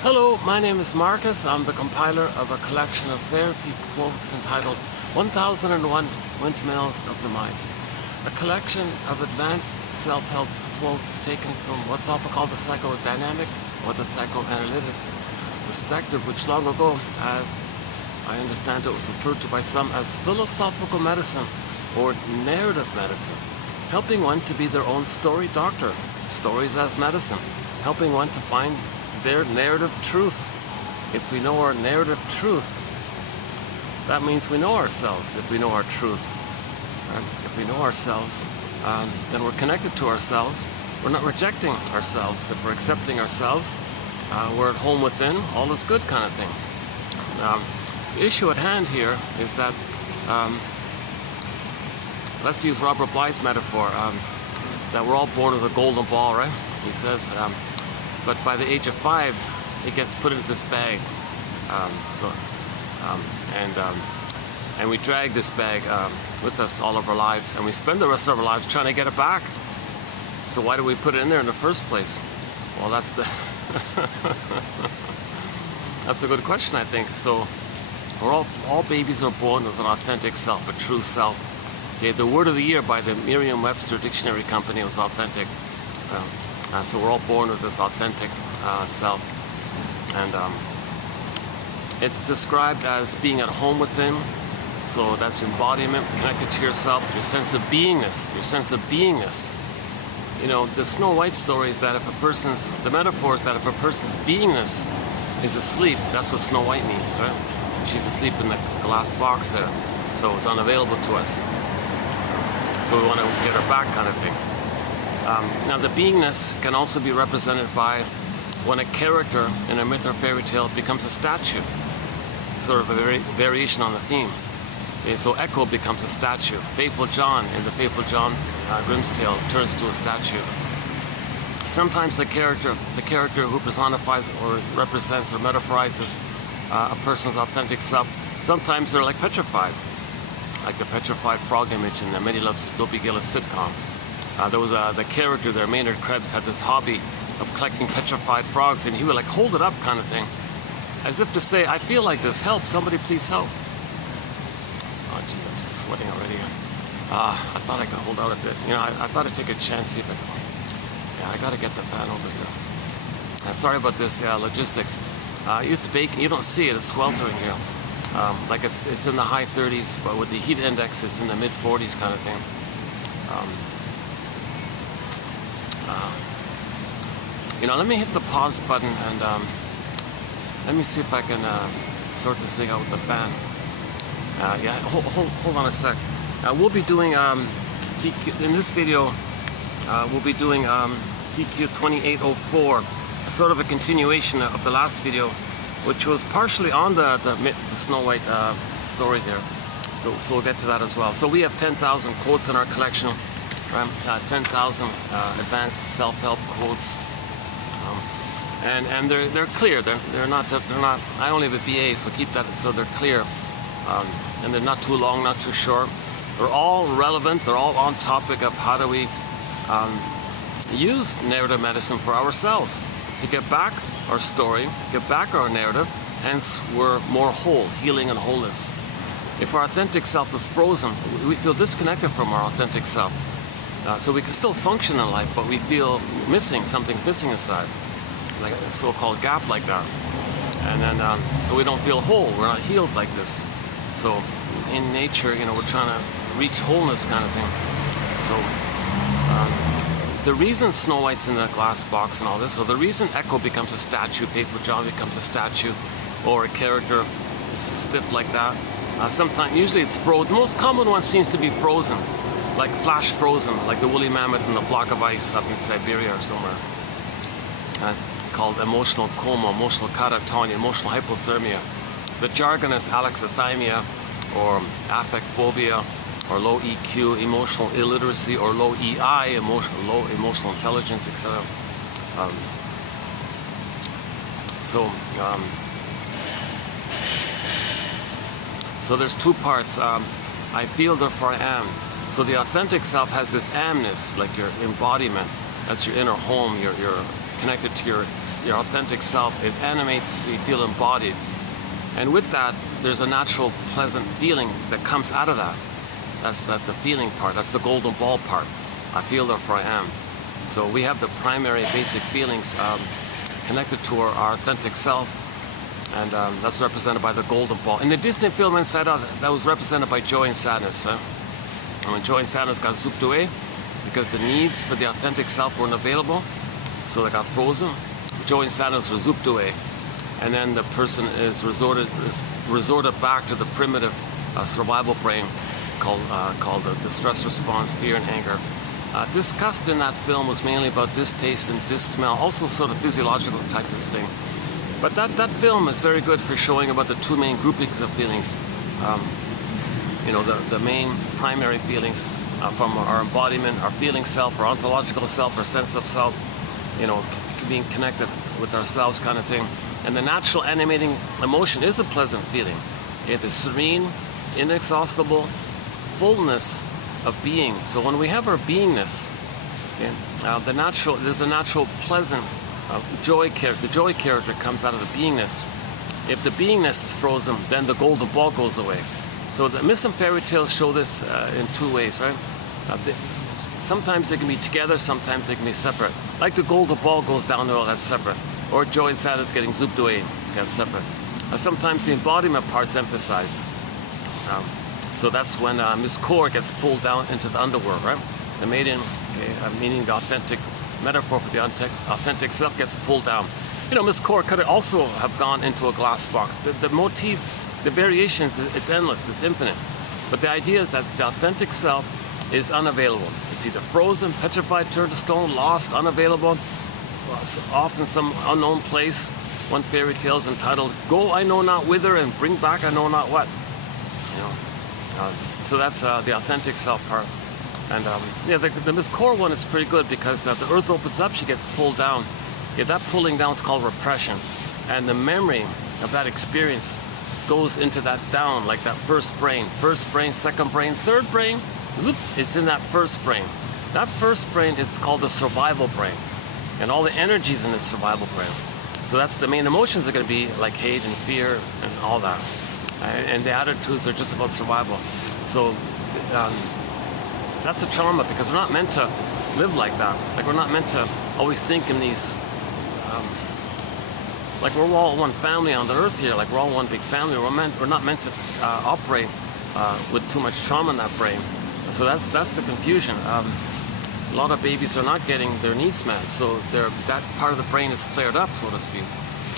Hello, my name is Marcus. I'm the compiler of a collection of therapy quotes entitled 1001 Windmills of the Mind. A collection of advanced self-help quotes taken from what's often called the psychodynamic or the psychoanalytic perspective, which long ago, as I understand it, was referred to by some as philosophical medicine or narrative medicine, helping one to be their own story doctor, stories as medicine, helping one to find their narrative truth. If we know our narrative truth, that means we know ourselves. If we know our truth, if we know ourselves, then we're connected to ourselves. We're not rejecting ourselves. If we're accepting ourselves, we're at home within, all is good kind of thing. The issue at hand here is that, let's use Robert Bly's metaphor, that we're all born with a golden ball, right? He says, but by the age of 5, it gets put into this bag. And we drag this bag with us all of our lives, and we spend the rest of our lives trying to get it back. So why do we put it in there in the first place? Well, that's the that's a good question, I think. So we're all babies are born with an authentic self, a true self. Okay, the word of the year by the Merriam-Webster Dictionary Company was authentic. So we're all born with this authentic self, and it's described as being at home within. So that's embodiment, connected to yourself, your sense of beingness, your sense of beingness. You know, the Snow White story is that if a person's, the metaphor is that if a person's beingness is asleep, that's what Snow White means, right? She's asleep in the glass box there, so it's unavailable to us. So we want to get her back, kind of thing. Now the beingness can also be represented by when a character in a myth or fairy tale becomes a statue. It's sort of a variation on the theme. Okay, so Echo becomes a statue. Faithful John in the Faithful John Grimm's tale turns to a statue. Sometimes the character who personifies or represents or metaphorizes a person's authentic self, sometimes they're like petrified, like the petrified frog image in the Many Loves Dopey Gillis sitcom. There was the character there, Maynard Krebs, had this hobby of collecting petrified frogs, and he would like hold it up kind of thing, as if to say, I feel like this, help, somebody please help. Oh geez, I'm sweating already. I thought I could hold out a bit. You know, I thought I'd take a chance, see if I can. Yeah, I gotta get the fan over here. Sorry about this logistics. It's baking, you don't see it, it's sweltering here. Like it's in the high 30s, but with the heat index, it's in the mid 40s kind of thing. You know, let me hit the pause button and let me see if I can sort this thing out with the fan. Yeah, hold on a sec. We'll be doing TQ, in this video, we'll be doing TQ 2804, sort of a continuation of the last video, which was partially on the Snow White story there. So we'll get to that as well. So we have 10,000 quotes in our collection, right? 10,000 advanced self-help quotes. And they're clear. They're not. I only have a BA, so keep that. So they're clear, and they're not too long, not too short. They're all relevant. They're all on topic of how do we use narrative medicine for ourselves to get back our story, get back our narrative. Hence, we're more whole, healing and wholeness. If our authentic self is frozen, we feel disconnected from our authentic self. So we can still function in life, but we feel missing. Something's missing inside, like a so-called gap like that. And then, so we don't feel whole. We're not healed like this. So in nature, you know, we're trying to reach wholeness kind of thing. So the reason Snow White's in the glass box and all this, or the reason Echo becomes a statue, Faithful John becomes a statue, or a character is stiff like that. Sometimes, usually it's frozen. The most common one seems to be frozen, like flash frozen, like the woolly mammoth in the block of ice up in Siberia or somewhere. Called emotional coma, emotional catatonia, emotional hypothermia. The jargon is alexithymia, or affect phobia, or low EQ, emotional illiteracy, or low EI, low emotional intelligence, etc. So there's two parts. I feel, therefore I am. So the authentic self has this amness, like your embodiment. That's your inner home, your connected to your authentic self. It animates so you feel embodied. And with that, there's a natural, pleasant feeling that comes out of that. That's the feeling part. That's the golden ball part. I feel, therefore I am. So we have the primary basic feelings connected to our authentic self, and that's represented by the golden ball. In the Disney film Inside Out, that was represented by joy and sadness. Right? And when joy and sadness got zooped away, because the needs for the authentic self weren't available, so they got frozen, joy and sadness were zooped away. And then the person is resorted back to the primitive survival brain called the stress response, fear and anger. Discussed in that film was mainly about distaste and dis-smell, also sort of physiological type of thing. But that film is very good for showing about the two main groupings of feelings. You know, the main primary feelings from our embodiment, our feeling self, our ontological self, our sense of self, you know, being connected with ourselves kind of thing. And the natural animating emotion is a pleasant feeling. It is serene, inexhaustible fullness of being. So when we have our beingness, okay, there's a natural pleasant joy character. The joy character comes out of the beingness. If the beingness is frozen, then the golden ball goes away. So the myths and fairy tales show this in two ways, right? Sometimes they can be together, sometimes they can be separate. Like the golden ball goes down there, that's separate. Or joy and sadness getting zooped away, that's separate. Sometimes the embodiment part's emphasized. So that's when Miss Core gets pulled down into the underworld, right? The maiden, okay, meaning the authentic metaphor for the authentic self, gets pulled down. You know, Miss Core could also have gone into a glass box. The motif, the variations, it's endless, it's infinite. But the idea is that the authentic self is unavailable. It's either frozen, petrified, turned to stone, lost, unavailable, off in some unknown place. One fairy tale is entitled, "Go I know not whither and bring back I know not what." You know. So that's the authentic self part. And yeah, the Miss Core one is pretty good because the earth opens up, she gets pulled down. Yeah, that pulling down is called repression. And the memory of that experience goes into that down, like that first brain, second brain, third brain, zoop, it's in that first brain. That first brain is called the survival brain. And all the energies in the survival brain. So that's the main emotions are going to be like hate and fear and all that. And the attitudes are just about survival. So that's a trauma because we're not meant to live like that. Like we're not meant to always think in these, like we're all one family on the earth here. Like we're all one big family. We're not meant to operate with too much trauma in that brain. So that's the confusion. A lot of babies are not getting their needs met. So that part of the brain is flared up, so to speak.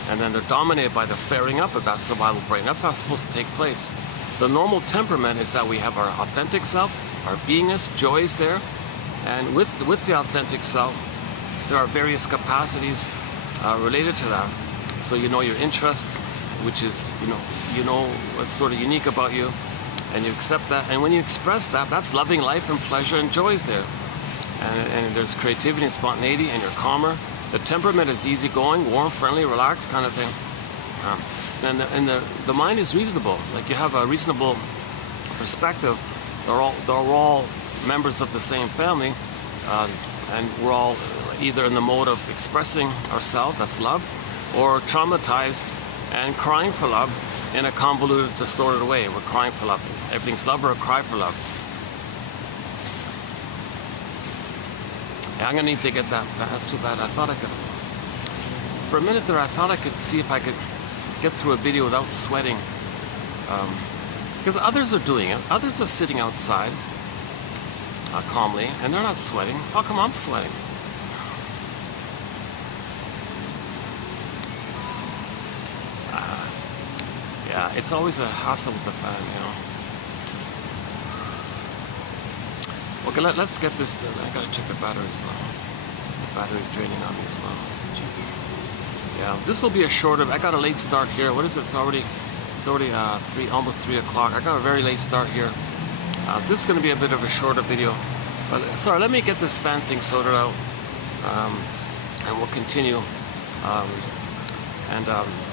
And then they're dominated by the flaring up of that survival brain. That's not supposed to take place. The normal temperament is that we have our authentic self, our beingness, joy is there. And with the authentic self, there are various capacities related to that. So you know your interests, which is, you know what's sort of unique about you, and you accept that. And when you express that, that's loving life and pleasure and joy is there. And there's creativity and spontaneity, and you're calmer. The temperament is easygoing, warm, friendly, relaxed kind of thing. And the mind is reasonable. Like you have a reasonable perspective. They're all members of the same family, and we're all either in the mode of expressing ourselves, that's love, or traumatized and crying for love in a convoluted, distorted way. We're crying for love. Everything's love or a cry for love. I'm gonna need to get that fast. Too bad. I thought I could. For a minute there, I thought I could see if I could get through a video without sweating. Because others are doing it. Others are sitting outside calmly, and they're not sweating. How come I'm sweating? Yeah, it's always a hassle with the fan, you know. Okay, let's get this. I gotta check the batteries now. The battery's draining on me as well. Jesus. Yeah, this will be a shorter. I got a late start here. What is it? It's already almost 3 o'clock. I got a very late start here. This is going to be a bit of a shorter video. But sorry, let me get this fan thing sorted out, and we'll continue.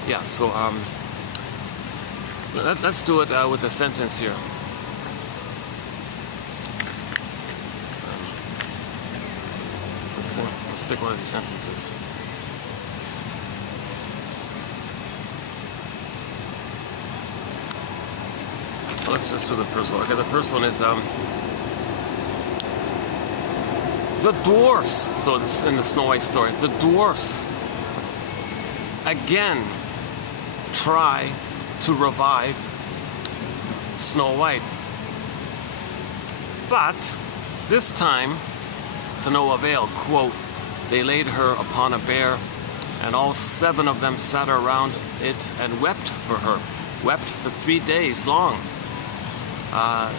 Yeah. So let's do it with a sentence here. Let's pick one of these sentences. So let's just do the first one. Okay, the first one is the dwarfs. So it's in the Snow White story. The dwarfs again try to revive Snow White, but this time to no avail. Quote, they laid her upon a bier, and all 7 of them sat around it and wept for her, wept for 3 days long.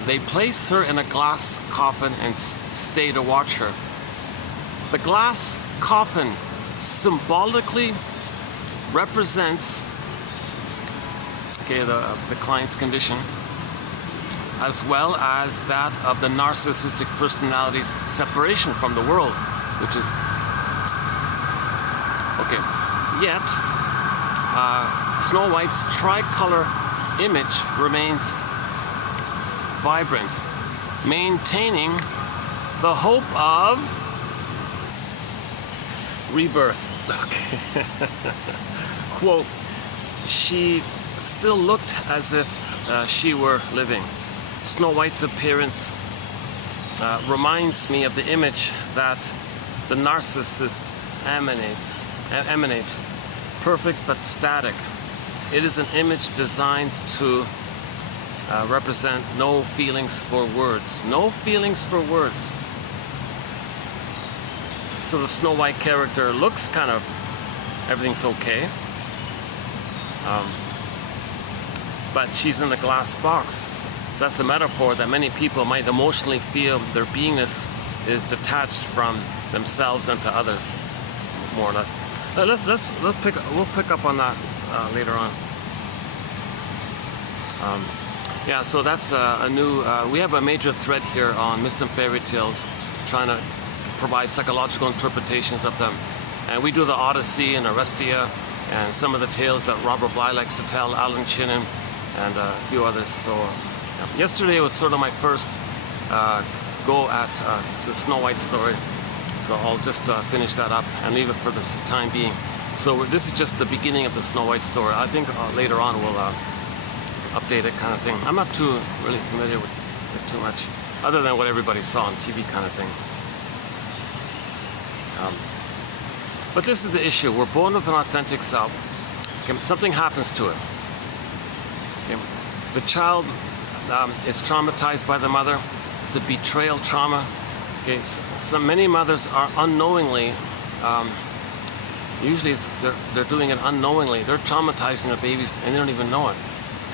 They placed her in a glass coffin and stayed to watch her. The glass coffin symbolically represents, okay, the client's condition, as well as that of the narcissistic personality's separation from the world, which is, okay, yet Snow White's tricolor image remains vibrant, maintaining the hope of rebirth. Okay. Quote, she still looked as if she were living. Snow White's appearance reminds me of the image that the narcissist emanates, perfect but static. It is an image designed to represent no feelings for words. No feelings for words. So the Snow White character looks kind of, everything's okay. But she's in the glass box. So that's a metaphor that many people might emotionally feel their beingness is detached from themselves and to others, more or less. We'll pick up on that later on. Yeah, so that's a new. We have a major thread here on myths and fairy tales, trying to provide psychological interpretations of them. And we do the Odyssey and Arestia, and some of the tales that Robert Bly likes to tell, Alan Chinen, and a few others. So yesterday was sort of my first go at the Snow White story. So I'll just finish that up and leave it for the time being. So this is just the beginning of the Snow White story. I think later on we'll update it, kind of thing. I'm not too really familiar with it too much, other than what everybody saw on TV, kind of thing. But this is the issue. We're born with an authentic self. Okay, something happens to it. Okay. The child is traumatized by the mother. It's a betrayal trauma. Okay. So many mothers are unknowingly, usually they're doing it unknowingly. They're traumatizing their babies and they don't even know it.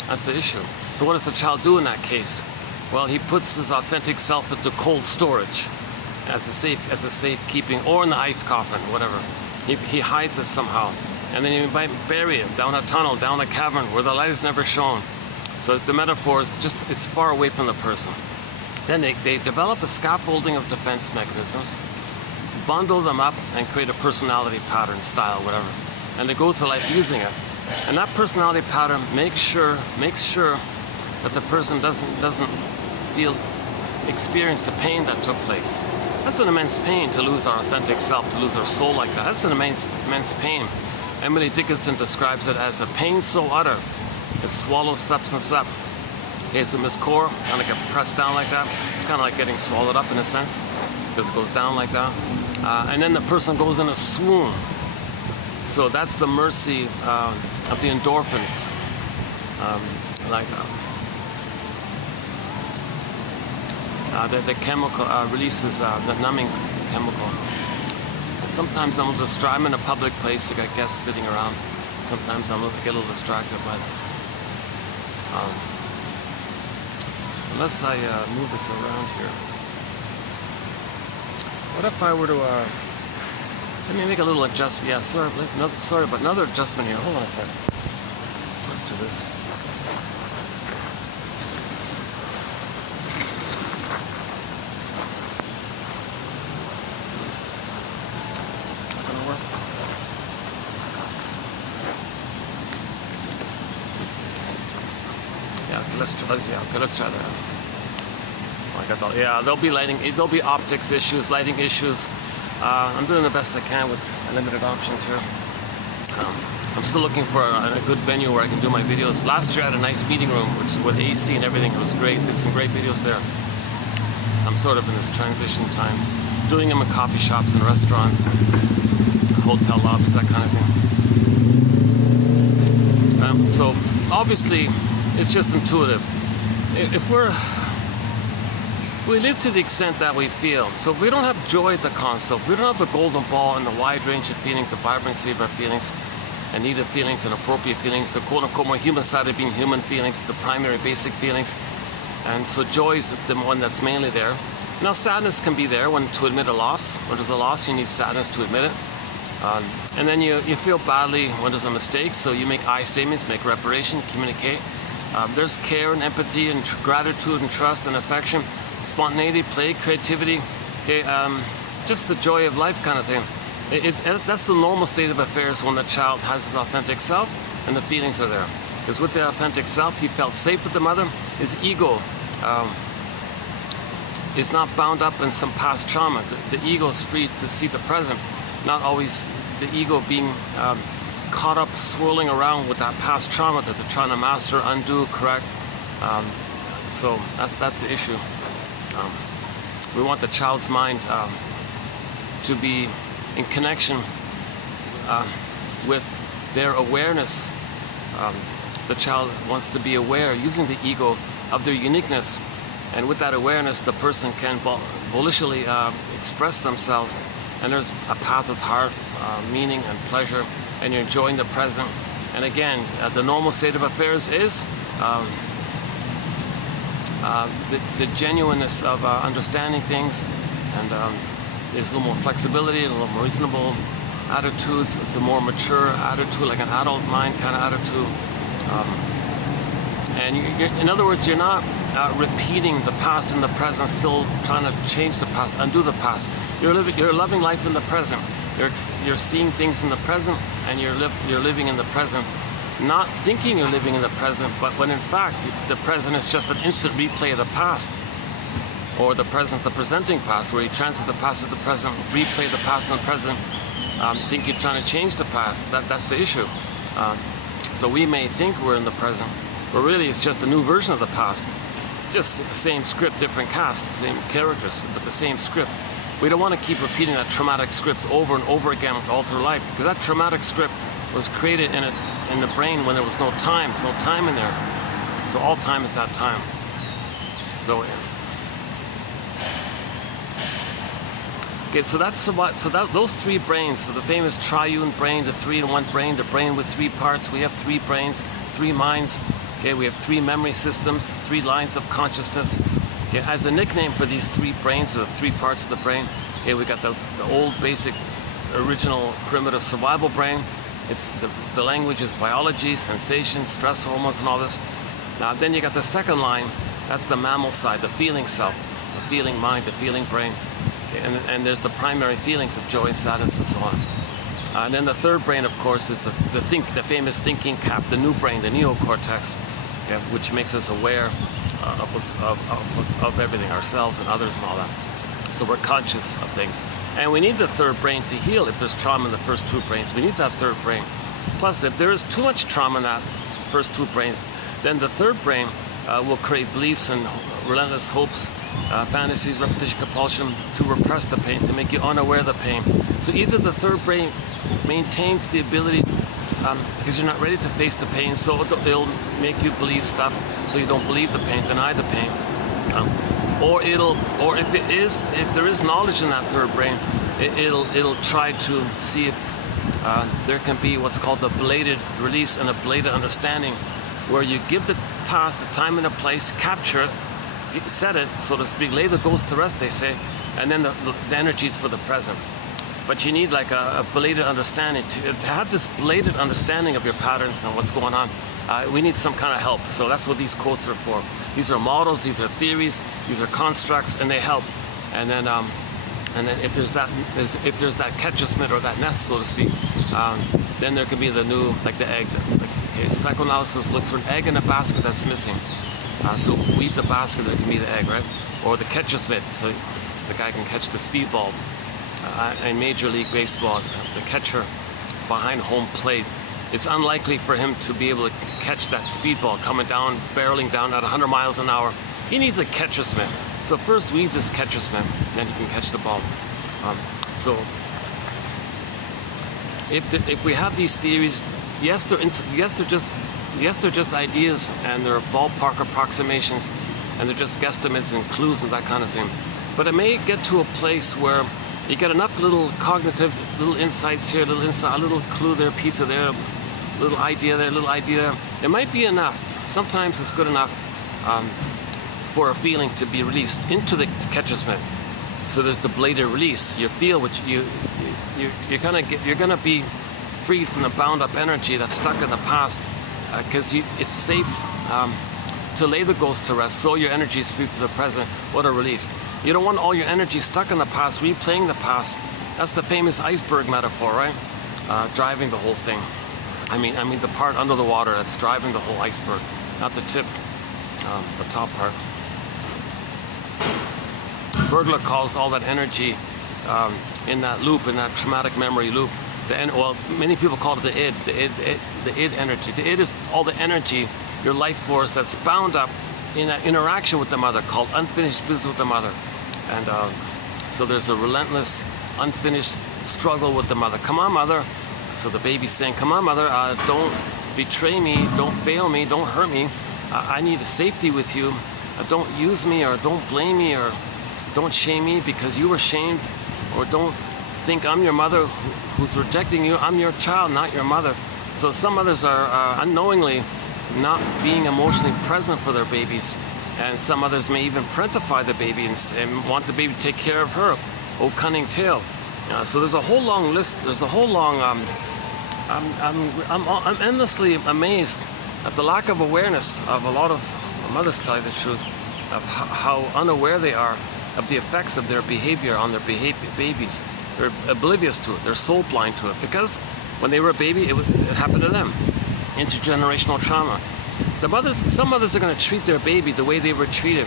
That's the issue. So what does the child do in that case? Well, he puts his authentic self into cold storage as a safekeeping, or in the ice coffin, whatever. He hides it somehow. And then you might bury it down a tunnel, down a cavern where the light is never shown. So the metaphor is just, it's far away from the person. Then they develop a scaffolding of defense mechanisms, bundle them up, and create a personality pattern, style, whatever. And they go through life using it. And that personality pattern makes sure that the person doesn't experience the pain that took place. That's an immense pain to lose our authentic self, to lose our soul like that. That's an immense pain. Emily Dickinson describes it as a pain so utter it swallows substance up. Okay, so Miss Core kind of get pressed down like that. It's kind of like getting swallowed up in a sense, because it goes down like that. And then the person goes in a swoon. So that's the mercy of the endorphins. The chemical releases the numbing chemical. Sometimes I'm a little distracted. I'm in a public place, I got guests sitting around. Sometimes I'm get a little distracted by that. Unless I move this around here. What if I were to let me make a little adjustment? Yeah, sorry, but another adjustment here. Hold on a second. Let's do this. Let's try that. Yeah, there'll be optics issues, lighting issues. I'm doing the best I can with limited options here. I'm still looking for a good venue where I can do my videos. Last year I had a nice meeting room, which with AC and everything. It was great. Did some great videos there. I'm sort of in this transition time, doing them in coffee shops and restaurants, hotel lobbies, that kind of thing. So obviously, it's just intuitive. If we live to the extent that we feel. So if we don't have joy at the console, if we don't have the golden ball and the wide range of feelings, the vibrancy of our feelings, and needed feelings and appropriate feelings, the quote-unquote more human side of being human feelings, the primary basic feelings. And so joy is the one that's mainly there. Now sadness can be there when to admit a loss. When there's a loss, you need sadness to admit it. And then you feel badly when there's a mistake, so you make I statements, make reparation, communicate. There's care and empathy and gratitude and trust and affection, spontaneity, play, creativity, okay, just the joy of life kind of thing. That's the normal state of affairs when the child has his authentic self and the feelings are there. Because with the authentic self, he felt safe with the mother. His ego is not bound up in some past trauma. The ego is free to see the present, not always the ego being caught up, swirling around with that past trauma that they're trying to master, undo, correct. So that's the issue. We want the child's mind to be in connection with their awareness. The child wants to be aware, using the ego, of their uniqueness. And with that awareness, the person can volitionally express themselves. And there's a path of heart, meaning and pleasure, and you're enjoying the present. And again, the normal state of affairs is the genuineness of understanding things, and there's a little more flexibility, a little more reasonable attitudes. It's a more mature attitude, like an adult mind kind of attitude. And in other words, you're not repeating the past in the present, still trying to change the past, undo the past. You're loving life in the present. You're seeing things in the present, and you're living in the present. Not thinking you're living in the present, but when in fact the present is just an instant replay of the past, or the present, the presenting past, where you transit the past to the present, replay the past and the present, think you're trying to change the past. That's the issue. So we may think we're in the present, but really it's just a new version of the past. Just same script, different cast, same characters, but the same script. We don't want to keep repeating that traumatic script over and over again all through life, because that traumatic script was created in the brain when there was no time. There's no time in there. So all time is that time. So okay, so those three brains, so the famous triune brain, the 3-in-1 brain, the brain with 3 parts. We have 3 brains, 3 minds. Okay, we have 3 memory systems, 3 lines of consciousness. Okay, as a nickname for these 3 brains, or the 3 parts of the brain, okay, we got the old basic original primitive survival brain. It's the language is biology, sensations, stress hormones, and all this. Now then you got the second line. That's the mammal side, the feeling self, the feeling mind, the feeling brain. Okay, and there's the primary feelings of joy and sadness and so on. And then the third brain, of course, is the famous thinking cap, the new brain, the neocortex, okay, which makes us aware of everything, ourselves and others and all that. So we're conscious of things. And we need the third brain to heal. If there's trauma in the first 2 brains, we need that third brain. Plus, if there is too much trauma in that first 2 brains, then the third brain will create beliefs and relentless hopes, fantasies, repetition, compulsion to repress the pain, to make you unaware of the pain. So either the third brain maintains the ability, because you're not ready to face the pain, so it'll make you believe stuff so you don't believe the pain, deny the pain. Or if there is knowledge in that third brain, it'll try to see if there can be what's called a belated release and a belated understanding, where you give the past a time and a place, capture it, set it, so to speak, lay the ghost to rest, they say, and then the energies for the present. But you need like a belated understanding. To have this belated understanding of your patterns and what's going on, we need some kind of help. So that's what these quotes are for. These are models, these are theories, these are constructs, and they help. And then if there's that catchment or that nest, so to speak, then there can be the new, like the egg. Okay, psychoanalysis looks for an egg in a basket that's missing. So weave the basket, there can be the egg, right? Or the catchment, so the guy can catch the speedball. In Major League Baseball, the catcher behind home plate it's unlikely for him to be able to catch that speedball coming down, barreling down at 100 miles an hour. He needs a catcher's mitt. So first weave this catcher's mitt, then he can catch the ball. So if we have these theories, yes, they're just ideas, and they're ballpark approximations, and they're just guesstimates and clues and that kind of thing. But it may get to a place where you get enough little cognitive, little insights here, little insight, a little clue there, piece of there, little idea there, little idea there. It might be enough. Sometimes it's good enough for a feeling to be released into the catcher's mitt. So there's the bladed release. You feel what you're gonna be freed from the bound-up energy that's stuck in the past, because it's safe to lay the ghost to rest. So your energy is free for the present. What a relief! You don't want all your energy stuck in the past, replaying the past. That's the famous iceberg metaphor, right? Driving the whole thing. I mean the part under the water that's driving the whole iceberg, not the tip, the top part. Bergler calls all that energy in that loop, in that traumatic memory loop. Well, many people call it the id, the id energy. The id is all the energy, your life force that's bound up in that interaction with the mother, called unfinished business with the mother. And so there's a relentless, unfinished struggle with the mother. Come on, mother. So the baby's saying, come on, mother, don't betray me, don't fail me, don't hurt me. I need a safety with you. Don't use me, or don't blame me, or don't shame me because you were shamed, or don't think I'm your mother who's rejecting you. I'm your child, not your mother. So some mothers are unknowingly not being emotionally present for their babies, and some others may even parentify the baby and want the baby to take care of her. Oh, cunning tale. So there's a whole long list. There's a whole long. I'm endlessly amazed at the lack of awareness of a lot of mothers, tell you the truth, of how unaware they are of the effects of their behavior on their babies. They're oblivious to it. They're soul blind to it, because when they were a baby, it happened to them. Intergenerational trauma. Some mothers are going to treat their baby the way they were treated.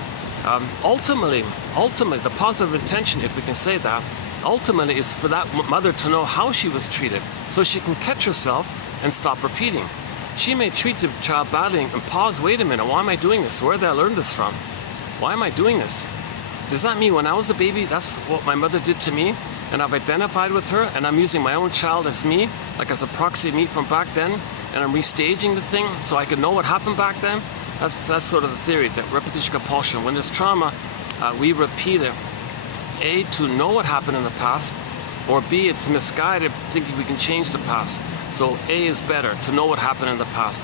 Ultimately, the positive intention, if we can say that, ultimately is for that mother to know how she was treated, so she can catch herself and stop repeating. She may treat the child badly and pause, wait a minute, why am I doing this? Where did I learn this from? Why am I doing this? Does that mean when I was a baby, that's what my mother did to me, and I've identified with her, and I'm using my own child as me, like as a proxy of me from back then, and I'm restaging the thing so I can know what happened back then? That's sort of the theory, that repetition compulsion. When there's trauma, we repeat it. A, to know what happened in the past, or B, it's misguided thinking we can change the past. So A is better, to know what happened in the past.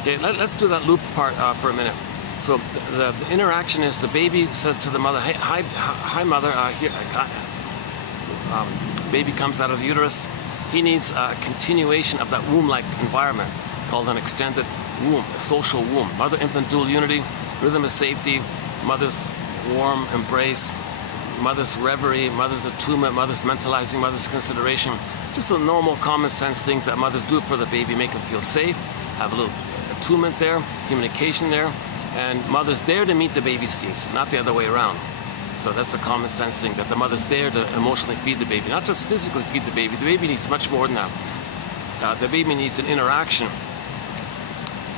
Okay, let's do that loop part for a minute. So the interaction is the baby says to the mother, hey, hi mother, here, baby comes out of the uterus. He needs a continuation of that womb-like environment called an extended womb, a social womb. Mother-infant dual unity, rhythm of safety, mother's warm embrace, mother's reverie, mother's attunement, mother's mentalizing, mother's consideration. Just the normal common sense things that mothers do for the baby, make him feel safe, have a little attunement there, communication there, and mother's there to meet the baby's needs, not the other way around. So that's a common sense thing, that the mother's there to emotionally feed the baby, not just physically feed the baby. The baby needs much more than that. The baby needs an interaction,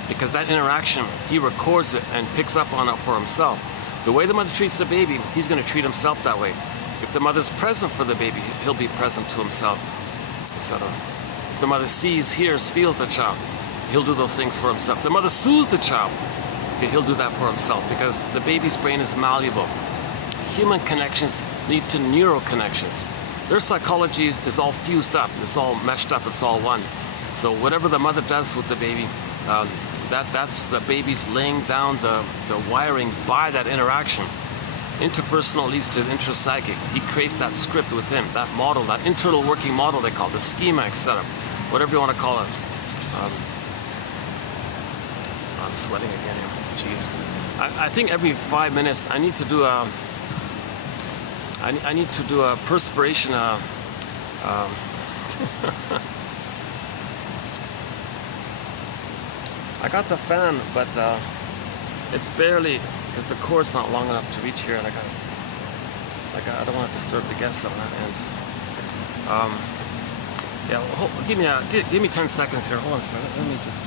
because that interaction, he records it and picks up on it for himself. The way the mother treats the baby, he's going to treat himself that way. If the mother's present for the baby, he'll be present to himself, etc. If the mother sees, hears, feels the child, he'll do those things for himself. If the mother soothes the child, he'll do that for himself, because the baby's brain is malleable. Human connections lead to neural connections. Their psychology is all fused up, it's all meshed up, it's all one. So whatever the mother does with the baby, that's the baby's laying down the wiring by that interaction. Interpersonal leads to intrapsychic. He creates that script with him, that model, that internal working model they call it, the schema, etc. Whatever you want to call it. I'm sweating again here. Jeez. I think every 5 minutes I need to do a I need to do a perspiration I got the fan, but it's barely, because the cord's not long enough to reach here, and I don't want to disturb the guests on that end. Yeah, well, give me 10 seconds here. Hold on a second. Let me just.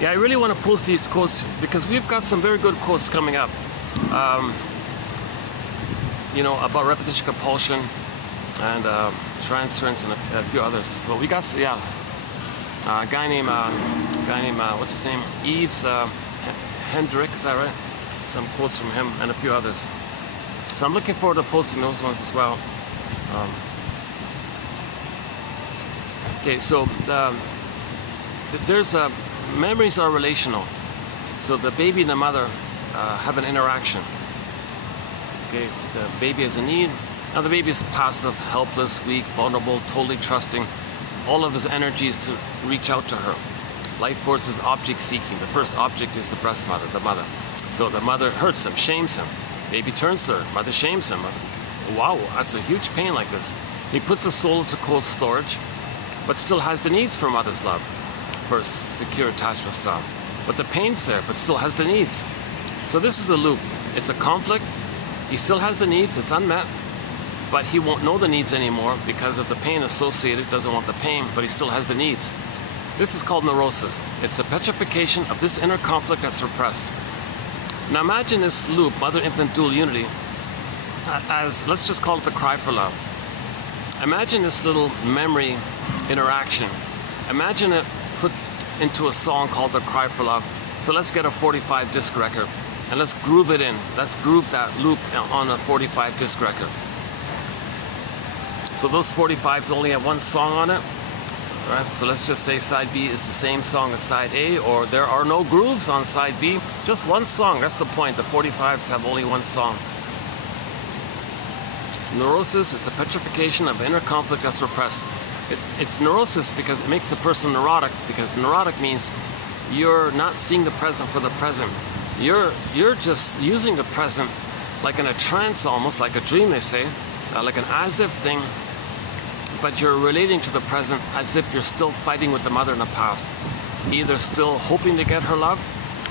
Yeah, I really want to post these quotes because we've got some very good quotes coming up. You know, about repetition compulsion and transference and a few others. So we got, yeah, a guy named what's his name? Yves Hendrick, is that right? Some quotes from him and a few others. So I'm looking forward to posting those ones as well. Okay, so there's memories are relational. So the baby and the mother have an interaction. Okay, the baby has a need. Now the baby is passive, helpless, weak, vulnerable, totally trusting. All of his energy is to reach out to her. Life force is object seeking. The first object is the breast mother, the mother. So the mother hurts him, shames him. Baby turns to her. Mother shames him. Wow, that's a huge pain like this. He puts the soul into cold storage, but still has the needs for mother's love, for a secure attachment style. But the pain's there, but still has the needs. So this is a loop. It's a conflict. He still has the needs, it's unmet, but he won't know the needs anymore because of the pain associated, doesn't want the pain, but he still has the needs. This is called neurosis. It's the petrification of this inner conflict that's repressed. Now imagine this loop, mother-infant dual unity, as, let's just call it the cry for love. Imagine this little memory interaction. Imagine it put into a song called the cry for love. So let's get a 45 disc record. And let's groove it in. Let's groove that loop on a 45 disc record. So those 45s only have one song on it. Right? So let's just say side B is the same song as side A, or there are no grooves on side B, just one song. That's the point. The 45s have only one song. Neurosis is the petrification of inner conflict that's repressed. It's neurosis because it makes the person neurotic, because neurotic means you're not seeing the present for the present. You're just using the present like in a trance, almost like a dream, they say, like an as-if thing, but you're relating to the present as if you're still fighting with the mother in the past, either still hoping to get her love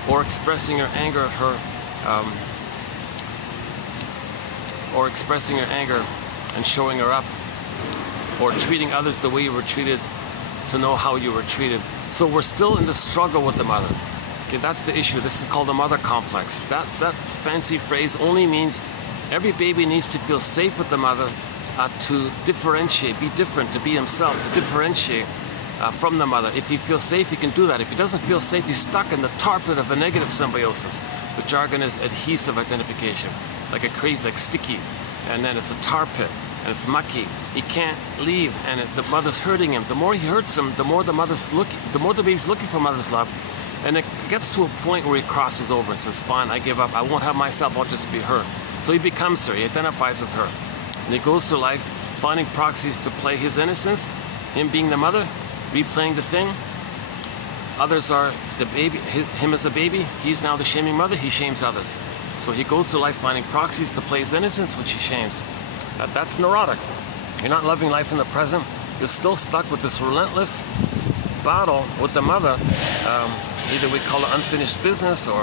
or expressing your anger at her, or expressing your anger and showing her up, or treating others the way you were treated to know how you were treated. So we're still in the struggle with the mother. Okay, that's the issue. This is called the mother complex. That fancy phrase only means every baby needs to feel safe with the mother to differentiate, be different, to be himself, to differentiate from the mother. If he feels safe, he can do that. If he doesn't feel safe, he's stuck in the tar pit of a negative symbiosis. The jargon is adhesive identification, like a crazy, like sticky, and then it's a tar pit, and it's mucky. He can't leave, and the mother's hurting him. The more he hurts him, the more the baby's looking for mother's love. And it gets to a point where he crosses over and says, fine, I give up. I won't have myself. I'll just be her. So he becomes her. He identifies with her. And he goes through life finding proxies to play his innocence, him being the mother, replaying the thing. Others are the baby, him as a baby. He's now the shaming mother. He shames others. So he goes through life finding proxies to play his innocence, which he shames. That's neurotic. You're not loving life in the present. You're still stuck with this relentless battle with the mother. Either we call it unfinished business or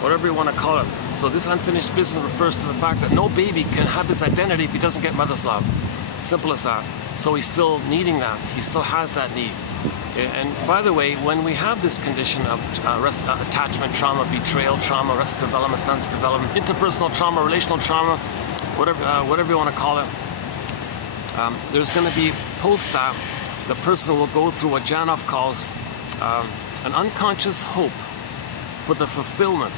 whatever you want to call it. So this unfinished business refers to the fact that no baby can have this identity if he doesn't get mother's love. Simple as that. So he's still needing that. He still has that need. And by the way, when we have this condition of attachment trauma, betrayal trauma, arrested development, stunted development, interpersonal trauma, relational trauma, whatever you want to call it, there's going to be post that the person will go through what Janoff calls an unconscious hope for the fulfillment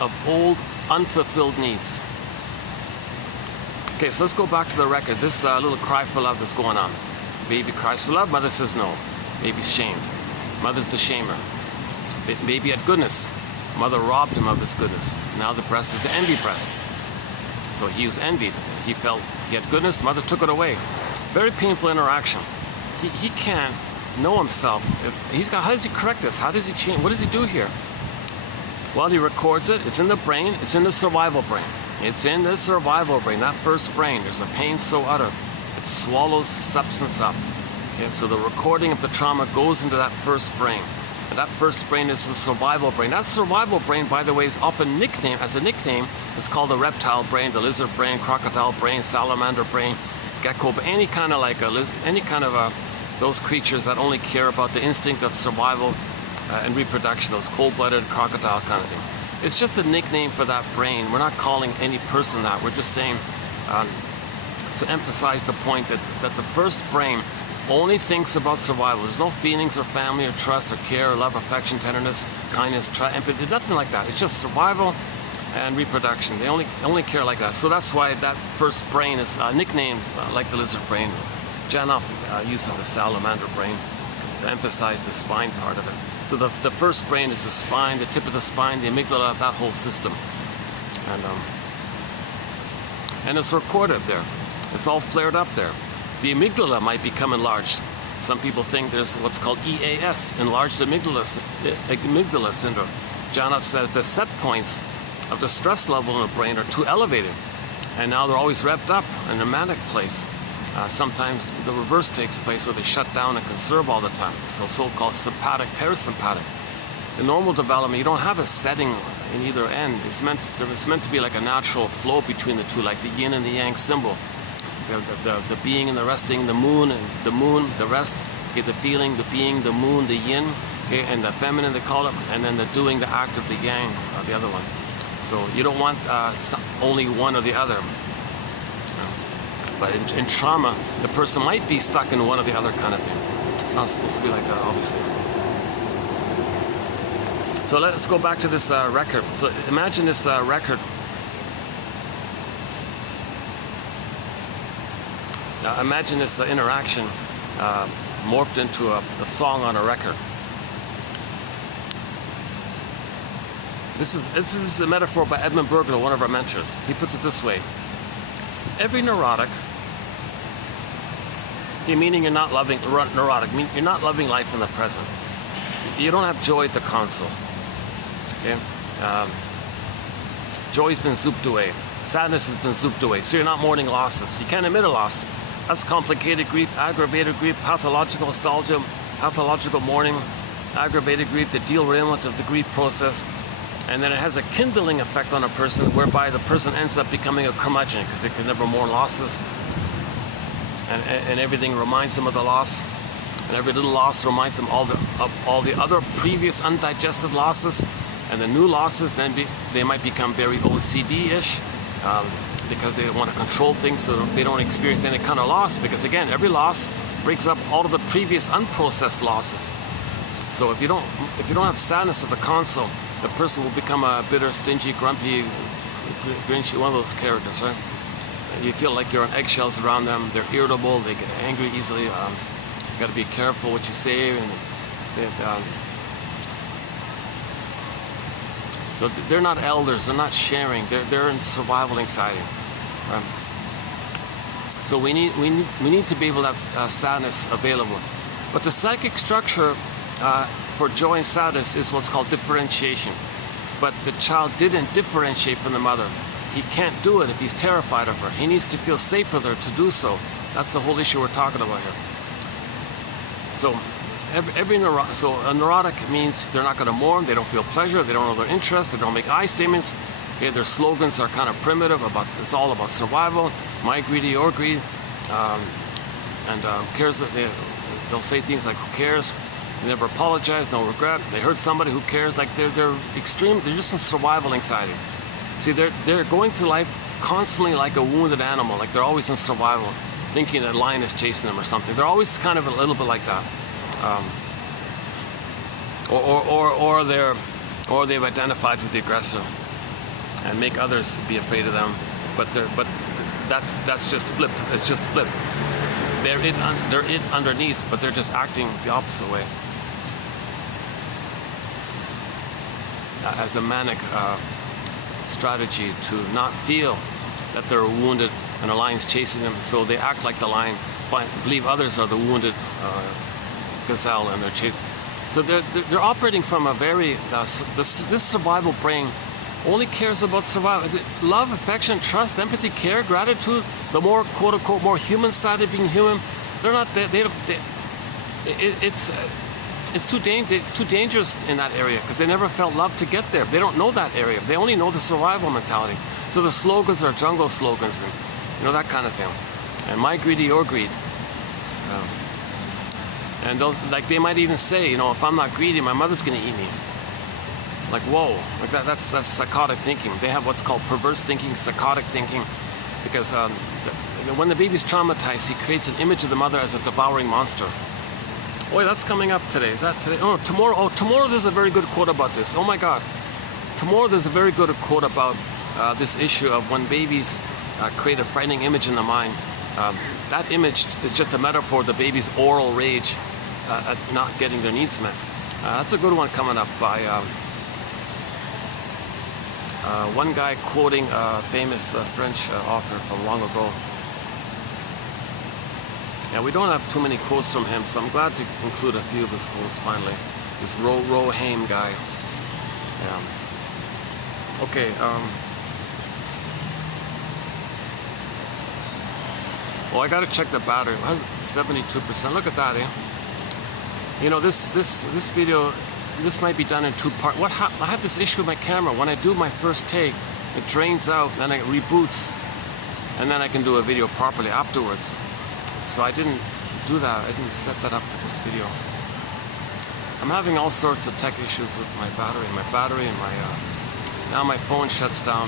of old, unfulfilled needs. Okay, so let's go back to the record. This little cry for love that's going on. Baby cries for love, mother says no. Baby's shamed. Mother's the shamer. Baby had goodness. Mother robbed him of his goodness. Now the breast is the envy breast. So he was envied. He felt he had goodness, mother took it away. Very painful interaction. He can't know himself. How does he correct this? How does he change? What does he do here? Well, he records it. It's in the brain. It's in the survival brain. It's in the survival brain, that first brain. There's a pain so utter, it swallows substance up. Okay? So the recording of the trauma goes into that first brain. And that first brain is the survival brain. That survival brain, by the way, is often nicknamed, as a nickname, it's called the reptile brain, the lizard brain, crocodile brain, salamander brain, gecko, but any kind of like those creatures that only care about the instinct of survival and reproduction, those cold-blooded crocodile kind of thing. It's just a nickname for that brain. We're not calling any person that. We're just saying to emphasize the point that the first brain only thinks about survival. There's no feelings or family or trust or care or love, affection, tenderness, kindness, empathy, nothing like that. It's just survival and reproduction. They only care like that. So that's why that first brain is nicknamed like the lizard brain. Janov uses the salamander brain to emphasize the spine part of it. So the first brain is the spine, the tip of the spine, the amygdala, that whole system. And it's recorded there. It's all flared up there. The amygdala might become enlarged. Some people think there's what's called EAS, enlarged amygdala syndrome. Janov says the set points of the stress level in the brain are too elevated, and now they're always revved up in a manic place. Sometimes the reverse takes place where they shut down and conserve all the time. So-called sympathetic, parasympathetic. In normal development, you don't have a setting in either end. It's meant to be like a natural flow between the two, like the yin and the yang symbol. The being and the resting, the moon, the rest. Okay, the feeling, the being, the moon, the yin, okay, and the feminine they call it, and then the doing, the act of the yang, the other one. So you don't want only one or the other. But in trauma, the person might be stuck in one or the other kind of thing. It's not supposed to be like that, obviously. So let's go back to this record. So imagine this record. Imagine this interaction morphed into a song on a record. This is a metaphor by Edmund Burger, one of our mentors. He puts it this way. Every neurotic, okay, meaning you're not loving, neurotic, meaning you're not loving life in the present. You don't have joy at the console. Okay? Joy's been zooped away. Sadness has been zooped away. So you're not mourning losses. You can't admit a loss. That's complicated grief, aggravated grief, pathological nostalgia, pathological mourning, aggravated grief, the derailment of the grief process. And then it has a kindling effect on a person whereby the person ends up becoming a curmudgeon because they can never mourn losses. And everything reminds them of the loss. And every little loss reminds them of all the other previous undigested losses. And the new losses, then they might become very OCD-ish because they want to control things so they don't experience any kind of loss. Because again, every loss breaks up all of the previous unprocessed losses. So if you don't have sadness at the console, the person will become a bitter, stingy, grumpy, grinchy, one of those characters, right? You feel like you're on eggshells around them. They're irritable. They get angry easily. You got to be careful what you say. So they're not elders. They're not sharing. They're in survival anxiety. So we need to be able to have sadness available. But the psychic structure for joy and sadness is what's called differentiation. But the child didn't differentiate from the mother. He can't do it if he's terrified of her. He needs to feel safe with her to do so. That's the whole issue we're talking about here. So a neurotic means they're not going to mourn, they don't feel pleasure, they don't know their interests, they don't make I statements. Okay, their slogans are kind of primitive, it's all about survival, my greedy, your greed, who cares? They'll say things like, who cares? They never apologize, no regret. They hurt somebody, who cares? Like they're extreme, they're just in survival anxiety. See, they're going through life constantly like a wounded animal, like they're always in survival, thinking a lion is chasing them or something. They're always kind of a little bit like that. Or they've identified with the aggressor and make others be afraid of them. But that's just flipped. It's just flipped. They're it underneath, but they're just acting the opposite way. As a manic strategy to not feel that they're wounded and a lion's chasing them, so they act like the lion, believe others are the wounded gazelle, and they're chasing. So they're operating from a very this survival brain only cares about survival. Love, affection, trust, empathy, care, gratitude, the more quote-unquote more human side of being human, they're not, it's too dangerous in that area because they never felt love to get there. They don't know that area. They only know the survival mentality. So the slogans are jungle slogans and, you know, that kind of thing. And my greedy, your greed. And those, like, they might even say, you know, if I'm not greedy, my mother's going to eat me. Like, whoa, like that's psychotic thinking. They have what's called perverse thinking, psychotic thinking, because when the baby's traumatized, he creates an image of the mother as a devouring monster. Boy, that's coming up today. Is that today? Oh, tomorrow. Oh, tomorrow there's a very good quote about this. Oh my God. Tomorrow there's a very good quote about this issue of when babies create a frightening image in the mind. That image is just a metaphor of the baby's oral rage at not getting their needs met. That's a good one coming up by one guy quoting a famous French author from long ago. Yeah, we don't have too many quotes from him, so I'm glad to include a few of his quotes finally. This Rohaim guy. Yeah. Okay. Well, I gotta check the battery. It has 72%. Look at that, eh? You know, this video, this might be done in two parts. I have this issue with my camera. When I do my first take, it drains out, then it reboots, and then I can do a video properly afterwards. So I didn't do that. I didn't set that up for this video. I'm having all sorts of tech issues with my battery. And my now my phone shuts down.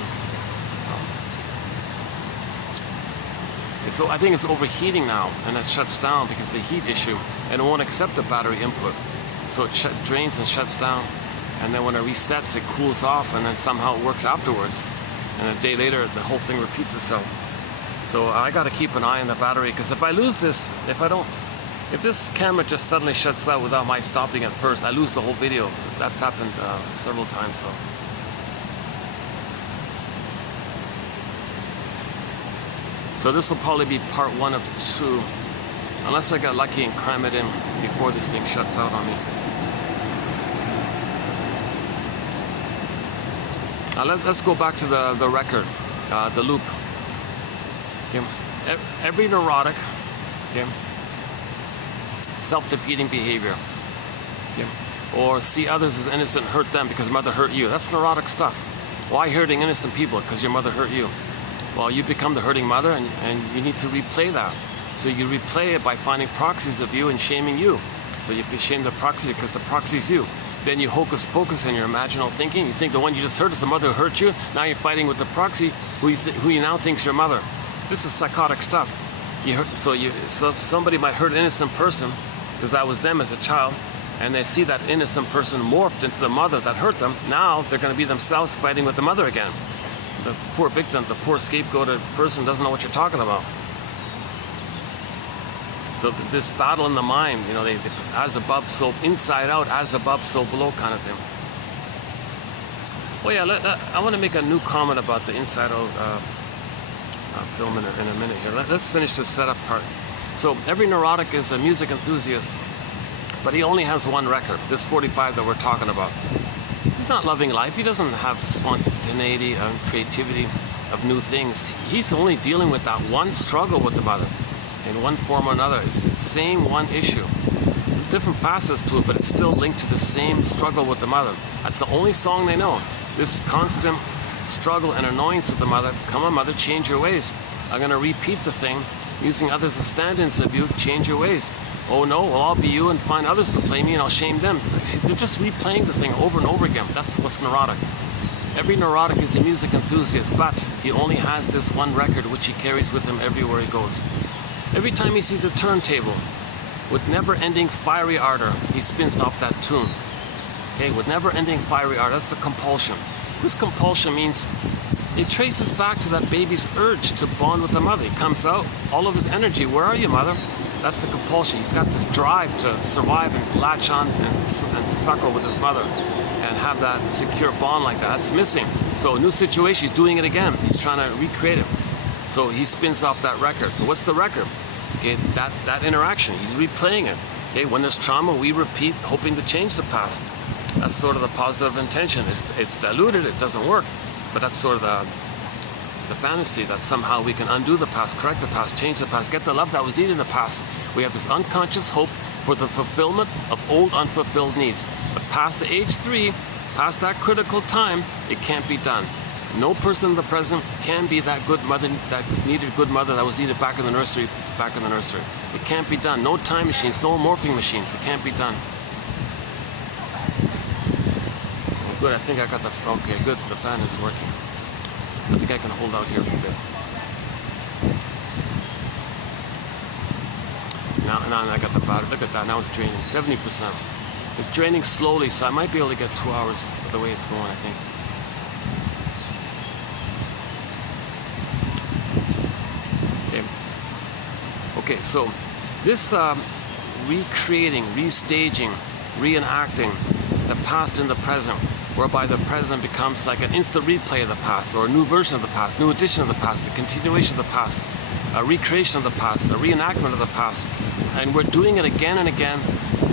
So I think it's overheating now, and it shuts down because of the heat issue, and it won't accept the battery input. So it drains and shuts down, and then when it resets, it cools off, and then somehow it works afterwards. And a day later, the whole thing repeats itself. So I got to keep an eye on the battery, because if I lose this, if this camera just suddenly shuts out without my stopping it first, I lose the whole video. That's happened several times. So this will probably be part 1 of 2, unless I got lucky and cram it in before this thing shuts out on me. Now let's go back to the record, the loop. Okay. Every neurotic, okay, self-defeating behavior, okay, or see others as innocent, hurt them because mother hurt you. That's neurotic stuff. Why hurting innocent people? Because your mother hurt you. Well, you become the hurting mother, and you need to replay that. So you replay it by finding proxies of you and shaming you. So you can shame the proxy because the proxy is you. Then you hocus pocus in your imaginal thinking. You think the one you just hurt is the mother who hurt you. Now you're fighting with the proxy who you now think's your mother. This is psychotic stuff. So somebody might hurt an innocent person because that was them as a child, and they see that innocent person morphed into the mother that hurt them. Now they're going to be themselves fighting with the mother again. The poor victim, the poor scapegoated person doesn't know what you're talking about. So this battle in the mind, you know, they as above, so inside out, as above, so below kind of thing. Well, yeah, I want to make a new comment about the inside out film in a minute here. Let's finish this setup part. So every neurotic is a music enthusiast, but he only has one record, this 45 that we're talking about. He's not loving life. He doesn't have spontaneity and creativity of new things. He's only dealing with that one struggle with the mother in one form or another. It's the same one issue. Different facets to it, but it's still linked to the same struggle with the mother. That's the only song they know. This constant struggle and annoyance with the mother. Come on, mother, change your ways. I'm going to repeat the thing, using others as stand-ins of you, change your ways. Oh no, well, I'll be you and find others to play me and I'll shame them. See, they're just replaying the thing over and over again. That's what's neurotic. Every neurotic is a music enthusiast, but he only has this one record which he carries with him everywhere he goes. Every time he sees a turntable with never-ending fiery ardor, he spins off that tune. Okay, with never-ending fiery ardor, that's the compulsion. This compulsion means it traces back to that baby's urge to bond with the mother. He comes out, all of his energy, where are you, mother? That's the compulsion. He's got this drive to survive and latch on and suckle with his mother and have that secure bond like that. That's missing. So new situation, he's doing it again. He's trying to recreate it. So he spins off that record. So what's the record? Okay, that interaction. He's replaying it. Okay, when there's trauma, we repeat, hoping to change the past. That's sort of the positive intention. It's diluted. It doesn't work. But that's sort of the fantasy that somehow we can undo the past, correct the past, change the past, get the love that was needed in the past. We have this unconscious hope for the fulfillment of old unfulfilled needs. But past the age 3, past that critical time, it can't be done. No person in the present can be that good mother, that needed good mother that was needed back in the nursery, It can't be done. No time machines, no morphing machines. It can't be done. Good, I think I got the, okay, good, the fan is working. I think I can hold out here for a bit. Now I got the battery, look at that, now it's draining, 70%. It's draining slowly, so I might be able to get 2 hours the way it's going, I think. Okay, so this recreating, restaging, reenacting the past in the present, whereby the present becomes like an instant replay of the past, or a new version of the past, new edition of the past, a continuation of the past, a recreation of the past, a reenactment of the past. And we're doing it again and again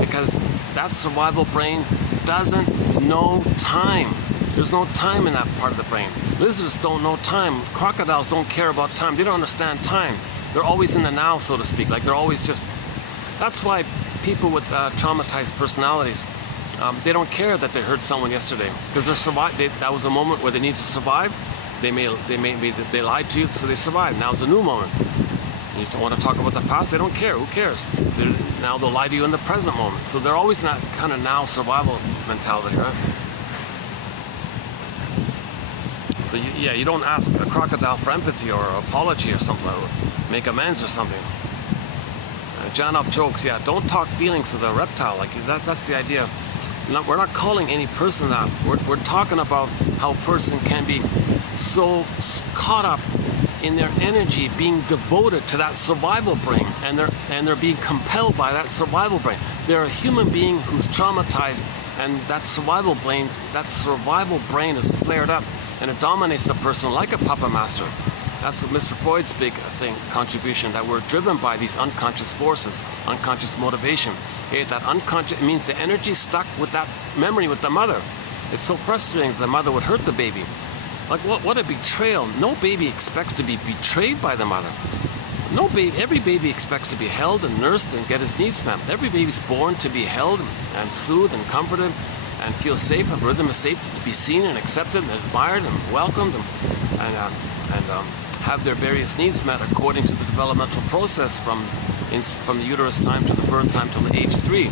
because that survival brain doesn't know time. There's no time in that part of the brain. Lizards don't know time. Crocodiles don't care about time. They don't understand time. They're always in the now, so to speak. Like they're always just... That's why people with traumatized personalities, they don't care that they hurt someone yesterday, because that was a moment where they need to survive. They lied to you, so they survived. Now it's a new moment. You don't want to talk about the past. They don't care. Who cares? Now they'll lie to you in the present moment. So they're always in that kind of now survival mentality, right? So you don't ask a crocodile for empathy or apology or something, or make amends or something. Janov jokes, yeah, don't talk feelings with a reptile. Like that's the idea. We're not calling any person that. We're talking about how a person can be so caught up in their energy, being devoted to that survival brain, and they're being compelled by that survival brain. They're a human being who's traumatized, and that survival brain is flared up, and it dominates the person like a puppet master. That's what Mr. Freud's big contribution, that we're driven by these unconscious forces, unconscious motivation. Okay, that unconscious, it means the energy stuck with that memory with the mother. It's so frustrating that the mother would hurt the baby. Like what a betrayal. No baby expects to be betrayed by the mother. No baby, every baby expects to be held and nursed and get his needs met. Every baby's born to be held and soothed and comforted and feel safe, and rhythm is safe to be seen and accepted and admired and welcomed and have their various needs met according to the developmental process from the uterus time to the birth time till the age 3.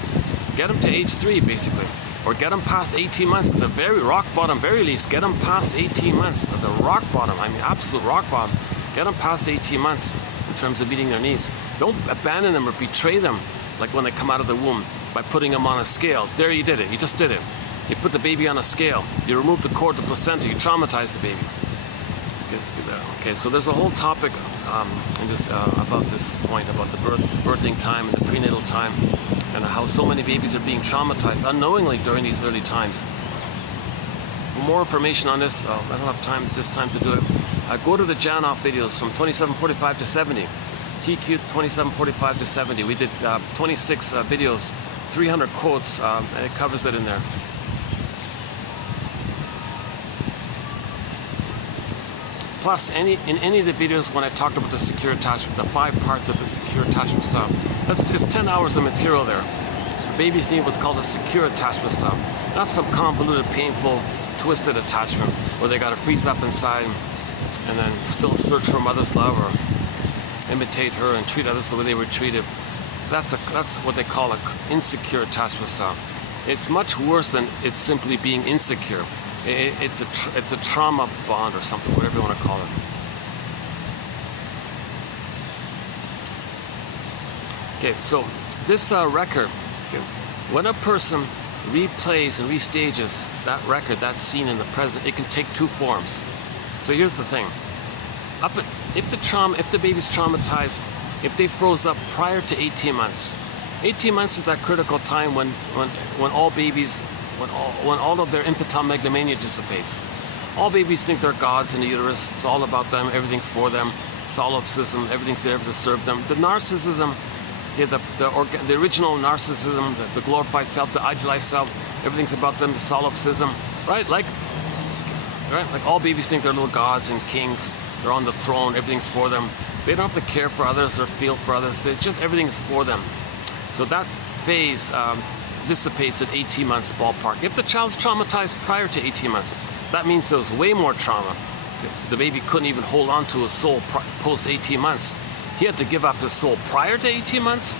Get them to age 3 basically, or get them past 18 months at the very rock bottom, very least. Get them past 18 months at the rock bottom. I mean absolute rock bottom. Get them past 18 months in terms of meeting their needs. Don't abandon them or betray them like when they come out of the womb by putting them on a scale. There, you did it. You just did it. You put the baby on a scale. You remove the cord, the placenta. You traumatize the baby. Okay, so there's a whole topic in this about this point about the birthing time and the prenatal time, and how so many babies are being traumatized unknowingly during these early times. For more information on this, I don't have this time to do it. Go to the Janov videos from 2745 to 70. TQ 2745 to 70. We did 26 videos, 300 quotes, and it covers it in there. Plus, in any of the videos when I talked about the secure attachment, the 5 parts of the secure attachment style, that's just 10 hours of material there. The babies need what's called a secure attachment style. Not some convoluted, painful, twisted attachment where they got to freeze up inside and then still search for mother's love or imitate her and treat others the way they were treated. That's what they call an insecure attachment style. It's much worse than it's simply being insecure. It's a trauma bond or something, whatever you want to call it. Okay, so this record, okay, when a person replays and restages that record, that scene in the present, it can take 2 forms. So here's the thing: if the baby's traumatized, if they froze up prior to 18 months, 18 months is that critical time when all babies. When all of their infantile megalomania dissipates. All babies think they're gods in the uterus. It's all about them. Everything's for them. Solipsism. Everything's there to serve them. The narcissism, okay, the original narcissism, the glorified self, the idealized self. Everything's about them. The solipsism, right? Like right? Like all babies think they're little gods and kings. They're on the throne, everything's for them. They don't have to care for others or feel for others. It's just everything's for them. So that phase dissipates at 18 months ballpark. If the child's traumatized prior to 18 months, that means there was way more trauma. The baby couldn't even hold on to his soul post 18 months. He had to give up his soul prior to 18 months?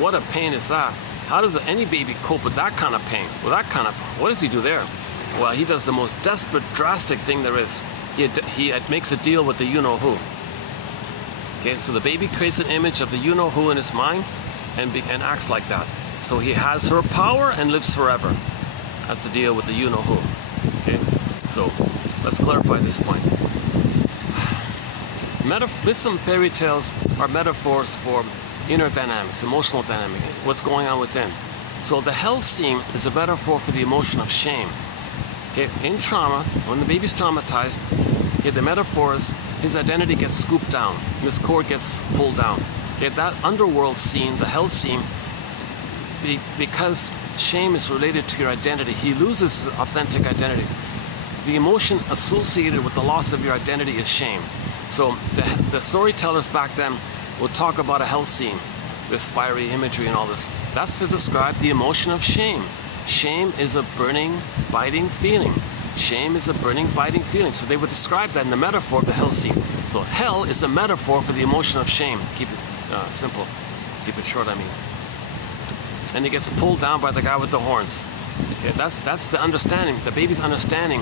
What a pain is that? How does any baby cope with that kind of pain? With that kind of, what does he do there? Well, he does the most desperate, drastic thing there is. He makes a deal with the you-know-who. Okay, so the baby creates an image of the you-know-who in his mind and acts like that. So he has her power and lives forever. That's the deal with the you-know-who. Okay, so let's clarify this point. Some fairy tales are metaphors for inner dynamics, emotional dynamic, what's going on within. So the hell scene is a metaphor for the emotion of shame. Okay, in trauma, when the baby's traumatized, okay, the metaphor is his identity gets scooped down, his core gets pulled down. Okay, that underworld scene, the hell scene, because shame is related to your identity, he loses his authentic identity. The emotion associated with the loss of your identity is shame. So the storytellers back then would talk about a hell scene, this fiery imagery and all this. That's to describe the emotion of shame. Shame is a burning, biting feeling. Shame is a burning, biting feeling. So they would describe that in the metaphor of the hell scene. So hell is a metaphor for the emotion of shame. Keep it simple. Keep it short, I mean. And he gets pulled down by the guy with the horns. Okay, that's the understanding, the baby's understanding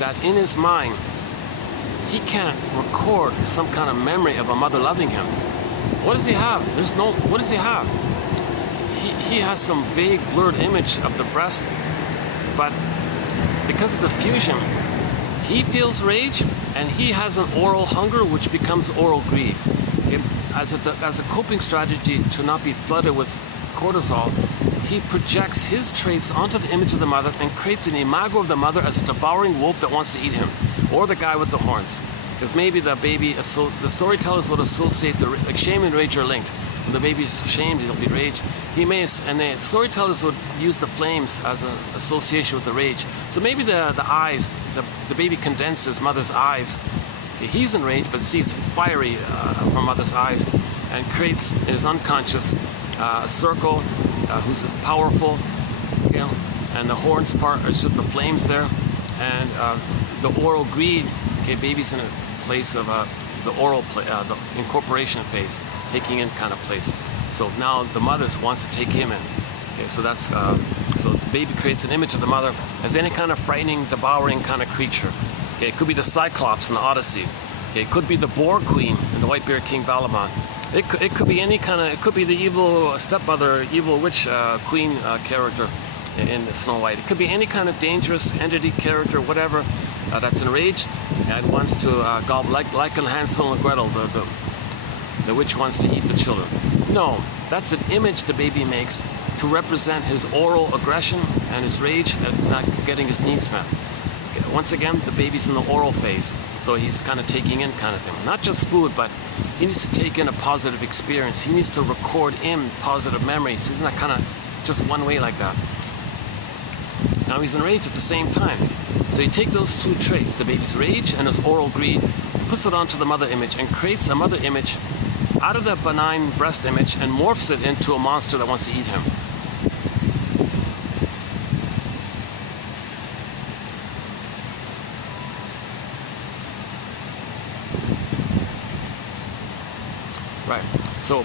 that in his mind, he can't record some kind of memory of a mother loving him. What does he have? What does he have? He has some vague, blurred image of the breast, but because of the fusion, he feels rage and he has an oral hunger which becomes oral greed. As a coping strategy to not be flooded with cortisol, he projects his traits onto the image of the mother and creates an imago of the mother as a devouring wolf that wants to eat him, or the guy with the horns. Because maybe the baby, the storytellers would associate like shame and rage are linked. When the baby's shamed, he'll be rage. And the storytellers would use the flames as an association with the rage. So maybe the eyes, the baby condenses mother's eyes. He's in rage, but sees fiery from mother's eyes, and creates in his unconscious a circle who's powerful, you know, and the horns part is just the flames there, and the oral greed. Okay, baby's in a place of the oral, the incorporation phase, taking in kind of place. So now the mother wants to take him in. Okay, so that's so the baby creates an image of the mother as any kind of frightening, devouring kind of creature. Okay, it could be the Cyclops in the Odyssey. Okay, it could be the Boar Queen in the White Bear King Valamon. It could be any kind of, it could be the evil stepmother, evil witch queen character in Snow White. It could be any kind of dangerous entity character, whatever, that's enraged and wants to gobble, like in Hansel and Gretel, the witch wants to eat the children. No, that's an image the baby makes to represent his oral aggression and his rage at not getting his needs met. Once again, the baby's in the oral phase, so he's kind of taking in kind of thing. Not just food, but he needs to take in a positive experience. He needs to record in positive memories. He's not kind of just one way like that. Now he's enraged at the same time. So you take those two traits, the baby's rage and his oral greed, puts it onto the mother image and creates a mother image out of the benign breast image and morphs it into a monster that wants to eat him. Right. So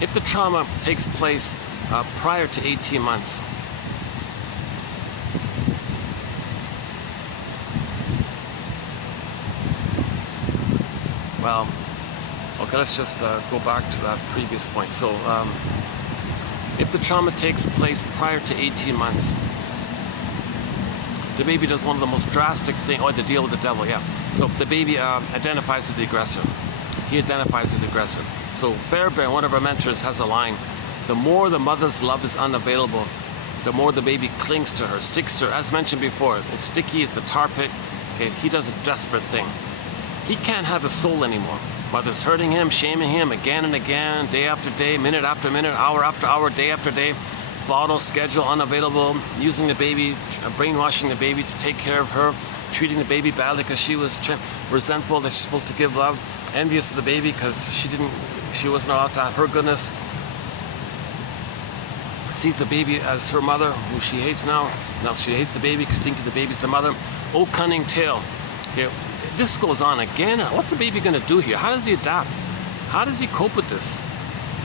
if the trauma takes place prior to 18 months, well, okay, let's just go back to that previous point. So if the trauma takes place prior to 18 months, the baby does one of the most drastic things, the deal with the devil, yeah. So the baby identifies with the aggressor. He identifies with the aggressor. So Fairbairn, one of our mentors, has a line: the more the mother's love is unavailable, the more the baby clings to her, sticks to her. As mentioned before, it's sticky at the tar pit. Okay, he does a desperate thing. He can't have a soul anymore. Mother's hurting him, shaming him again and again, day after day, minute after minute, hour after hour, day after day. Bottle, schedule, unavailable, using the baby, brainwashing the baby to take care of her, treating the baby badly because she was resentful that she's supposed to give love, envious of the baby because she wasn't allowed to have her goodness. Sees the baby as her mother, who she hates now. Now she hates the baby because thinking the baby's the mother. Oh, cunning tale. Here, this goes on again. What's the baby going to do here? How does he adapt? How does he cope with this?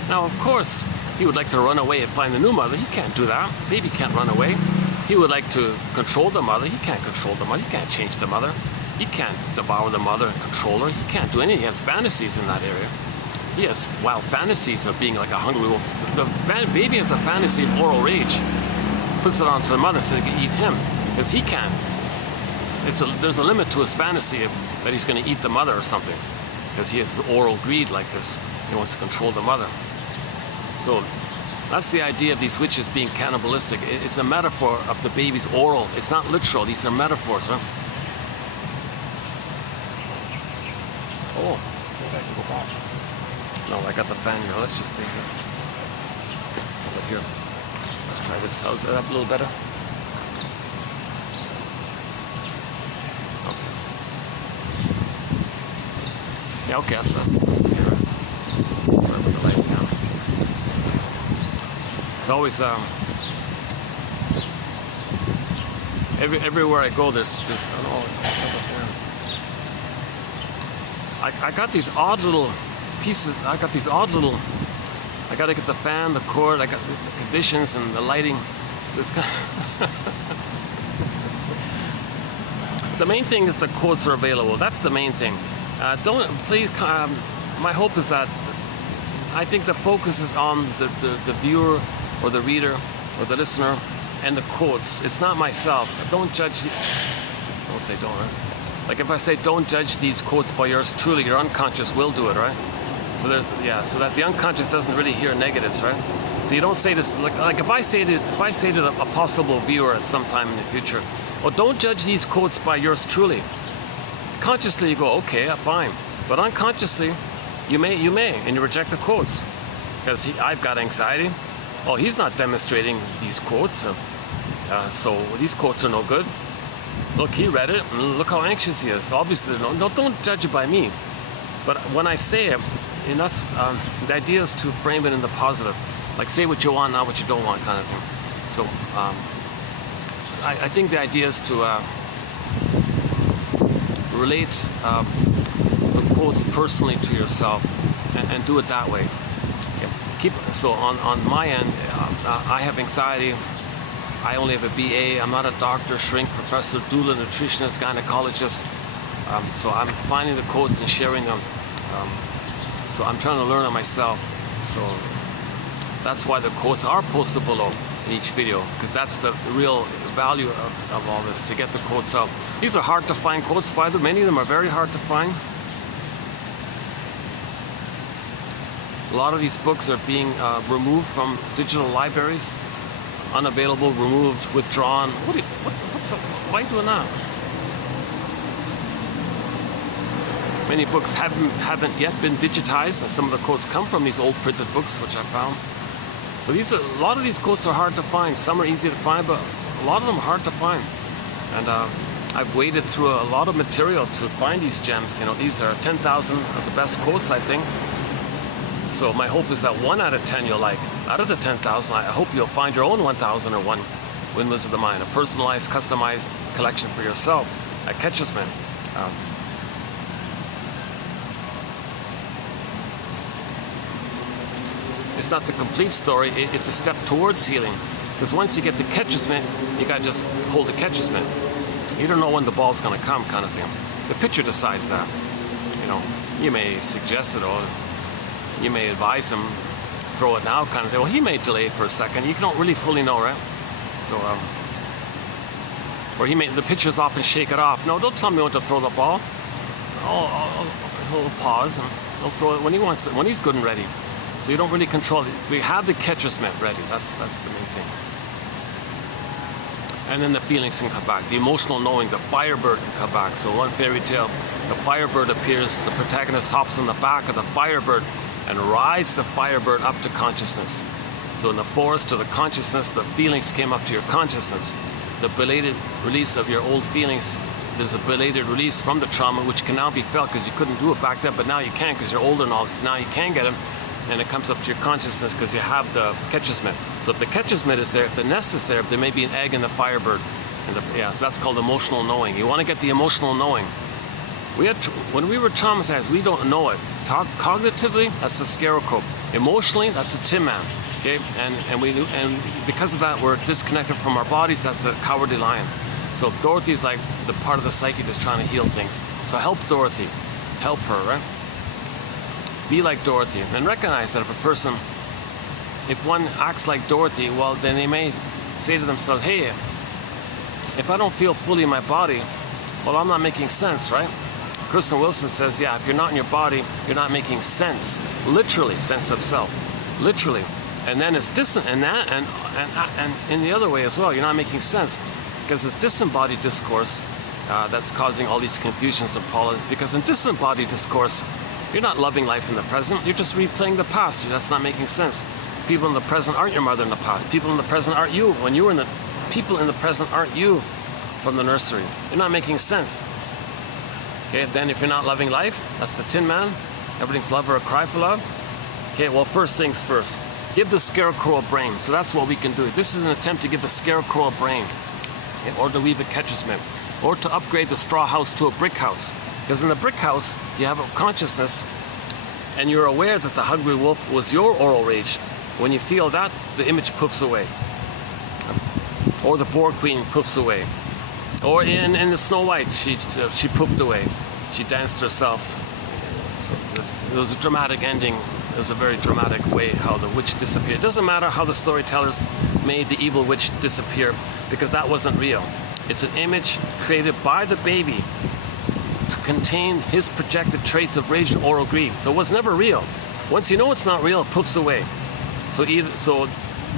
Now, of course, he would like to run away and find the new mother. He can't do that. Baby can't run away. He would like to control the mother. He can't control the mother. He can't change the mother. He can't devour the mother and control her. He can't do anything. He has fantasies in that area. He has wild fantasies of being like a hungry wolf. The baby has a fantasy of oral rage. Puts it onto the mother so he can eat him. Because he can't. There's a limit to his fantasy that he's going to eat the mother or something. Because he has his oral greed like this. He wants to control the mother. So that's the idea of these witches being cannibalistic. It's a metaphor of the baby's oral. It's not literal. These are metaphors, right? Oh, maybe I can go back. No, I got the fan here. Let's just stay here. Over here. Let's try this. How's that a little better? Okay. Yeah, okay, that's better. Sorry about the light now. It's always everywhere I go there's I got these odd little pieces. I got to get the fan, the cord, I got the conditions and the lighting. It's kind of the main thing is the quotes are available. That's the main thing. Please, my hope is that I think the focus is on the viewer or the reader or the listener and the quotes. It's not myself. Don't judge. Don't say don't, right? Like if I say don't judge these quotes by yours truly, your unconscious will do it, right? So so that the unconscious doesn't really hear negatives, right? So you don't say this like if I say to a possible viewer at some time in the future, well, don't judge these quotes by yours truly. Consciously you go, okay, fine, but unconsciously you may, and you reject the quotes because I've got anxiety. Oh, he's not demonstrating these quotes, so these quotes are no good. Look, he read it, and look how anxious he is. Obviously, no, don't judge it by me. But when I say it, and that's the idea is to frame it in the positive, like say what you want, not what you don't want, kind of thing. So I think the idea is to relate the quotes personally to yourself and do it that way. So on my end, I have anxiety. I only have a BA. I'm not a doctor, shrink, professor, doula, nutritionist, gynecologist. So I'm finding the quotes and sharing them. So I'm trying to learn it myself. So that's why the quotes are posted below in each video, because that's the real value of all this, to get the quotes out. These are hard to find quotes, by the way. Many of them are very hard to find. A lot of these books are being removed from digital libraries. Unavailable, removed, withdrawn. Why are you doing that? Many books haven't yet been digitized, and some of the quotes come from these old printed books, which I found. So a lot of these quotes are hard to find. Some are easy to find, but a lot of them are hard to find. And I've waded through a lot of material to find these gems. You know, these are 10,000 of the best quotes, I think. So my hope is that 1 out of 10 you'll like. Out of the 10,000, I hope you'll find your own 1,001 Windmills of the Mind, a personalized, customized collection for yourself at Catcher's Mitt. It's not the complete story, it's a step towards healing. Because once you get the Catcher's Mitt, you gotta just hold the Catcher's Mitt. You don't know when the ball's gonna come, kind of thing. The pitcher decides that. You know, you may suggest it, or you may advise him, throw it now, kind of thing. Well, he may delay for a second. You don't really fully know, right? So, or the pitchers often shake it off. No, don't tell me when to throw the ball. He'll pause and he'll throw it when he wants to, when he's good and ready. So you don't really control it. We have the Catcher's Mitt ready. That's the main thing. And then the feelings can come back. The emotional knowing, the Firebird can come back. So one fairy tale, the Firebird appears, the protagonist hops on the back of the Firebird and rides the Firebird up to consciousness. So in the forest to the consciousness, the feelings came up to your consciousness. The belated release of your old feelings there's a belated release from the trauma, which can now be felt because you couldn't do it back then, but now you can because you're older and all. Now you can get them, and it comes up to your consciousness because you have the catcher's mitt. So if the catcher's mitt is there, if the nest is there, if there may be an egg in the firebird. Yeah, so that's called emotional knowing. You want to get the emotional knowing. When we were traumatized, we don't know it. Cognitively, that's the scarecrow. Emotionally, that's the Tin Man. Okay, and because of that, we're disconnected from our bodies. That's the cowardly lion. So Dorothy's like the part of the psyche that's trying to heal things. So help Dorothy, help her, right? Be like Dorothy, and recognize that if one acts like Dorothy, well, then they may say to themselves, hey, if I don't feel fully in my body, well, I'm not making sense, right? Kristen Wilson says, yeah, if you're not in your body, you're not making sense. Literally, sense of self. Literally. And then it's distant, and in the other way as well, you're not making sense. Because it's disembodied discourse that's causing all these confusions and pollen. Because in disembodied discourse, you're not loving life in the present, you're just replaying the past. That's not making sense. People in the present aren't your mother in the past. People in the present aren't you. When you were in the people in the present aren't you from the nursery. You're not making sense. Okay, then if you're not loving life, that's the Tin Man. Everything's love or a cry for love. Okay, well, first things first. Give the scarecrow a brain. So that's what we can do. This is an attempt to give the scarecrow a brain, or to weave a catcher's mitt, or to upgrade the straw house to a brick house. Because in the brick house, you have a consciousness, and you're aware that the hungry wolf was your oral rage. When you feel that, the image poofs away. Or the boar queen poofs away. Or in the Snow White, she poofed away. She danced herself. So it was a dramatic ending. It was a very dramatic way how the witch disappeared. It doesn't matter how the storytellers made the evil witch disappear, because that wasn't real. It's an image created by the baby to contain his projected traits of rage and oral greed. So it was never real. Once you know it's not real, it poofs away. So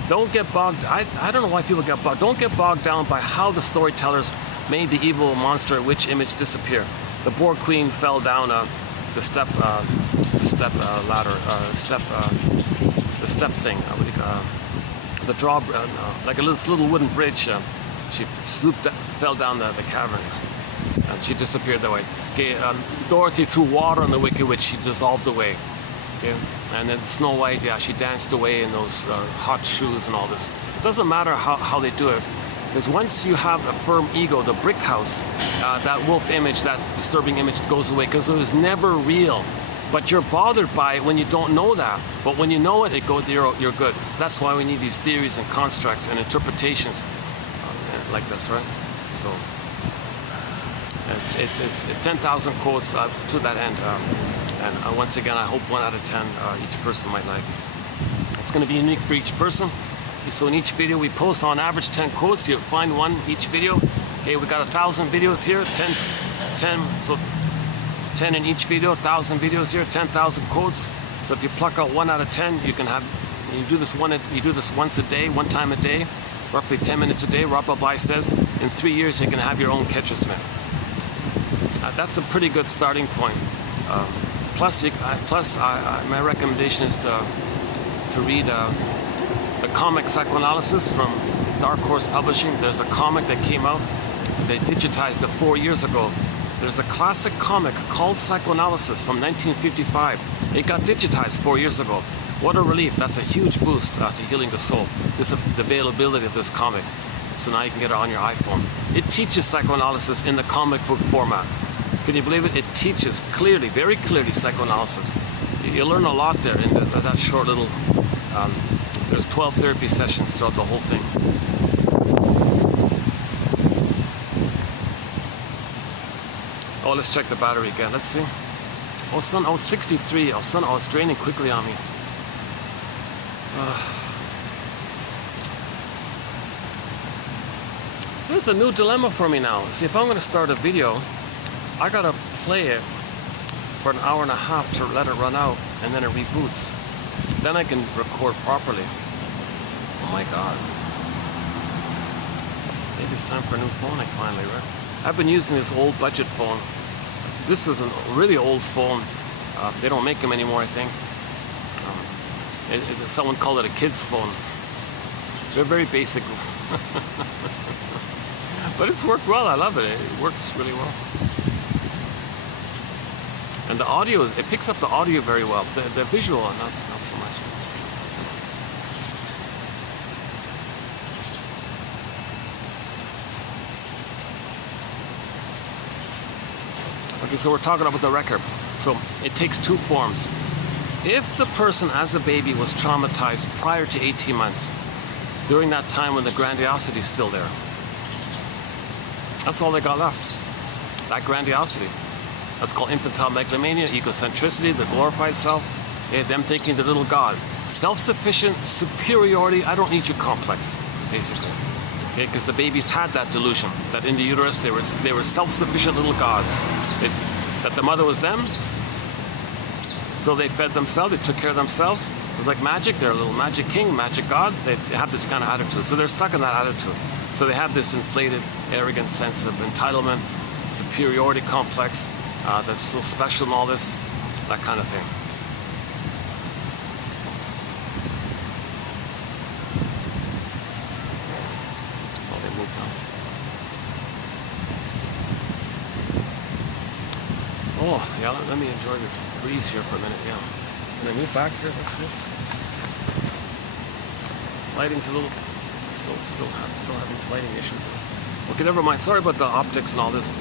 don't get bogged. I don't know why people get bogged. Don't get bogged down by how the storytellers made the evil monster witch image disappear. The boar queen fell down the step ladder, the step thing. What do you call the draw? Like a little wooden bridge. She fell down the cavern. She disappeared that way. Okay, Dorothy threw water on the wicked witch. She dissolved away. Okay, and then Snow White, yeah, she danced away in those hot shoes and all this. It doesn't matter how they do it, because once you have a firm ego, the brick house, that wolf image, that disturbing image goes away, because it was never real. But you're bothered by it when you don't know that. But when you know it, you're good. So that's why we need these theories and constructs and interpretations like this, right? So it's 10,000 quotes to that end. And once again, I hope 1 out of 10 each person might like. It's going to be unique for each person. So in each video we post on average 10 quotes. You find one each video. Okay, we got 1,000 videos here, 10, so 10 in each video, 1,000 videos here, 10,000 quotes. So if you pluck out 1 out of 10, you do this once a day, 1 time a day, roughly 10 minutes a day. Rapabai says in 3 years you can have your own catcher's mitt. That's a pretty good starting point. Plus, my recommendation is to read the comic Psychoanalysis from Dark Horse Publishing. There's a comic that came out. They digitized it 4 years ago. There's a classic comic called Psychoanalysis from 1955. It got digitized 4 years ago. What a relief. That's a huge boost to healing the soul. The availability of this comic. So now you can get it on your iPhone. It teaches psychoanalysis in the comic book format. Can you believe it? It teaches clearly, very clearly, psychoanalysis. You learn a lot there in that short little... there's 12 therapy sessions throughout the whole thing. Oh, let's check the battery again. Let's see. Oh, son, I was 63. Oh, son, it's draining quickly on me. There's a new dilemma for me now. See, if I'm going to start a video, I gotta play it for an hour and a half to let it run out, and then it reboots. Then I can record properly. Oh my God. Maybe it's time for a new phone finally, right? I've been using this old budget phone. This is a really old phone. They don't make them anymore, I think. Someone called it a kid's phone. They're very basic. But it's worked well. I love it. It works really well. And the audio, it picks up the audio very well. The visual, not so much. Okay, so we're talking about the record. So it takes two forms. If the person as a baby was traumatized prior to 18 months, during that time when the grandiosity is still there, that's all they got left. That grandiosity. That's called infantile megalomania, egocentricity, the glorified self, them thinking the little God. Self-sufficient, superiority, I don't need you complex, basically. Okay, because the babies had that delusion, that in the uterus they were self-sufficient little gods. That the mother was them, so they fed themselves, they took care of themselves. It was like magic, they're a little magic king, magic god. They have this kind of attitude, so they're stuck in that attitude. So they have this inflated, arrogant sense of entitlement, superiority complex, they're so special and all this, that kind of thing. Oh, they moved on. Oh, yeah, let me enjoy this breeze here for a minute, yeah. Can I move back here? Let's see. Lighting's a little, still having lighting issues. Okay, never mind. Sorry about the optics and all this.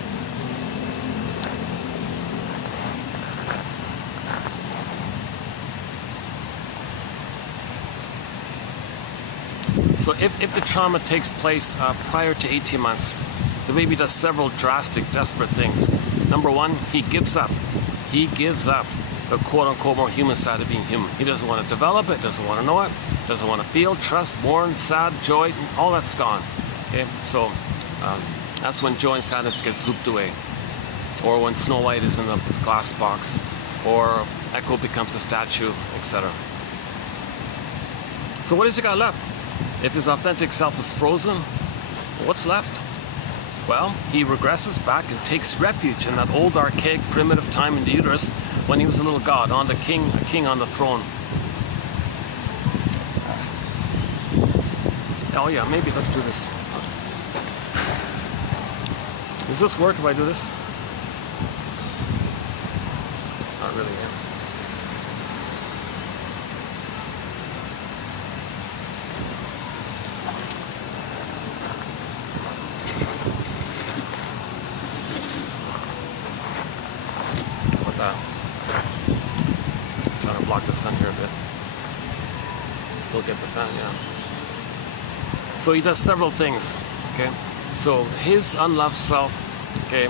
So if the trauma takes place prior to 18 months, the baby does several drastic, desperate things. Number one, he gives up. He gives up the quote-unquote more human side of being human. He doesn't want to develop it, doesn't want to know it, doesn't want to feel, trust, mourn, sad, joy, all that's gone. Okay, so that's when joy and sadness get zooped away. Or when Snow White is in the glass box, or Echo becomes a statue, etc. So what has he got left? If his authentic self is frozen, what's left? Well, he regresses back and takes refuge in that old, archaic, primitive time in the uterus when he was a little god, a king on the throne. Oh yeah, maybe let's do this. Does this work if I do this? Not really, yeah. Trying to block the sun here a bit. Still get the fan, yeah. So he does several things, okay? So his unloved self, okay,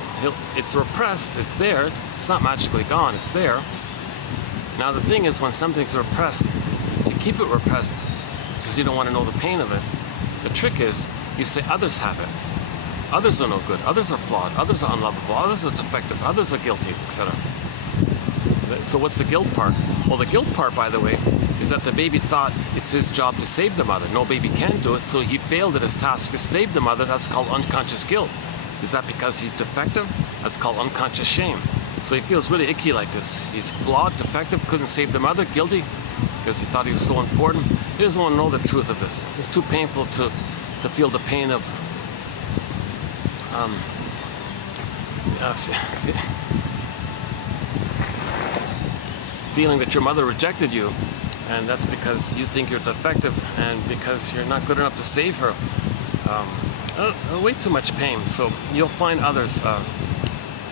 it's repressed, it's there, it's not magically gone, it's there. Now the thing is, when something's repressed, to keep it repressed, because you don't want to know the pain of it, the trick is, you say others have it. Others are no good, others are flawed, others are unlovable, others are defective, others are guilty, etc. So what's the guilt part? Well, the guilt part, by the way, is that the baby thought it's his job to save the mother. No baby can do it, so he failed at his task to save the mother. That's called unconscious guilt. Is that because he's defective? That's called unconscious shame. So he feels really icky like this. He's flawed, defective, couldn't save the mother, guilty, because he thought he was so important. He doesn't want to know the truth of this. It's too painful to feel the pain of feeling that your mother rejected you, and that's because you think you're defective and because you're not good enough to save her. Way too much pain. So you'll find others,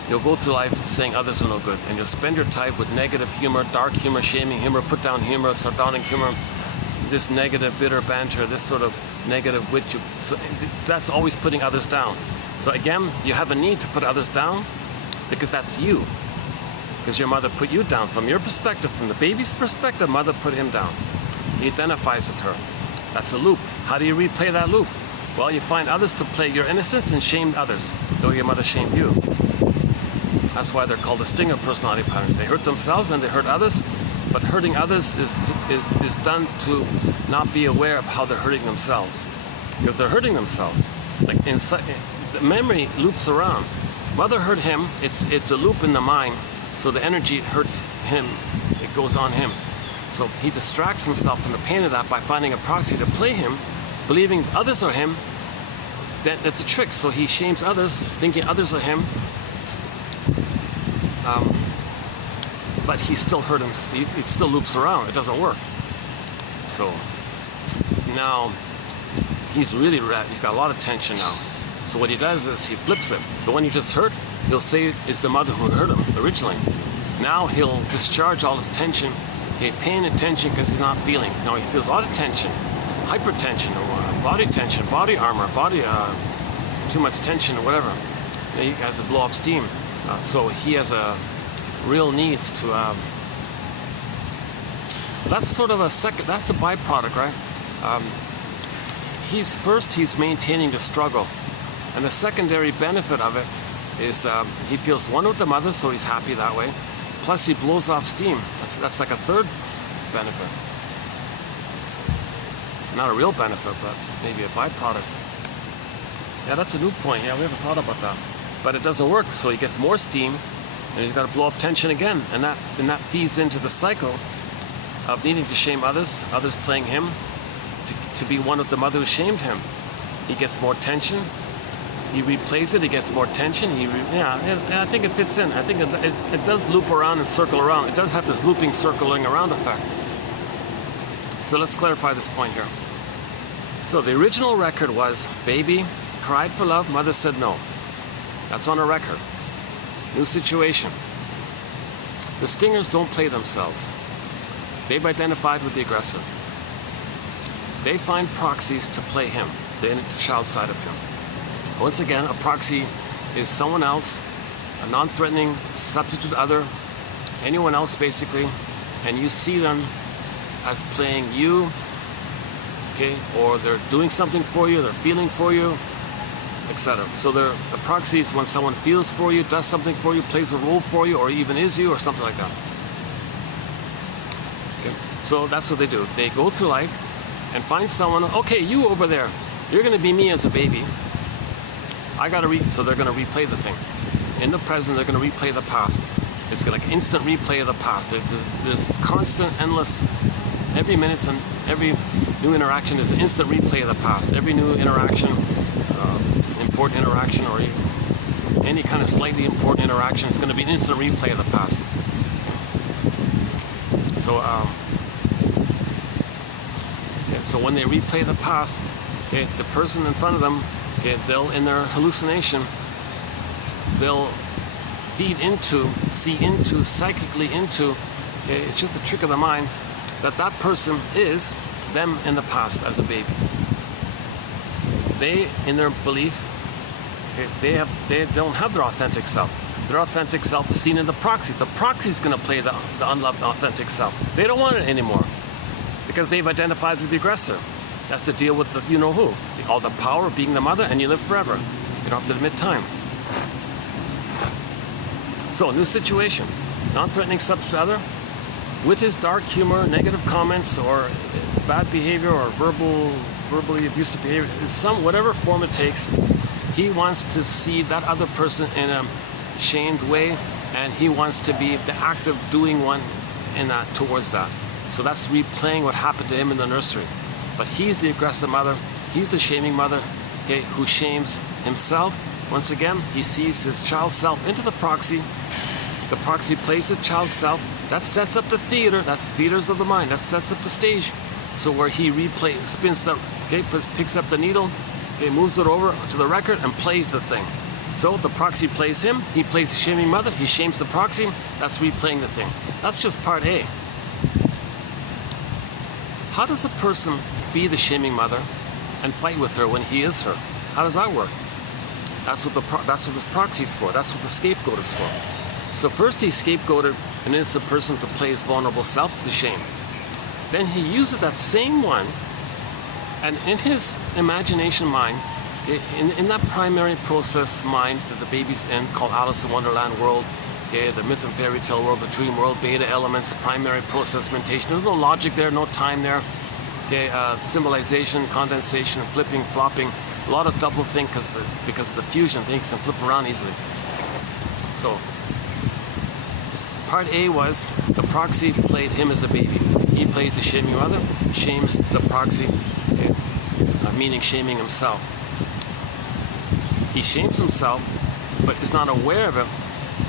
you'll go through life saying others are no good, and you'll spend your time with negative humor, dark humor, shaming humor, put down humor, sardonic humor, this negative, bitter banter, this sort of negative wit. So that's always putting others down. So again, you have a need to put others down because that's you. Because your mother put you down. From your perspective, from the baby's perspective, mother put him down. He identifies with her. That's a loop. How do you replay that loop? Well, you find others to play your innocence and shame others, though your mother shamed you. That's why they're called the stinger personality patterns. They hurt themselves and they hurt others, but hurting others is done to not be aware of how they're hurting themselves. Because they're hurting themselves. Like inside, the memory loops around. Mother hurt him, it's a loop in the mind. So the energy hurts him, it goes on him. So he distracts himself from the pain of that by finding a proxy to play him, believing others are him, that's a trick. So he shames others, thinking others are him, but he still hurt him. It still loops around. It doesn't work. So now he's really red. He's got a lot of tension now. So what he does is he flips it. The one he just hurt, he'll say it's the mother who hurt him originally. Now he'll discharge all his tension, pain and tension, because he's not feeling. Now he feels a lot of tension, hypertension, or body tension, body armor, body too much tension or whatever. He has to blow off steam. So he has a real need to. That's sort of a second. That's a byproduct, right? He's maintaining the struggle, and the secondary benefit of it is he feels one with the mother, so he's happy that way. Plus, he blows off steam. That's like a third benefit. Not a real benefit, but maybe a byproduct. Yeah, that's a new point. Yeah, we haven't thought about that. But it doesn't work, so he gets more steam, and he's got to blow off tension again, and that feeds into the cycle of needing to shame others playing him, to be one with the mother who shamed him. He gets more tension. He replays it. He gets more tension. I think it fits in. I think it does loop around and circle around. It does have this looping, circling around effect. So let's clarify this point here. So the original record was baby cried for love, mother said no. That's on a record. New situation. The stingers don't play themselves. They've identified with the aggressor. They find proxies to play him, the child side of him. Once again, a proxy is someone else, a non-threatening substitute other, anyone else basically, and you see them as playing you, okay, or they're doing something for you, they're feeling for you, etc. So a proxy is when someone feels for you, does something for you, plays a role for you, or even is you, or something like that. Okay. So that's what they do. They go through life and find someone, okay, you over there, you're going to be me as a baby. So they're going to replay the thing. In the present, they're going to replay the past. It's like an instant replay of the past. There's constant, endless, every minute and every new interaction is an instant replay of the past. Every new interaction, important interaction, or any kind of slightly important interaction is going to be an instant replay of the past. So, so when they replay the past, the person in front of them, they'll, in their hallucination, they'll feed into, see into, psychically into, it's just a trick of the mind, that person is them in the past as a baby. They, in their belief, they don't have their authentic self. Their authentic self is seen in the proxy. The proxy is going to play the unloved authentic self. They don't want it anymore because they've identified with the aggressor. That's the deal with the you-know-who. All the power of being the mother, and you live forever. You don't have to admit time. So, new situation. Non-threatening substitute other, with his dark humor, negative comments, or bad behavior, or verbally abusive behavior, whatever form it takes, he wants to see that other person in a shamed way, and he wants to be the active doing one in that, towards that. So that's replaying what happened to him in the nursery. But he's the aggressive mother, he's the shaming mother, okay, who shames himself. Once again, he sees his child self into the proxy. The proxy plays his child self. That sets up the theater. That's theaters of the mind. That sets up the stage. So where he spins the, okay, picks up the needle, okay, moves it over to the record and plays the thing. So the proxy plays him. He plays the shaming mother. He shames the proxy. That's replaying the thing. That's just part A. How does a person be the shaming mother and fight with her when he is her? How does that work? That's what the proxy is for. That's what the scapegoat is for. So first he scapegoated an innocent person to play his vulnerable self to shame. Then he uses that same one, and in his imagination mind, in that primary process mind that the baby's in, called Alice in Wonderland world, okay, the myth and fairy tale world, the dream world, beta elements, primary process mentation. There's no logic there, no time there. Okay, symbolization, condensation, flipping, flopping, a lot of double think because of the fusion, things can flip around easily. So, part A was the proxy played him as a baby. He plays the shaming mother, shames the proxy, okay, meaning shaming himself. He shames himself, but is not aware of it.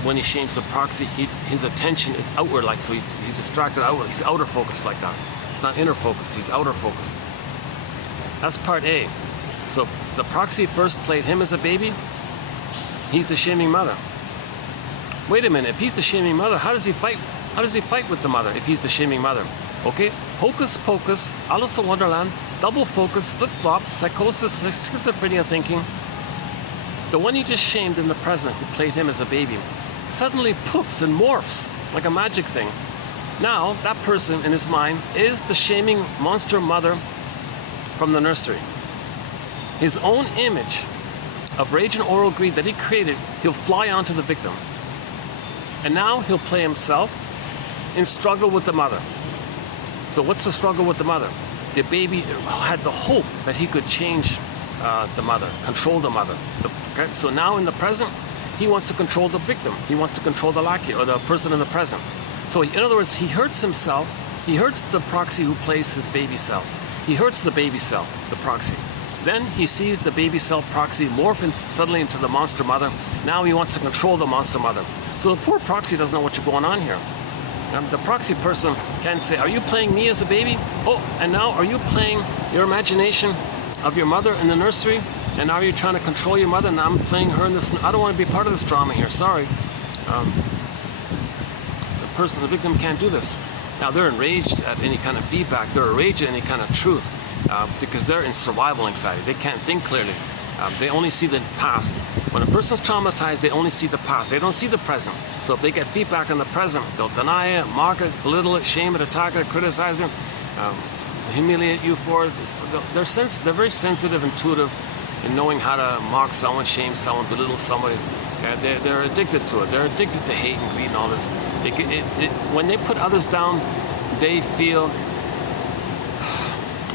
When he shames the proxy, his attention is outward, like, so he's distracted outward. He's outer focused like that. It's not inner focused, he's outer focused. That's part A. So the proxy first played him as a baby. He's the shaming mother. Wait a minute, if he's the shaming mother, how does he fight? How does he fight with the mother if he's the shaming mother? Okay, hocus pocus, Alice in Wonderland, double focus, flip-flop, psychosis, schizophrenia thinking. The one you just shamed in the present, who played him as a baby, suddenly poofs and morphs like a magic thing. Now, that person in his mind is the shaming monster mother from the nursery. His own image of rage and oral greed that he created, he'll fly onto the victim. And now he'll play himself in struggle with the mother. So what's the struggle with the mother? The baby had the hope that he could change the mother, control the mother. Okay? So now in the present, he wants to control the victim. He wants to control the lackey or the person in the present. So in other words, he hurts himself. He hurts the proxy who plays his baby self. He hurts the baby self, the proxy. Then he sees the baby self proxy morph suddenly into the monster mother. Now he wants to control the monster mother. So the poor proxy doesn't know what's going on here. The proxy person can say, are you playing me as a baby? Oh, and now are you playing your imagination of your mother in the nursery? And now you're trying to control your mother, and I'm playing her in this. I don't want to be part of this drama here, sorry. The victim can't do this. Now they're enraged at any kind of feedback, they're enraged at any kind of truth, because they're in survival anxiety. They can't think clearly. They only see the past. When a person's traumatized, they only see the past. They don't see the present. So if they get feedback in the present, they'll deny it, mock it, belittle it, shame it, attack it, criticize it, humiliate you for it. They're very sensitive, intuitive in knowing how to mock someone, shame someone, belittle somebody. They're addicted to it. They're addicted to hate and greed and all this. When they put others down, they feel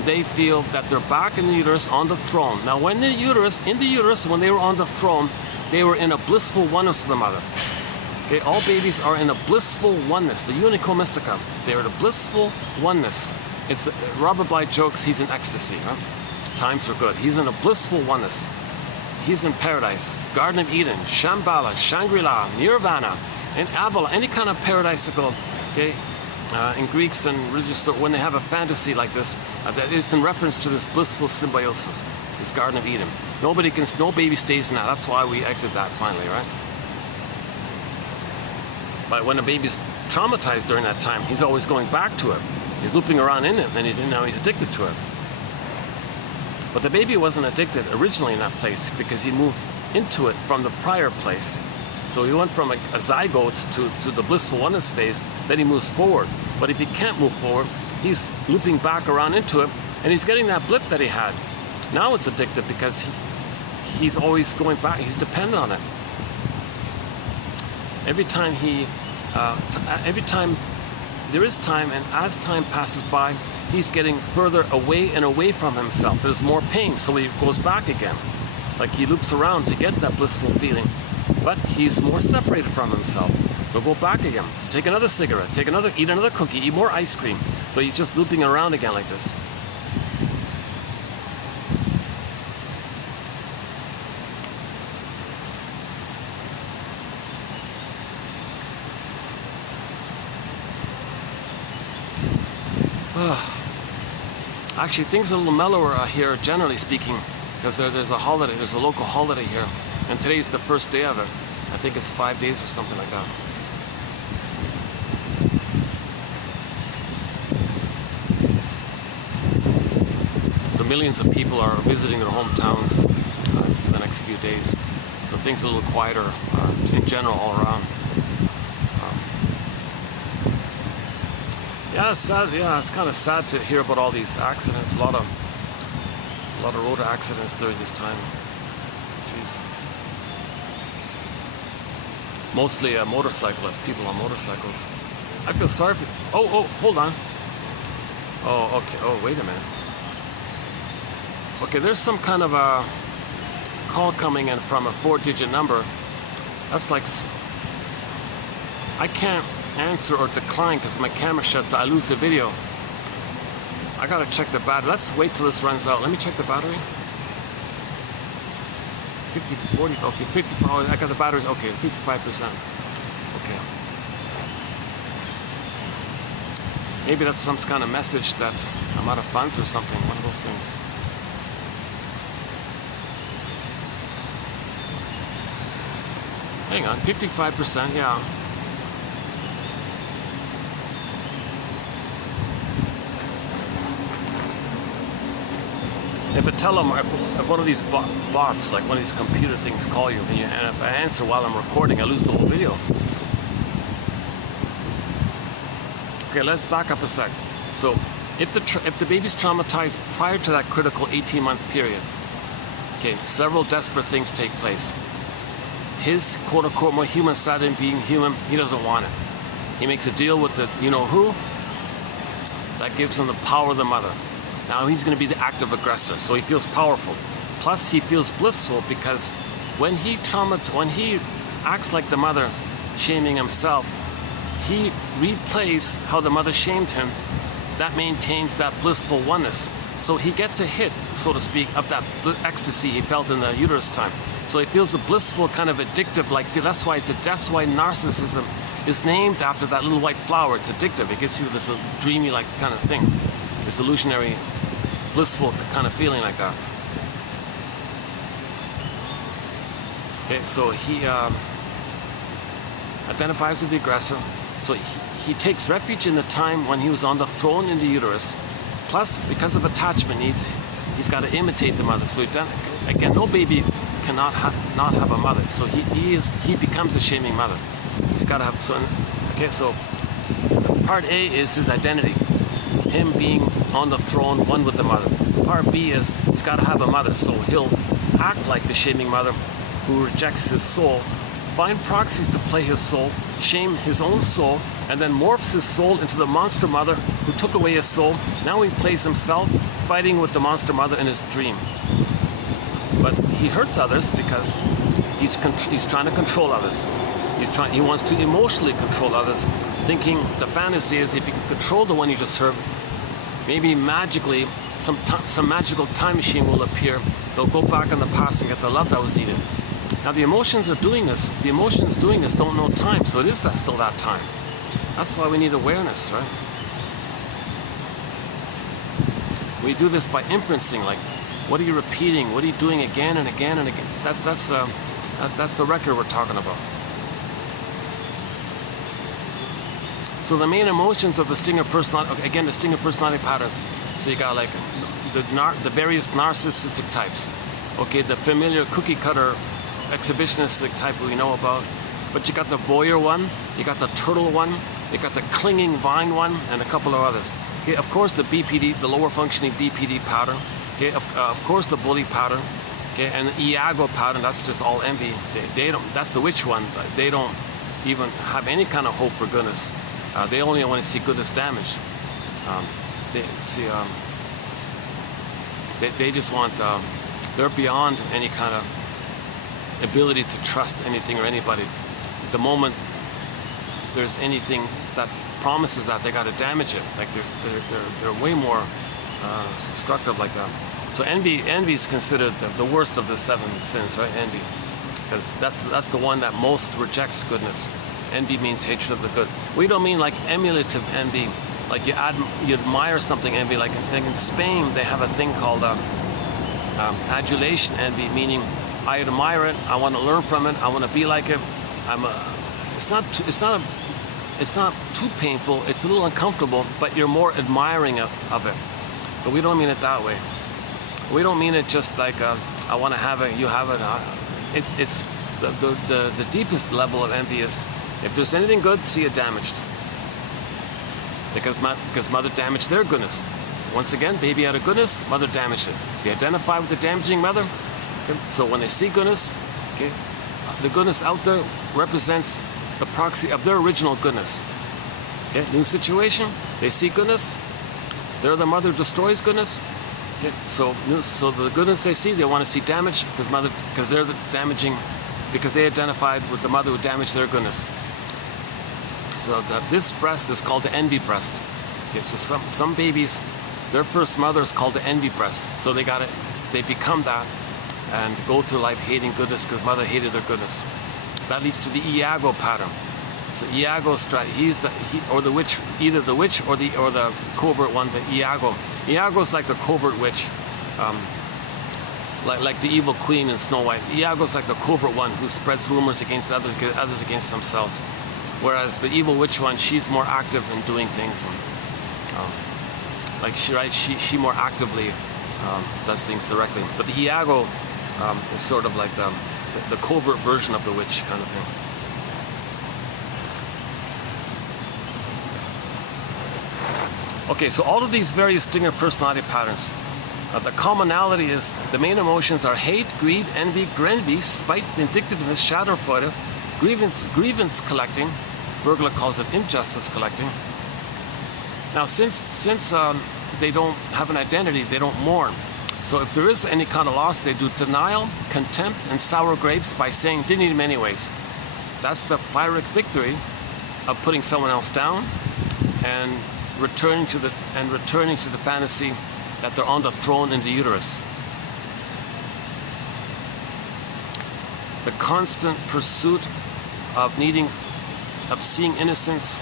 that they're back in the uterus on the throne. Now, when in the uterus, when they were on the throne, they were in a blissful oneness with the mother. Okay, all babies are in a blissful oneness, the unico mystica. They're in a blissful oneness. It's Robert Bly jokes he's in ecstasy. Huh? Times are good. He's in a blissful oneness. He's in paradise, Garden of Eden, Shambhala, Shangri-La, Nirvana, and avail, any kind of paradisical. Okay. In Greeks and religious, when they have a fantasy like this, it's in reference to this blissful symbiosis, this Garden of Eden. No baby stays in that. That's why we exit that finally, right? But when a baby's traumatized during that time, he's always going back to it. He's looping around in it, and now he's addicted to it. But the baby wasn't addicted originally in that place because he moved into it from the prior place. So he went from a zygote to the blissful oneness phase, then he moves forward. But if he can't move forward, he's looping back around into it, and he's getting that blip that he had. Now it's addictive because he's always going back, he's dependent on it. Every time there is time, and as time passes by, he's getting further away and away from himself. There's more pain, so he goes back again. Like he loops around to get that blissful feeling. But he's more separated from himself. So go back again. So take another cigarette, eat another cookie, eat more ice cream. So he's just looping around again like this. Actually, things are a little mellower here, generally speaking, because there's a holiday, there's a local holiday here. And today's the first day of it. I think it's 5 days or something like that. So millions of people are visiting their hometowns for the next few days. So things are a little quieter in general all around. Yeah, it's sad. Yeah, it's kind of sad to hear about all these accidents. A lot of road accidents during this time. Mostly motorcyclists, people on motorcycles. I feel sorry for... Oh, hold on. Oh, okay. Oh, wait a minute. Okay, there's some kind of a call coming in from a 4-digit number. That's like... I can't answer or decline because my camera shuts, so I lose the video. I gotta check the battery. Let's wait till this runs out. Let me check the battery. 50, 40, okay, 55, oh, I got the batteries, okay, 55%. Okay. Maybe that's some kind of message that I'm out of funds or something, one of those things. Hang on, 55%, yeah. If if one of these bots, like one of these computer things, call you, and if I answer while I'm recording, I lose the whole video. Okay, let's back up a sec. So, if the baby's traumatized prior to that critical 18-month period, okay, several desperate things take place. His quote-unquote more human side in being human, he doesn't want it. He makes a deal with the you-know-who that gives him the power of the mother. Now he's going to be the active aggressor, so he feels powerful. Plus, he feels blissful because when he acts like the mother, shaming himself, he replays how the mother shamed him. That maintains that blissful oneness. So he gets a hit, so to speak, of that ecstasy he felt in the uterus time. So he feels a blissful kind of addictive like feel. That's why narcissism is named after that little white flower. It's addictive. It gives you this dreamy like kind of thing, this illusionary, blissful kind of feeling like that. Okay, so he identifies with the aggressor. So he takes refuge in the time when he was on the throne in the uterus. Plus, because of attachment needs, he's got to imitate the mother. So again, no baby cannot not have a mother. So he becomes a shaming mother. He's got to have. So okay, so part A is his identity, him being on the throne, one with the mother. Part B is he's got to have a mother. So he'll act like the shaming mother who rejects his soul, find proxies to play his soul, shame his own soul, and then morphs his soul into the monster mother who took away his soul. Now he plays himself fighting with the monster mother in his dream. But he hurts others because he's trying to control others. He wants to emotionally control others, thinking the fantasy is if you can control the one you just served, maybe magically some magical time machine will appear. They'll go back in the past and get the love that was needed. Now the emotions are doing this. The emotions doing this don't know time, so it is still that time. That's why we need awareness, right? We do this by inferencing, like, what are you repeating? What are you doing again and again and again? That's the record we're talking about. So the main emotions of the stinger personality, again, the stinger personality patterns. So you got like the various narcissistic types. Okay, the familiar cookie cutter exhibitionistic type we know about. But you got the voyeur one, you got the turtle one, you got the clinging vine one, and a couple of others. Okay, of course the BPD, the lower functioning BPD pattern. Okay, of course the bully pattern. Okay, and the Iago pattern, that's just all envy. They don't. That's the witch one. They don't even have any kind of hope for goodness. They only want to see goodness damaged. They just want. They're beyond any kind of ability to trust anything or anybody. The moment there's anything that promises that, they got to damage it. Like they're way more destructive like that. So envy is considered the worst of the 7 sins, right? Envy, because that's the one that most rejects goodness. Envy means hatred of the good. We don't mean like emulative envy, like you admire something envy. Like in Spain, they have a thing called adulation envy, meaning I admire it, I want to learn from it, I want to be like it. It's not too painful. It's a little uncomfortable, but you're more admiring of it. So we don't mean it that way. We don't mean it just like I want to have it, you have it. It's the deepest level of envy is if there's anything good, see it damaged. Because mother damaged their goodness. Once again, baby out of goodness, mother damaged it. They identify with the damaging mother. Okay? So when they see goodness, okay, the goodness out there represents the proxy of their original goodness. Okay? New situation, they see goodness. They're the mother who destroys goodness. Okay? So the goodness they see, they want to see damage because they're the damaging, because they identified with the mother who damaged their goodness. So this breast is called the envy breast. Okay, so some babies, their first mother is called the envy breast. So they become that, and go through life hating goodness because mother hated their goodness. That leads to the Iago pattern. So Iago, or the witch, either the witch or the covert one, the Iago. Iago is like the covert witch, like the evil queen in Snow White. Iago is like the covert one who spreads rumors against others against themselves. Whereas the evil witch one, she's more active in doing things. And, she more actively does things directly. But the Iago is sort of like the covert version of the witch kind of thing. Okay, so all of these various stinger personality patterns, the commonality is the main emotions are hate, greed, envy, spite, vindictiveness, schadenfreude, grievance collecting. Burglar calls it injustice collecting. Now, since they don't have an identity, they don't mourn. So if there is any kind of loss, they do denial, contempt, and sour grapes by saying didn't need him anyways. That's the pyrrhic victory of putting someone else down and returning to the fantasy that they're on the throne in the uterus. The constant pursuit of seeing innocence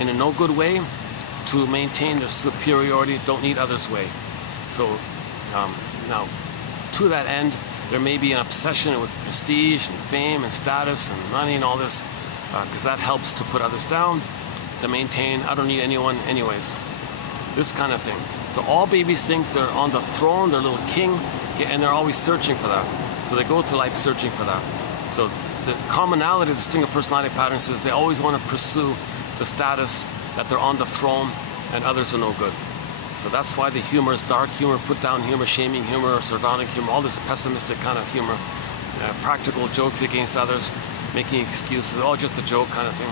in a no good way to maintain their superiority, don't need others' way. So now, to that end, there may be an obsession with prestige and fame and status and money and all this, because that helps to put others down, to maintain, I don't need anyone anyways. This kind of thing. So all babies think they're on the throne, they're little king, and they're always searching for that. So they go through life searching for that. So the commonality of the stinger personality patterns is they always want to pursue the status that they're on the throne and others are no good. So that's why the humor is dark humor, put down humor, shaming humor, sardonic humor, all this pessimistic kind of humor, practical jokes against others, making excuses, all just a joke kind of thing.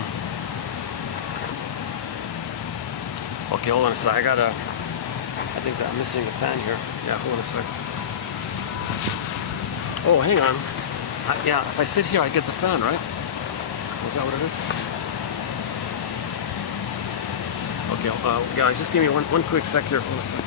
Okay, hold on a sec. I think that I'm missing a fan here. Yeah, hold on a sec. Oh, hang on. Yeah, if I sit here, I get the fan, right? Is that what it is? Okay, guys, just give me one quick sec here. Hold on a sec.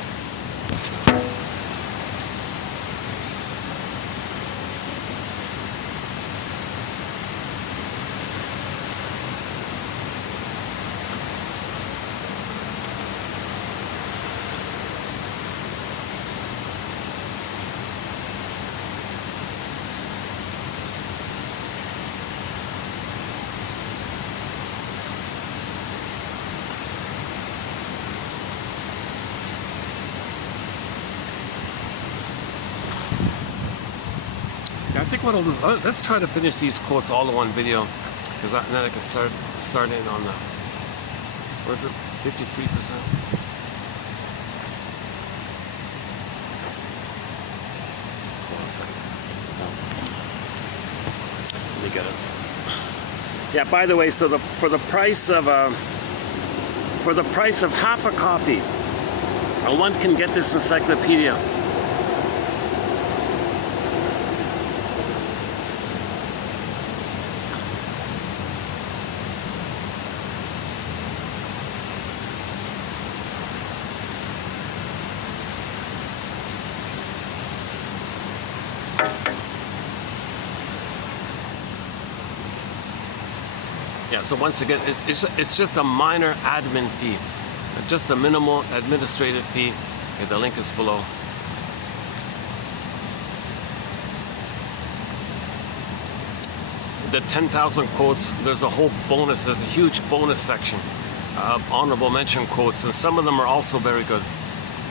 I think what I'll do is, let's try to finish these quotes all in one video, because then I can start in on the, what is it, 53%? Hold on a second. Let me get it. Yeah, by the way, so for the price of half a coffee, one can get this encyclopedia. Yeah, so once again, it's just a minor admin fee, just a minimal administrative fee. Okay, the link is below. The 10,000 quotes, there's a whole bonus, there's a huge bonus section of honorable mention quotes, and some of them are also very good.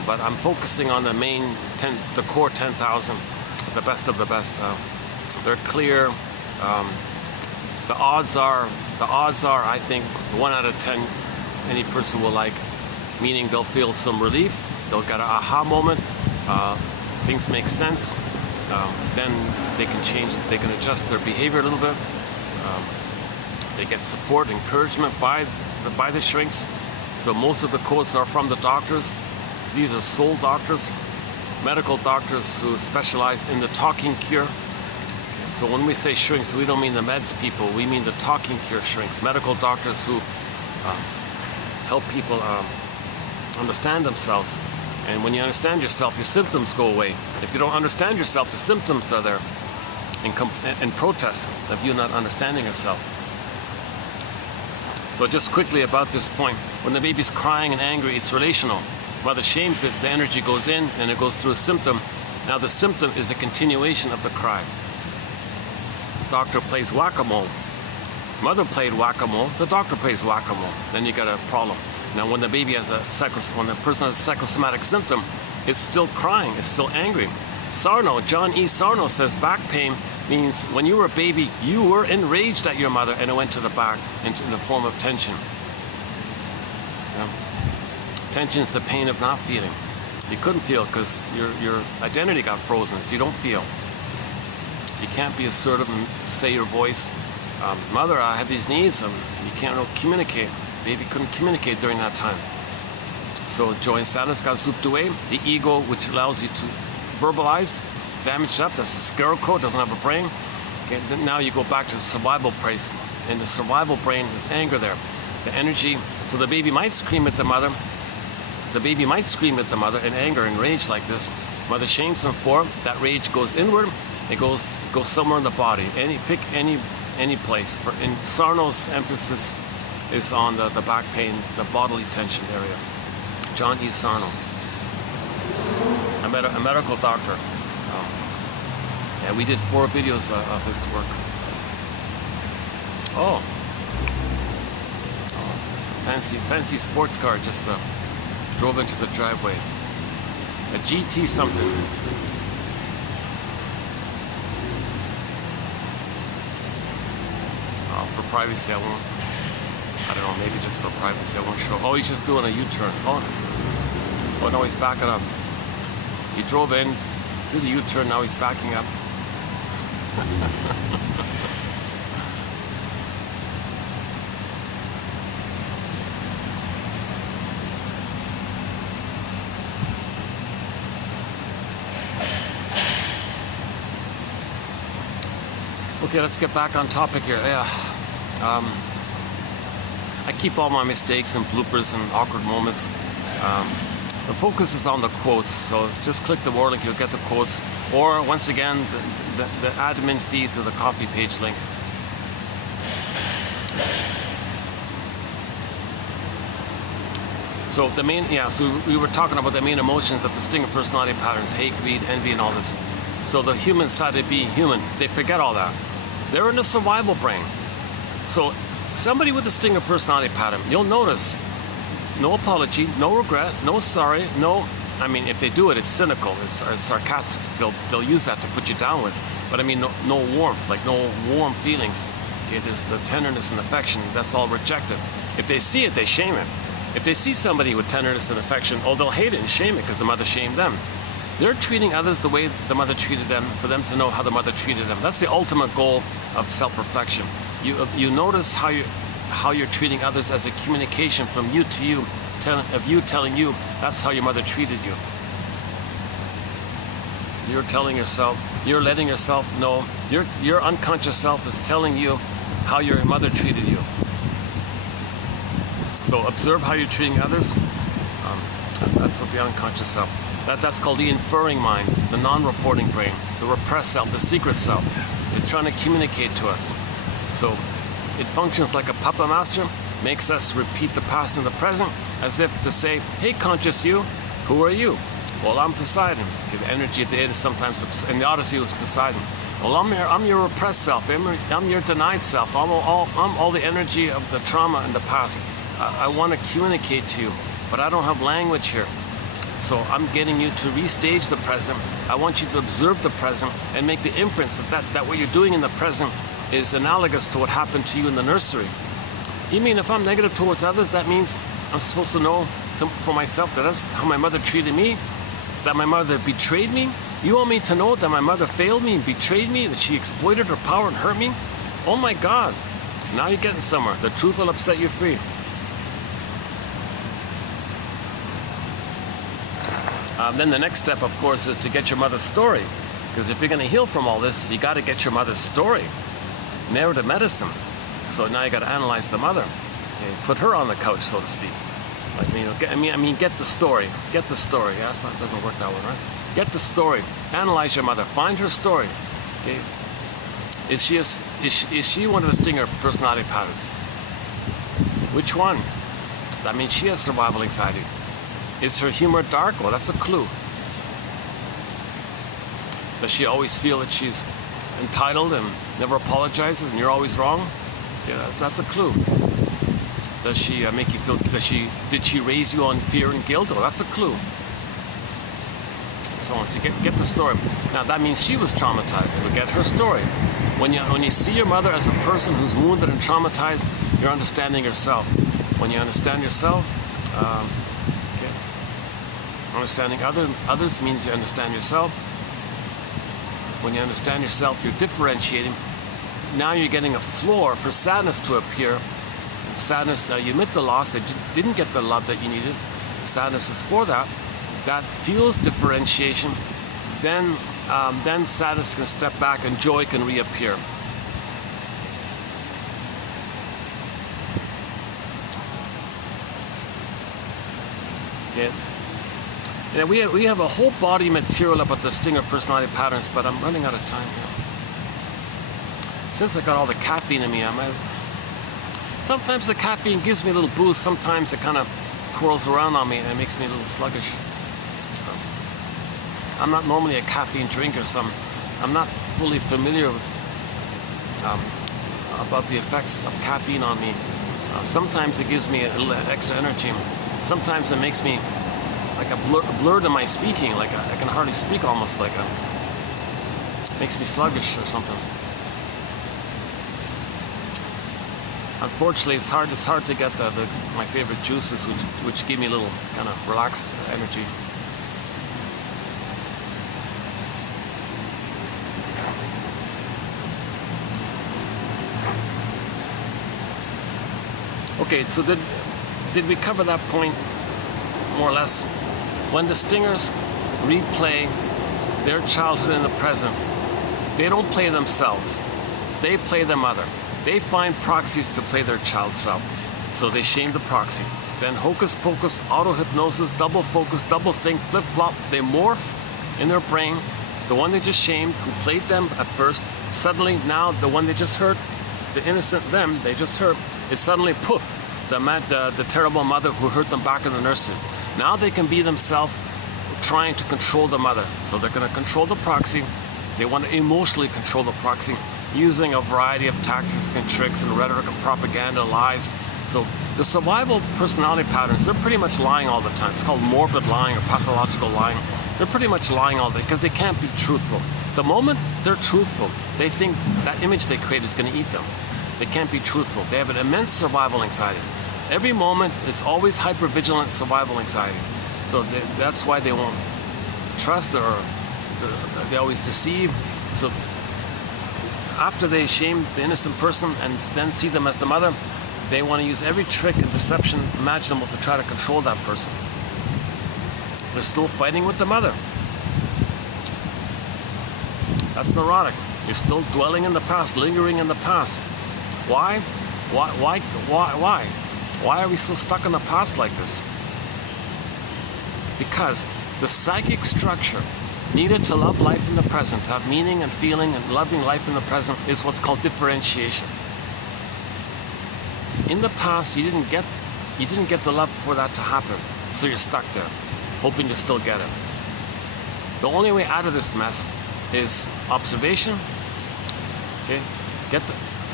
But I'm focusing on the main the core 10,000, the best of the best. They're clear. The odds are, I think, 1 out of 10, any person will like, meaning they'll feel some relief, they'll get an aha moment, things make sense, then they can change, they can adjust their behavior a little bit, they get support, encouragement by the shrinks. So most of the quotes are from the doctors. So these are soul doctors, medical doctors who specialize in the talking cure. So when we say shrinks, we don't mean the meds people, we mean the talking cure shrinks, medical doctors who help people understand themselves And when you understand yourself, your symptoms go away. If you don't understand yourself, the symptoms are there in protest of you not understanding yourself. So just quickly about this point, when the baby's crying and angry, it's relational. Mother shames it, the energy goes in and it goes through a symptom. Now the symptom is a continuation of the cry. Doctor plays whack-a-mole. Mother played whack-a-mole, the doctor plays whack-a-mole. Then you got a problem. Now when the baby has when the person has a psychosomatic symptom, it's still crying, it's still angry. Sarno, John E. Sarno says back pain means when you were a baby, you were enraged at your mother and it went to the back in the form of tension. Tension is the pain of not feeling. You couldn't feel because your identity got frozen, so you don't feel. You can't be assertive and say your voice. Mother, I have these needs. You can't communicate. Baby couldn't communicate during that time. So joy and sadness got zooped away. The ego, which allows you to verbalize, damaged up. That's a scarecrow, doesn't have a brain. Okay, then now you go back to the survival place. In the survival brain is anger there. The energy. So the baby might scream at the mother. The baby might scream at the mother in anger and rage like this. Mother shames him for it. That rage goes inward. It goes somewhere in the body. Pick any place. In Sarno's emphasis is on the back pain, the bodily tension area. John E. Sarno, a medical doctor. Yeah, we did 4 videos of his work. Oh, fancy sports car just drove into the driveway. A GT something. For privacy, I don't know, maybe just for privacy, I won't show. Oh, he's just doing a U-turn. Oh no, he's backing up. He drove in, did a U-turn, now he's backing up. Okay, let's get back on topic here. Yeah. I keep all my mistakes and bloopers and awkward moments. The focus is on the quotes, so just click the word link, you'll get the quotes. Or once again, the admin feed through the copy page link. So so we were talking about the main emotions of the stinger personality patterns, hate, greed, envy, and all this. So the human side of being human, they forget all that. They're in the survival brain. So somebody with a stinger personality pattern, you'll notice no apology, no regret, no sorry, no, I mean, if they do it, it's cynical, it's sarcastic. They'll use that to put you down with. But I mean, no warmth, like no warm feelings. Okay, there's the tenderness and affection, that's all rejected. If they see it, they shame it. If they see somebody with tenderness and affection, they'll hate it and shame it because the mother shamed them. They're treating others the way the mother treated them, for them to know how the mother treated them. That's the ultimate goal of self-reflection. You notice how you're treating others as a communication from you to you, of you telling you that's how your mother treated you. You're telling yourself, you're letting yourself know, your unconscious self is telling you how your mother treated you. So observe how you're treating others. That's what the unconscious self. That's called the inferring mind, the non-reporting brain, the repressed self, the secret self. It's trying to communicate to us. So it functions like a puppet master, makes us repeat the past and the present, as if to say, hey conscious you, who are you? Well, I'm Poseidon. The energy of the Id is sometimes, in the Odyssey it was Poseidon. Well, I'm your repressed self, I'm your denied self, I'm all the energy of the trauma in the past. I want to communicate to you, but I don't have language here. So I'm getting you to restage the present. I want you to observe the present and make the inference that what you're doing in the present is analogous to what happened to you in the nursery. You mean if I'm negative towards others, that means I'm supposed to know for myself that that's how my mother treated me? That my mother betrayed me? You want me to know that my mother failed me and betrayed me, that she exploited her power and hurt me? Oh my God, now you're getting somewhere. The truth will upset you free. Then the next step, of course, is to get your mother's story. Because if you're going to heal from all this, you got to get your mother's story. Narrative medicine. So now you got to analyze the mother. Okay, put her on the couch, so to speak. Get the story. Get the story. Yeah, that doesn't work that way, right? Get the story. Analyze your mother. Find her story. Okay. Is she one of the stinger personality patterns? Which one? That means she has survival anxiety. Is her humor dark? Well, that's a clue. Does she always feel that she's entitled and never apologizes and you're always wrong? Yeah, that's a clue. Does she make you feel, did she raise you on fear and guilt? Well, that's a clue. So on. So get the story. Now that means she was traumatized, so get her story. When you see your mother as a person who's wounded and traumatized, you're understanding yourself. When you understand yourself, understanding others means you understand yourself. When you understand yourself, you're differentiating. Now you're getting a floor for sadness to appear. Sadness, now you admit the loss, that you didn't get the love that you needed. Sadness is for that. That fuels differentiation. Then sadness can step back and joy can reappear. Okay. Yeah, we have a whole body material about the stinger personality patterns, but I'm running out of time here. Since I got all the caffeine in me, sometimes the caffeine gives me a little boost, sometimes it kind of twirls around on me and it makes me a little sluggish. I'm not normally a caffeine drinker, so I'm not fully familiar with about the effects of caffeine on me. Sometimes it gives me a little extra energy. Sometimes it makes me like a blurred in my speaking, like I can hardly speak, almost like makes me sluggish or something. Unfortunately, it's hard to get my favorite juices, which give me a little kind of relaxed energy. Okay, so did we cover that point more or less? When the stingers replay their childhood in the present, they don't play themselves. They play their mother. They find proxies to play their child self. So they shame the proxy. Then hocus pocus, auto-hypnosis, double focus, double think, flip-flop. They morph in their brain. The one they just shamed, who played them at first, suddenly now the one they just hurt, the innocent them they just hurt, is suddenly poof, the terrible mother who hurt them back in the nursery. Now they can be themselves trying to control the mother. So they're going to control the proxy. They want to emotionally control the proxy, using a variety of tactics and tricks and rhetoric and propaganda, lies. So the survival personality patterns, they're pretty much lying all the time. It's called morbid lying or pathological lying. They're pretty much lying all day because they can't be truthful. The moment they're truthful, they think that image they create is going to eat them. They can't be truthful. They have an immense survival anxiety. Every moment is always hypervigilant survival anxiety. So that's why they won't trust, or they always deceive. So after they shame the innocent person and then see them as the mother, they want to use every trick and deception imaginable to try to control that person. They're still fighting with the mother. That's neurotic. You're still dwelling in the past, lingering in the past. Why? Why are we so stuck in the past like this? Because the psychic structure needed to love life in the present, to have meaning and feeling and loving life in the present, is what's called differentiation. In the past, you didn't get the love for that to happen, so you're stuck there, hoping to still get it. The only way out of this mess is observation. Okay,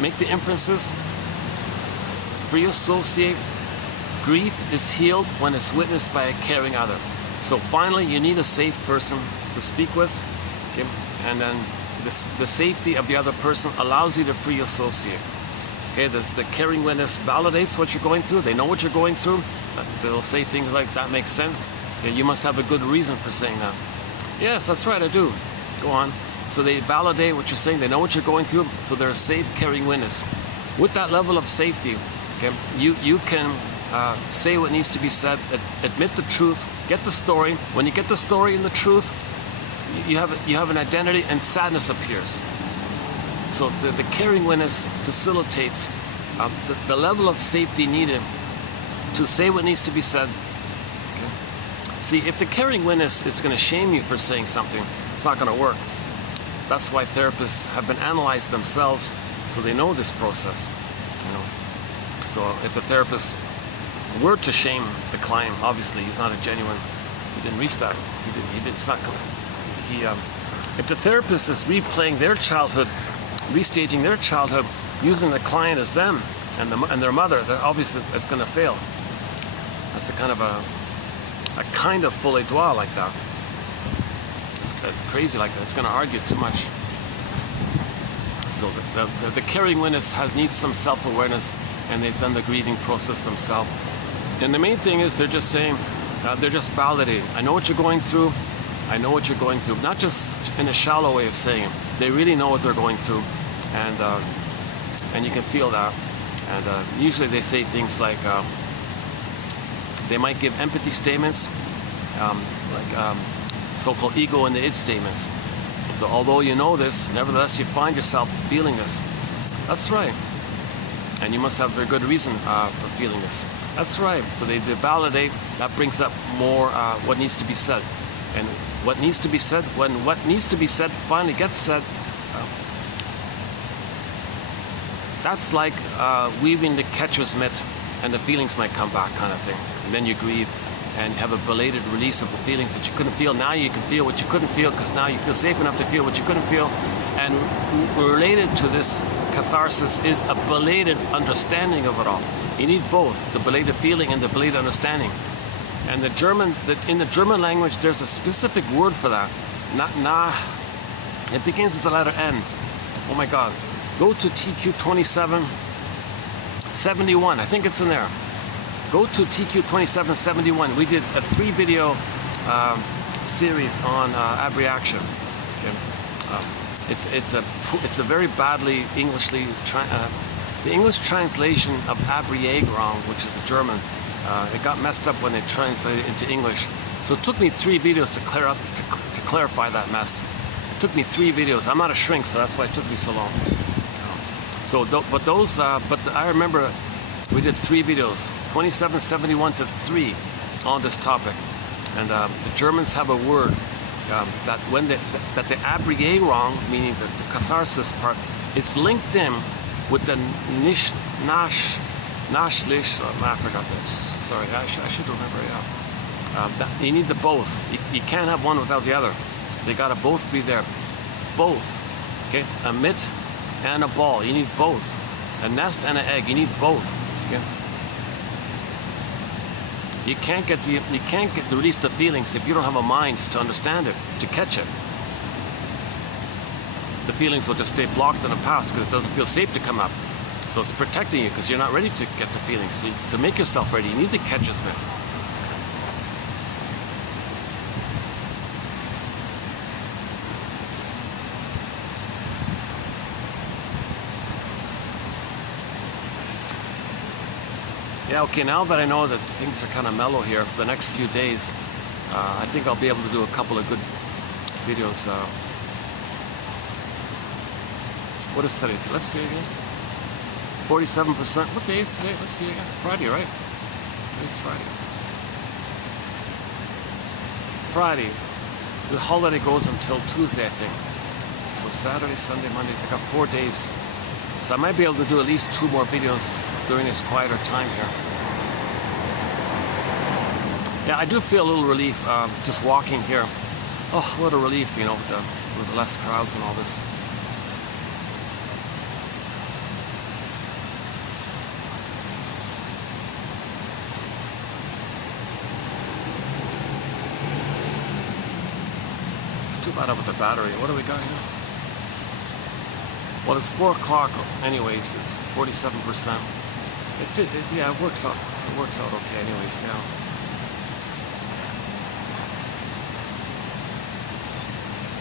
make the inferences, free associate. Grief is healed when it's witnessed by a caring other. So finally, you need a safe person to speak with, okay? And then the safety of the other person allows you to free associate. Okay, the caring witness validates what you're going through. They know what you're going through. They'll say things like, that makes sense. Okay, you must have a good reason for saying that. Yes, that's right, I do. Go on. So they validate what you're saying. They know what you're going through. So they're a safe, caring witness. With that level of safety, okay, you can say what needs to be said, admit the truth, get the story. When you get the story and the truth, you have an identity, and sadness appears. So the caring witness facilitates the level of safety needed to say what needs to be said. Okay? See, if the caring witness is going to shame you for saying something, it's not going to work. That's why therapists have been analyzed themselves, so they know this process. You know? So if the therapist were to shame the client, obviously he's not a genuine. He didn't reach that. He didn't. It's not. If the therapist is replaying their childhood, restaging their childhood, using the client as them and their mother, then obviously it's going to fail. That's a kind of full étoile like that. It's crazy like that. It's going to argue too much. So the caring witness needs some self-awareness, and they've done the grieving process themselves. And the main thing is they're just saying, they're just validating. I know what you're going through. I know what you're going through. Not just in a shallow way of saying it. They really know what they're going through, and you can feel that. And usually they say things like, they might give empathy statements, like so-called ego and the id statements. So although you know this, nevertheless you find yourself feeling this. That's right. And you must have a very good reason for feeling this. That's right. So they validate. That brings up more what needs to be said. And what needs to be said, when what needs to be said finally gets said, that's like weaving the catcher's mitt, and the feelings might come back, kind of thing. And then you grieve and have a belated release of the feelings that you couldn't feel. Now you can feel what you couldn't feel, because now you feel safe enough to feel what you couldn't feel. And related to this catharsis is a belated understanding of it all. You need both, the belated feeling and the belated understanding. And in the German language, there's a specific word for that. It begins with the letter N. Oh my God. Go to TQ 2771. I think it's in there. Go to TQ 2771. We did a 3-video series on abreaction. Okay. It's a very badly the English translation of abriagrong, which is the German. It got messed up when they translated it into English. So it took me 3 videos to clarify that mess. It took me 3 videos. I'm not a shrink, so that's why it took me so long. So, but I remember we did 3 videos, 2771 to 3, on this topic. And the Germans have a word that the abriagrong, meaning the catharsis part, it's linked in with the nashlish. I forgot that. Sorry, I should remember. Yeah, you need the both. You can't have one without the other. They gotta both be there. Both. Okay, a mitt and a ball. You need both. A nest and an egg. You need both. Okay? You can't release the feelings if you don't have a mind to understand it, to catch it. The feelings will just stay blocked in the past because it doesn't feel safe to come up. So it's protecting you because you're not ready to get the feelings. So to make yourself ready, you need the catcher's mitt. Yeah, okay, now that I know that things are kind of mellow here for the next few days, I think I'll be able to do a couple of good videos. What is today? Let's see again. 47%. What day is today? Let's see again. Friday, right? Today's Friday. Friday. The holiday goes until Tuesday, I think. So Saturday, Sunday, Monday. I got 4 days. So I might be able to do at least 2 more videos during this quieter time here. Yeah, I do feel a little relief just walking here. Oh, what a relief, you know, with less crowds and all this. It's too bad about the battery. What do we got here? Well, it's 4 o'clock anyways. It's 47%. Yeah, it works out. It works out okay anyways, yeah.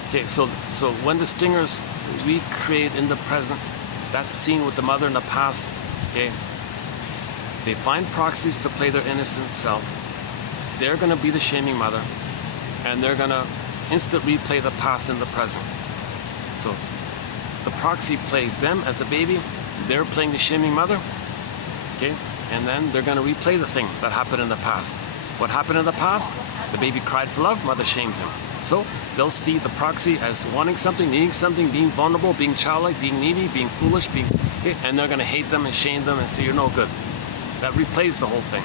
Okay, so when the stingers recreate in the present that scene with the mother in the past, okay, they find proxies to play their innocent self. They're going to be the shaming mother, and they're going to instant replay the past in the present. So the proxy plays them as a baby, they're playing the shaming mother, okay? and then they're going to replay the thing that happened in the past. What happened in the past? The baby cried for love, mother shamed him. So they'll see the proxy as wanting something, needing something, being vulnerable, being childlike, being needy, being foolish, and they're going to hate them and shame them and say you're no good. That replays the whole thing.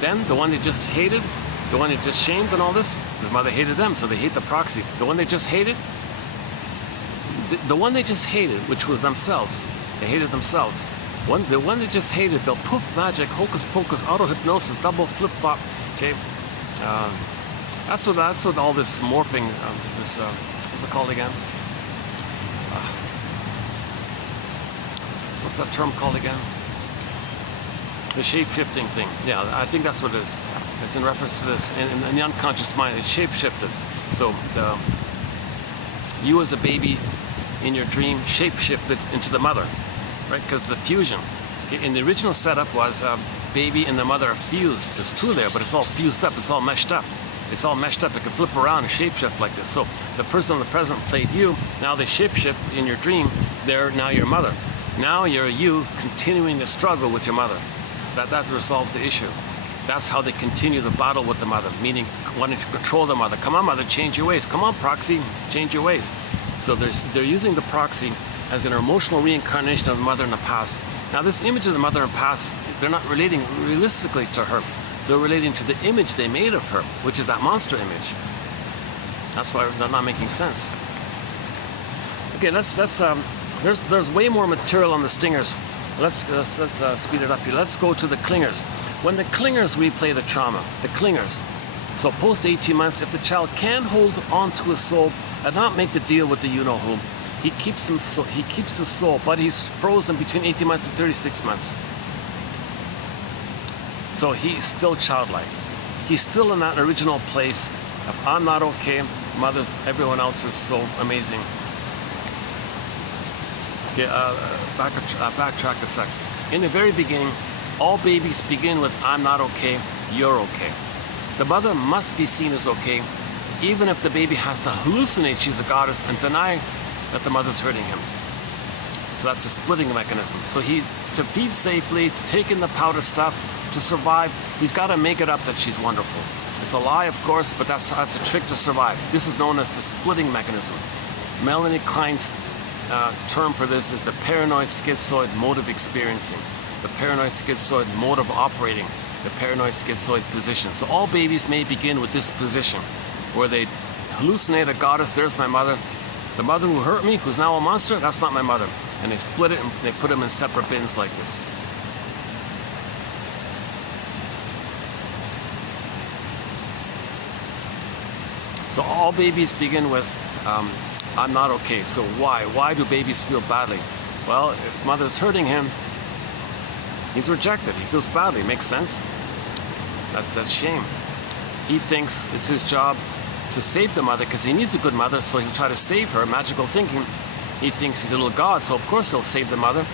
Then the one they just hated, the one they just shamed and all this, his mother hated them, so they hate the proxy. The one they just hated, which was themselves, they hated themselves. The one they just hated, they'll poof magic, hocus pocus, auto hypnosis, double flip flop. Okay, that's what all this morphing, what's it called again? What's that term called again? The shape-shifting thing. Yeah, I think that's what it is. It's in reference to this. In the unconscious mind, it's shape-shifted. So you as a baby in your dream shape-shifted into the mother, right? Because the fusion. Okay, in the original setup was baby and the mother are fused. There's two there, but it's all fused up. It's all meshed up. It's all meshed up. It can flip around and shape-shift like this. So the person in the present played you. Now they shape-shift in your dream. They're now your mother. Now you're you continuing the struggle with your mother. So that resolves the issue. That's how they continue the battle with the mother, meaning wanting to control the mother. Come on, mother, change your ways. Come on, proxy, change your ways. So they're using the proxy as an emotional reincarnation of the mother in the past. Now this image of the mother in the past, they're not relating realistically to her. They're relating to the image they made of her, which is that monster image. That's why they're not making sense. Okay, there's way more material on the stingers. Let's speed it up here. Let's go to the clingers. When the clingers replay the trauma, the clingers. So post 18 months, if the child can hold on to his soul and not make the deal with the you-know-who, he keeps his soul, but he's frozen between 18 months and 36 months. So he's still childlike. He's still in that original place of I'm not okay, mother's, everyone else is so amazing. Okay, backtrack a sec. In the very beginning, all babies begin with I'm not okay, you're okay. The mother must be seen as okay, even if the baby has to hallucinate she's a goddess and deny that the mother's hurting him. So that's a splitting mechanism. So to feed safely, to take in the powder stuff, to survive, he's got to make it up that she's wonderful. It's a lie, of course, but that's a trick to survive. This is known as the splitting mechanism. Melanie Klein's term for this is the paranoid schizoid mode of experiencing, the paranoid schizoid mode of operating, the paranoid schizoid position. So all babies may begin with this position where they hallucinate a goddess, there's my mother. The mother who hurt me, who's now a monster, that's not my mother. And they split it and they put them in separate bins like this. So all babies begin with I'm not okay. So why? Why do babies feel badly? Well, if mother's hurting him, he's rejected. He feels badly. Makes sense? That's shame. He thinks it's his job to save the mother because he needs a good mother, so he'll try to save her. Magical thinking. He thinks he's a little god, so of course he'll save the mother.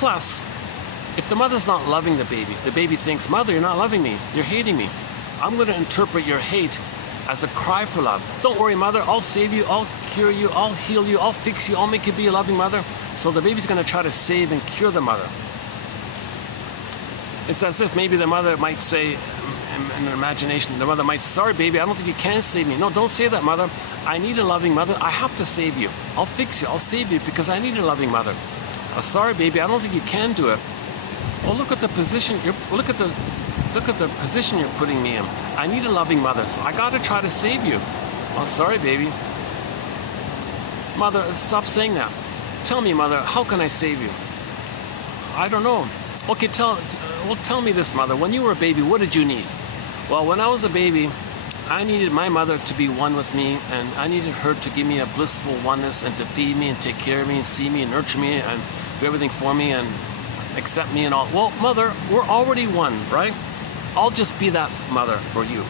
Plus, if the mother's not loving the baby thinks, mother, you're not loving me. You're hating me. I'm going to interpret your hate as a cry for love. Don't worry, mother, I'll save you, I'll cure you, I'll heal you, I'll fix you, I'll make you be a loving mother. So the baby's going to try to save and cure the mother. It's as if maybe the mother might say, in her imagination, the mother might say, sorry baby, I don't think you can save me. No, don't say that, mother. I need a loving mother. I have to save you. I'll fix you, I'll save you because I need a loving mother. Sorry baby, I don't think you can do it. Oh, look at the position, look at the position you're putting me in. I need a loving mother, so I gotta try to save you. Oh, sorry, baby. Mother, stop saying that. Tell me, mother, how can I save you? I don't know. Okay, tell me this, mother. When you were a baby, what did you need? Well, when I was a baby, I needed my mother to be one with me, and I needed her to give me a blissful oneness and to feed me and take care of me and see me and nurture me and do everything for me and accept me and all. Well, mother, we're already one, right? I'll just be that mother for you.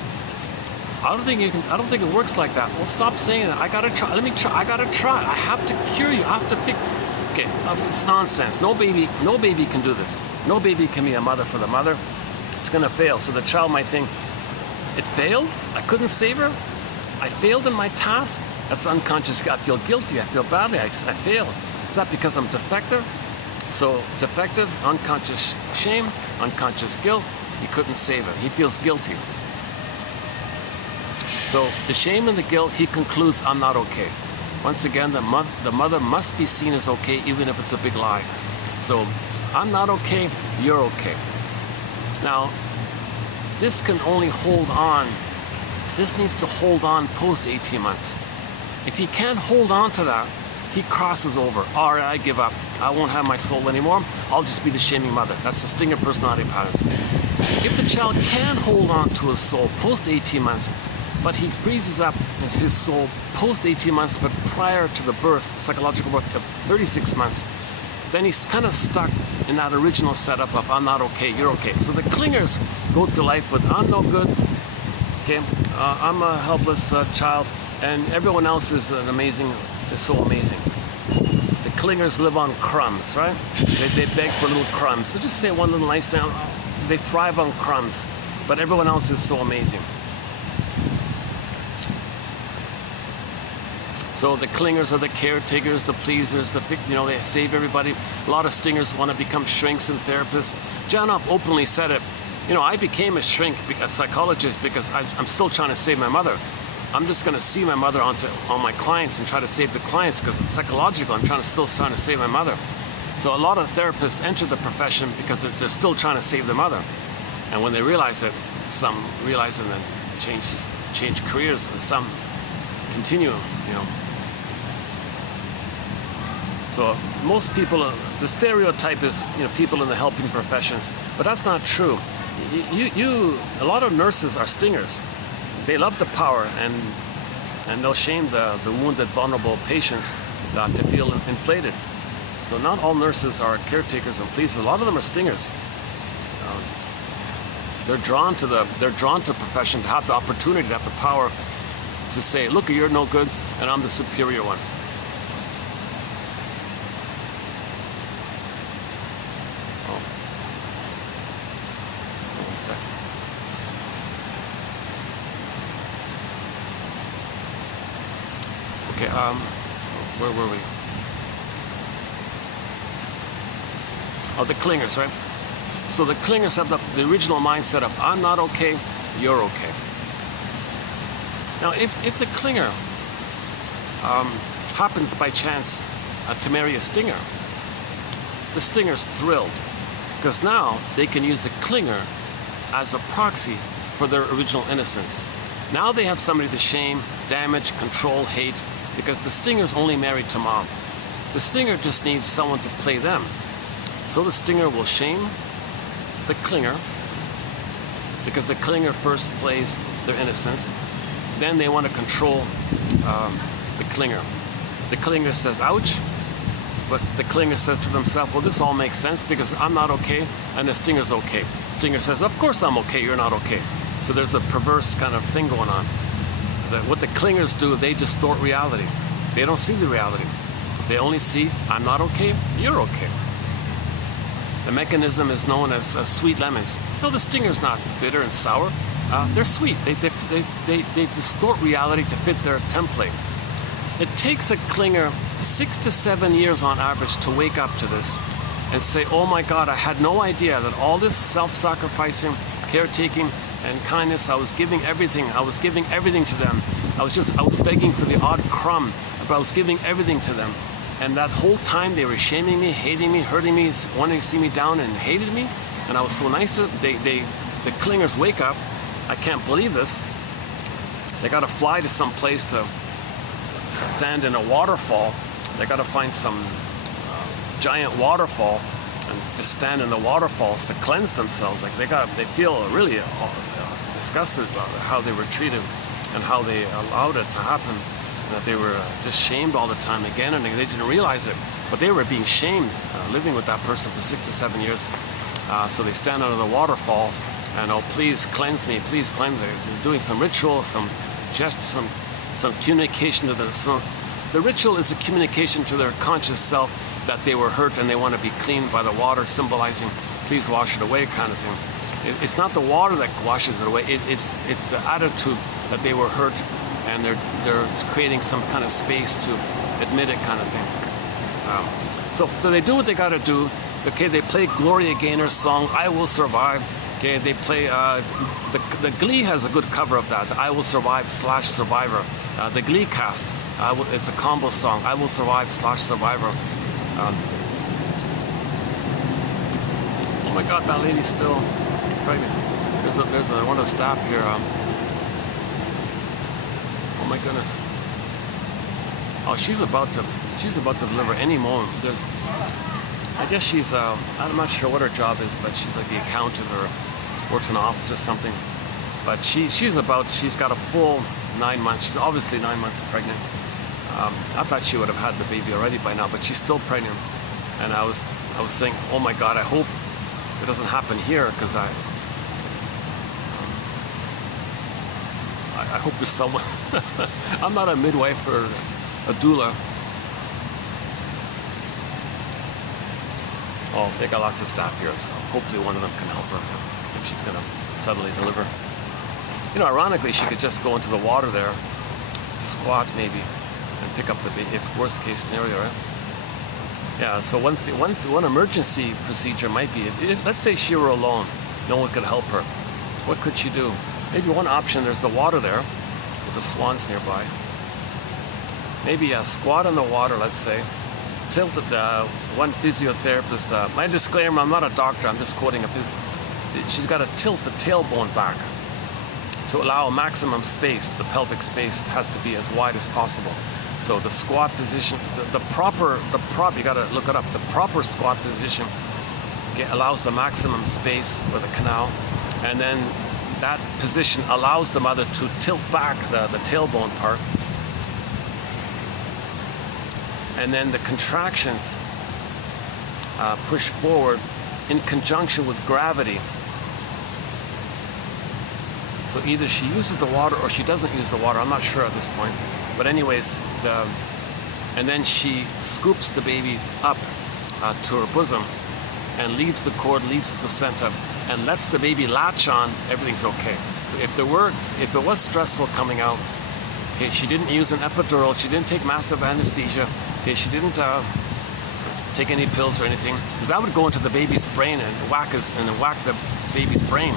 I don't think it works like that. Well, stop saying that. I gotta try. Let me try. I gotta try. I have to cure you. I have to fix. Okay, it's nonsense. No baby can do this. No baby can be a mother for the mother. It's gonna fail. So the child might think, it failed? I couldn't save her? I failed in my task? That's unconscious. I feel guilty. I feel badly. I failed. Is that because I'm defective? So defective, unconscious shame, unconscious guilt. He couldn't save it. He feels guilty. So the shame and the guilt, he concludes, I'm not okay. Once again, the mother must be seen as okay, even if it's a big lie. So I'm not okay, you're okay. Now, this can only hold on. This needs to hold on post 18 months. If he can't hold on to that, he crosses over. All right, I give up. I won't have my soul anymore. I'll just be the shaming mother. That's the stinger personality patterns. If the child can hold on to his soul post 18 months, but he freezes up as his soul post 18 months, but prior to the birth, psychological birth of 36 months, then he's kind of stuck in that original setup of I'm not okay, you're okay. So the clingers go through life with I'm no good, okay, I'm a helpless child, and everyone else is so amazing. The clingers live on crumbs, right? They beg for little crumbs. So just say one little nice thing. They thrive on crumbs, but everyone else is so amazing. So the clingers are the caretakers, the pleasers, they save everybody. A lot of stingers want to become shrinks and therapists. Janoff openly said it. I became a shrink, a psychologist, because I'm still trying to save my mother. I'm just going to see my mother on my clients and try to save the clients because it's psychological. I'm still trying to save my mother. So a lot of therapists enter the profession because they're still trying to save their mother. And when they realize it, some realize and then change careers, and some continue, So most people, the stereotype is, people in the helping professions, but that's not true. A lot of nurses are stingers. They love the power, and they'll shame the wounded, vulnerable patients to feel inflated. So not all nurses are caretakers and pleasers. A lot of them are stingers. They're drawn to the profession to have the opportunity, to have the power to say, look, you're no good, and I'm the superior one. Okay, where were we? Oh, the clingers, right? So the clingers have the original mindset of I'm not okay, you're okay. Now, if the clinger happens by chance to marry a stinger, the stinger's thrilled because now they can use the clinger as a proxy for their original innocence. Now they have somebody to shame, damage, control, hate, because the stinger's only married to mom. The stinger just needs someone to play them. So the stinger will shame the clinger because the clinger first plays their innocence. Then they want to control the clinger. The clinger says, ouch, but the clinger says to themselves, well, this all makes sense because I'm not okay and the stinger's okay. Stinger says, of course I'm okay, you're not okay. So there's a perverse kind of thing going on. What the clingers do, they distort reality. They don't see the reality. They only see, I'm not okay, you're okay. The mechanism is known as sweet lemons. No, the stinger's not bitter and sour. They're sweet. They distort reality to fit their template. It takes a clinger 6 to 7 years on average to wake up to this and say, oh my God, I had no idea that all this self-sacrificing, caretaking, and kindness, I was giving everything. I was giving everything to them. I was begging for the odd crumb, but I was giving everything to them. And that whole time they were shaming me, hating me, hurting me, wanting to see me down and hated me. And I was so nice to them. The clingers wake up. I can't believe this. They got to fly to some place to stand in a waterfall. They got to find some giant waterfall and to stand in the waterfalls to cleanse themselves. Like they feel really disgusted about how they were treated and how they allowed it to happen. That they were just shamed all the time again, and they didn't realize it, but they were being shamed living with that person for 6 to 7 years. So they stand under the waterfall and, oh, please cleanse me, please cleanse me. They're doing some ritual, some gesture, some communication to them. So the ritual is a communication to their conscious self that they were hurt and they want to be cleaned by the water, symbolizing please wash it away kind of thing. It's not the water that washes it away, it's the attitude that they were hurt, and they're creating some kind of space to admit it kind of thing. So they do what they got to do. Okay, they play Gloria Gaynor's song, I Will Survive. Okay, they play, the Glee has a good cover of that, I Will Survive / Survivor. The Glee cast, it's a combo song, I Will Survive / Survivor. Oh my God, that lady's still pregnant. There's one of the staff here. Oh my goodness. Oh, she's about to deliver any moment. I guess she's, I'm not sure what her job is, but she's like the accountant or works in an office or something. But she's got a full 9 months. She's obviously 9 months pregnant. I thought she would have had the baby already by now, but she's still pregnant. And I was saying, oh my God, I hope it doesn't happen here, because I hope there's someone. I'm not a midwife or a doula. Oh, they got lots of staff here, so hopefully one of them can help her if she's gonna suddenly deliver. You know, ironically, she could just go into the water there, squat maybe, and pick up the baby, if worst case scenario, right? Yeah, so one emergency procedure might be, let's say she were alone, no one could help her. What could she do? Maybe one option, there's the water there, with the swans nearby. Maybe squat in the water, let's say, tilt it, one physiotherapist, my disclaimer, I'm not a doctor, I'm just quoting she's got to tilt the tailbone back to allow maximum space. The pelvic space has to be as wide as possible. So the squat position, the proper, you got to look it up, the proper squat position allows the maximum space for the canal, and then that position allows the mother to tilt back the tailbone part, and then the contractions push forward in conjunction with gravity. So either she uses the water or she doesn't use the water, I'm not sure at this point. But anyways, and then she scoops the baby up to her bosom and leaves the cord, leaves the placenta, and lets the baby latch on, everything's okay. So if it was stressful coming out, okay, she didn't use an epidural, she didn't take massive anesthesia, okay, she didn't take any pills or anything, because that would go into the baby's brain and whack the baby's brain,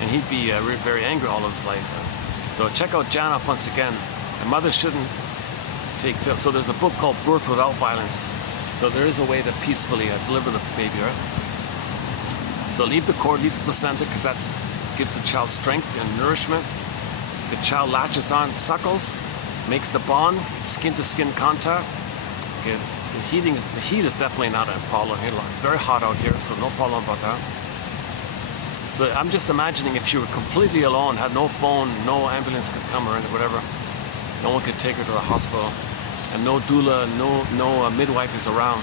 and he'd be very angry all of his life. So check out Janoff once again. A mother shouldn't take pills. So there's a book called Birth Without Violence. So there is a way to peacefully deliver the baby, right? So leave the cord, leave the placenta, because that gives the child strength and nourishment. The child latches on, suckles, makes the bond, skin-to-skin contact. Okay, the heat is definitely not a problem here. It's very hot out here, so no problem about that. So I'm just imagining if she were completely alone, had no phone, no ambulance could come or whatever, no one could take her to the hospital, and no doula, no midwife is around.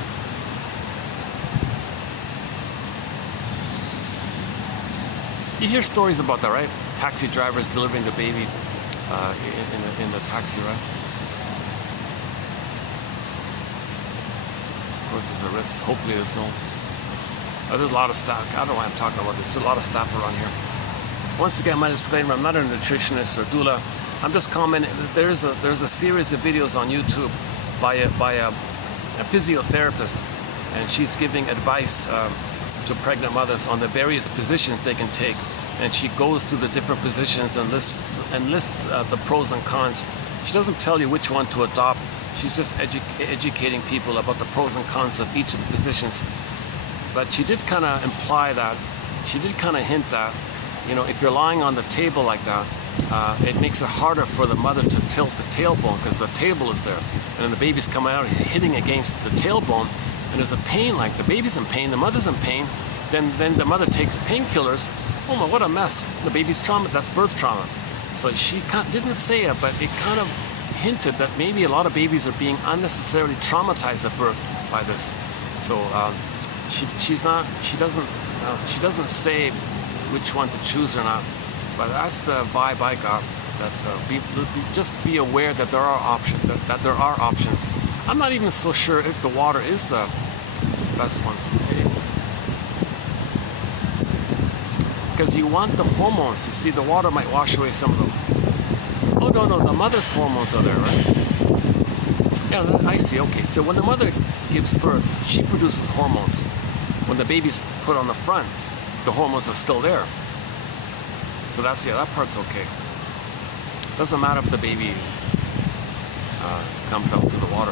You hear stories about that, right? Taxi drivers delivering the baby in the taxi, right? Of course, there's a risk. Hopefully, there's no. There's a lot of staff. I don't know why I'm talking about this. There's a lot of staff around here. Once again, my disclaimer: I'm not a nutritionist or doula. I'm just commenting. There's a series of videos on YouTube by a physiotherapist, and she's giving advice to pregnant mothers on the various positions they can take, and she goes through the different positions and lists the pros and cons. She doesn't tell you which one to adopt. She's just educating people about the pros and cons of each of the positions. But she did kind of imply that, she did kind of hint that, you know, if you're lying on the table like that, it makes it harder for the mother to tilt the tailbone because the table is there, and then the baby's coming out hitting against the tailbone, and there's a pain, like the baby's in pain, the mother's in pain, then the mother takes painkillers. Oh my, what a mess. The baby's trauma, that's birth trauma. So she didn't say it, but it kind of hinted that maybe a lot of babies are being unnecessarily traumatized at birth by this. So she doesn't say which one to choose or not, but that's the vibe I got. That just be aware that there are options. That there are options. I'm not even so sure if the water is the best one, because you want the hormones. You see, the water might wash away some of them. Oh no, the mother's hormones are there, right? Yeah, I see. Okay, so when the mother gives birth, she produces hormones. when the baby's put on the front, the hormones are still there. So that's, yeah, that part's okay. Doesn't matter if the baby comes out through the water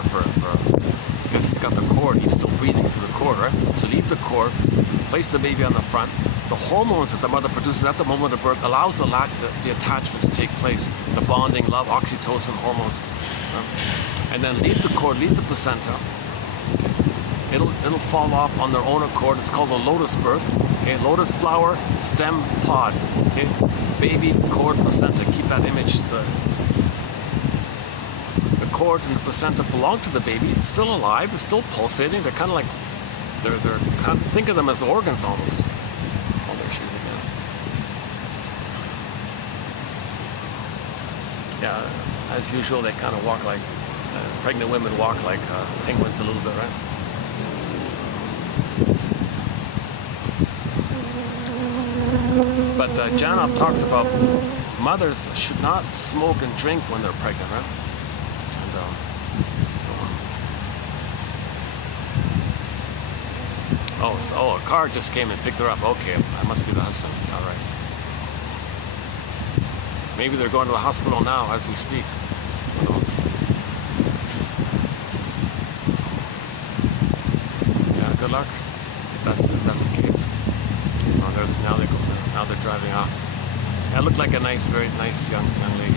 because he's got the cord, he's still breathing through the cord, right? So leave the cord, place the baby on the front. The hormones that the mother produces at the moment of birth allows the attachment to take place, the bonding, love, oxytocin hormones. And then leave the cord, leave the placenta. It'll fall off on their own accord. It's called a lotus birth. Okay, lotus flower, stem, pod. Okay, baby, cord, placenta. Keep that image. The cord and the placenta belong to the baby. It's still alive. It's still pulsating. They're kind of like they're kind of, think of them as organs almost. Oh, there she is again. Yeah, as usual, they kind of walk like pregnant women walk like penguins a little bit, right? But Janov talks about mothers should not smoke and drink when they're pregnant, right? And oh, a car just came and picked her up. Okay, I must be the husband. All right. Maybe they're going to the hospital now as we speak. Who knows? Yeah, good luck. If that's the case. Now they're driving off. That looked like a nice, very nice young lady.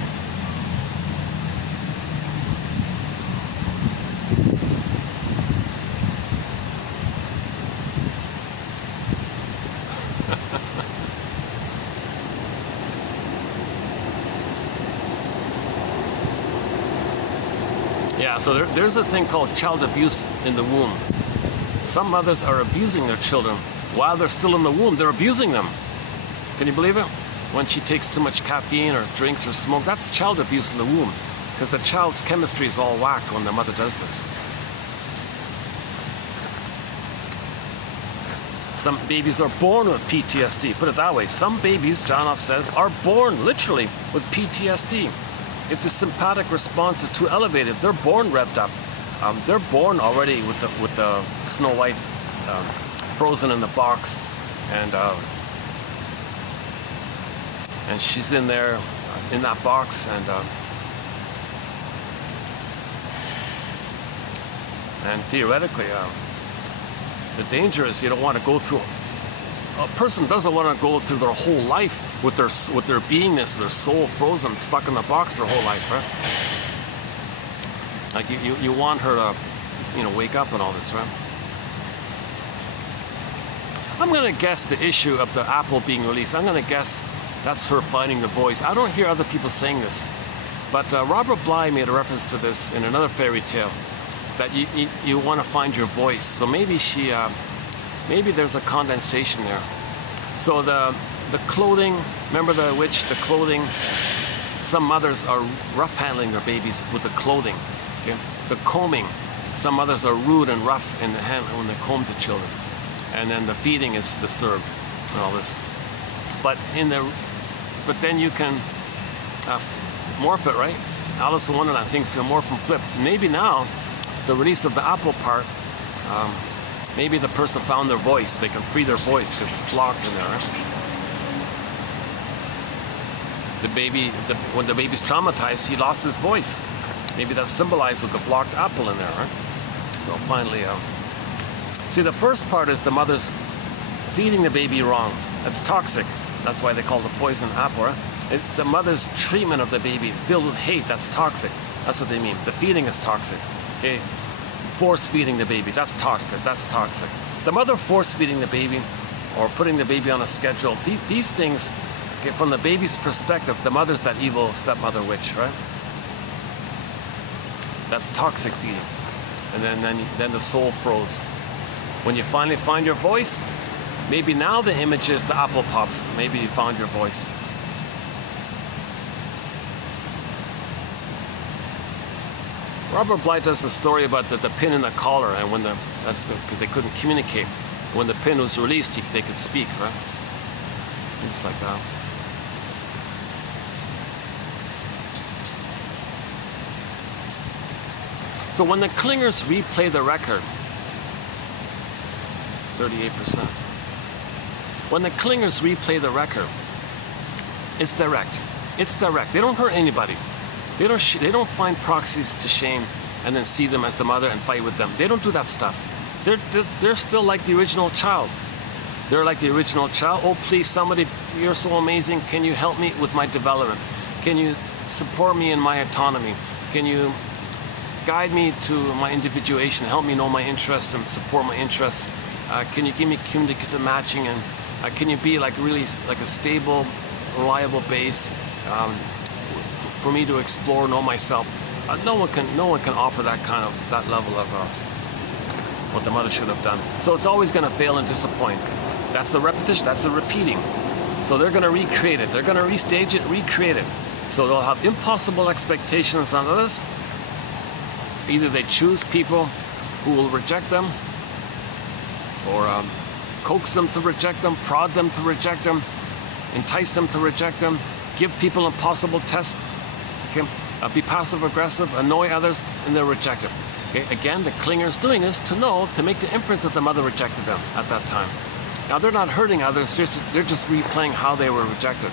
Yeah, so there's a thing called child abuse in the womb. Some mothers are abusing their children while they're still in the womb. They're abusing them. Can you believe it? When she takes too much caffeine or drinks or smoke, that's child abuse in the womb, because the child's chemistry is all whacked when the mother does this. Some babies are born with PTSD. Put it that way. Some babies, Janov says, are born literally with PTSD. If the sympathetic response is too elevated, they're born revved up. They're born already with the Snow White frozen in the box, and she's in there in that box, and theoretically, the danger is you don't want to go through. A person doesn't want to go through their whole life with their beingness, their soul frozen, stuck in the box their whole life, right? Like you want her to, wake up and all this, right? I'm going to guess the issue of the apple being released. I'm going to guess that's her finding the voice. I don't hear other people saying this, but Robert Bly made a reference to this in another fairy tale, that you want to find your voice. So maybe maybe there's a condensation there. So the clothing, remember the witch, the clothing, some mothers are rough handling their babies with the clothing. Okay? The combing, some mothers are rude and rough in the hand when they comb the children. And then the feeding is disturbed and all this. But then you can morph it, right? Alice in Wonderland thinks you morph and flip. Maybe now, the release of the apple part, maybe the person found their voice. They can free their voice because it's blocked in there. Right? When the baby's traumatized, he lost his voice. Maybe that's symbolized with the blocked apple in there, right? So finally, see, the first part is the mother's feeding the baby wrong. That's toxic. That's why they call the poison apple. Right? The mother's treatment of the baby filled with hate, that's toxic. That's what they mean. The feeding is toxic. Okay? Force feeding the baby, that's toxic. That's toxic. The mother force feeding the baby or putting the baby on a schedule, these things, okay, from the baby's perspective, the mother's that evil stepmother witch, right? That's toxic feeding. And then the soul froze. When you finally find your voice, maybe now the image is the apple pops. Maybe you found your voice. Robert Bly does the story about the pin in the collar, and because they couldn't communicate. When the pin was released, they could speak, right? Things like that. So when the clingers replay the record, 38%. When the clingers replay the record, it's direct. It's direct. They don't hurt anybody. They don't find proxies to shame and then see them as the mother and fight with them. They don't do that stuff. They're still like the original child. They're like the original child. Oh, please, somebody, you're so amazing. Can you help me with my development? Can you support me in my autonomy? Can you guide me to my individuation? Help me know my interests and support my interests? Can you give me communicative matching? And can you be like really like a stable, reliable base for me to explore, know myself? No one can offer that level of what the mother should have done. So it's always going to fail and disappoint. That's the repetition. That's the repeating. So they're going to recreate it. They're going to restage it, recreate it. So they'll have impossible expectations on others. Either they choose people who will reject them, or coax them to reject them, prod them to reject them, entice them to reject them, give people impossible tests, okay? Be passive-aggressive, annoy others, and they're rejected. Okay? Again, the clinger is doing this to make the inference that the mother rejected them at that time. Now, they're not hurting others, they're just replaying how they were rejected.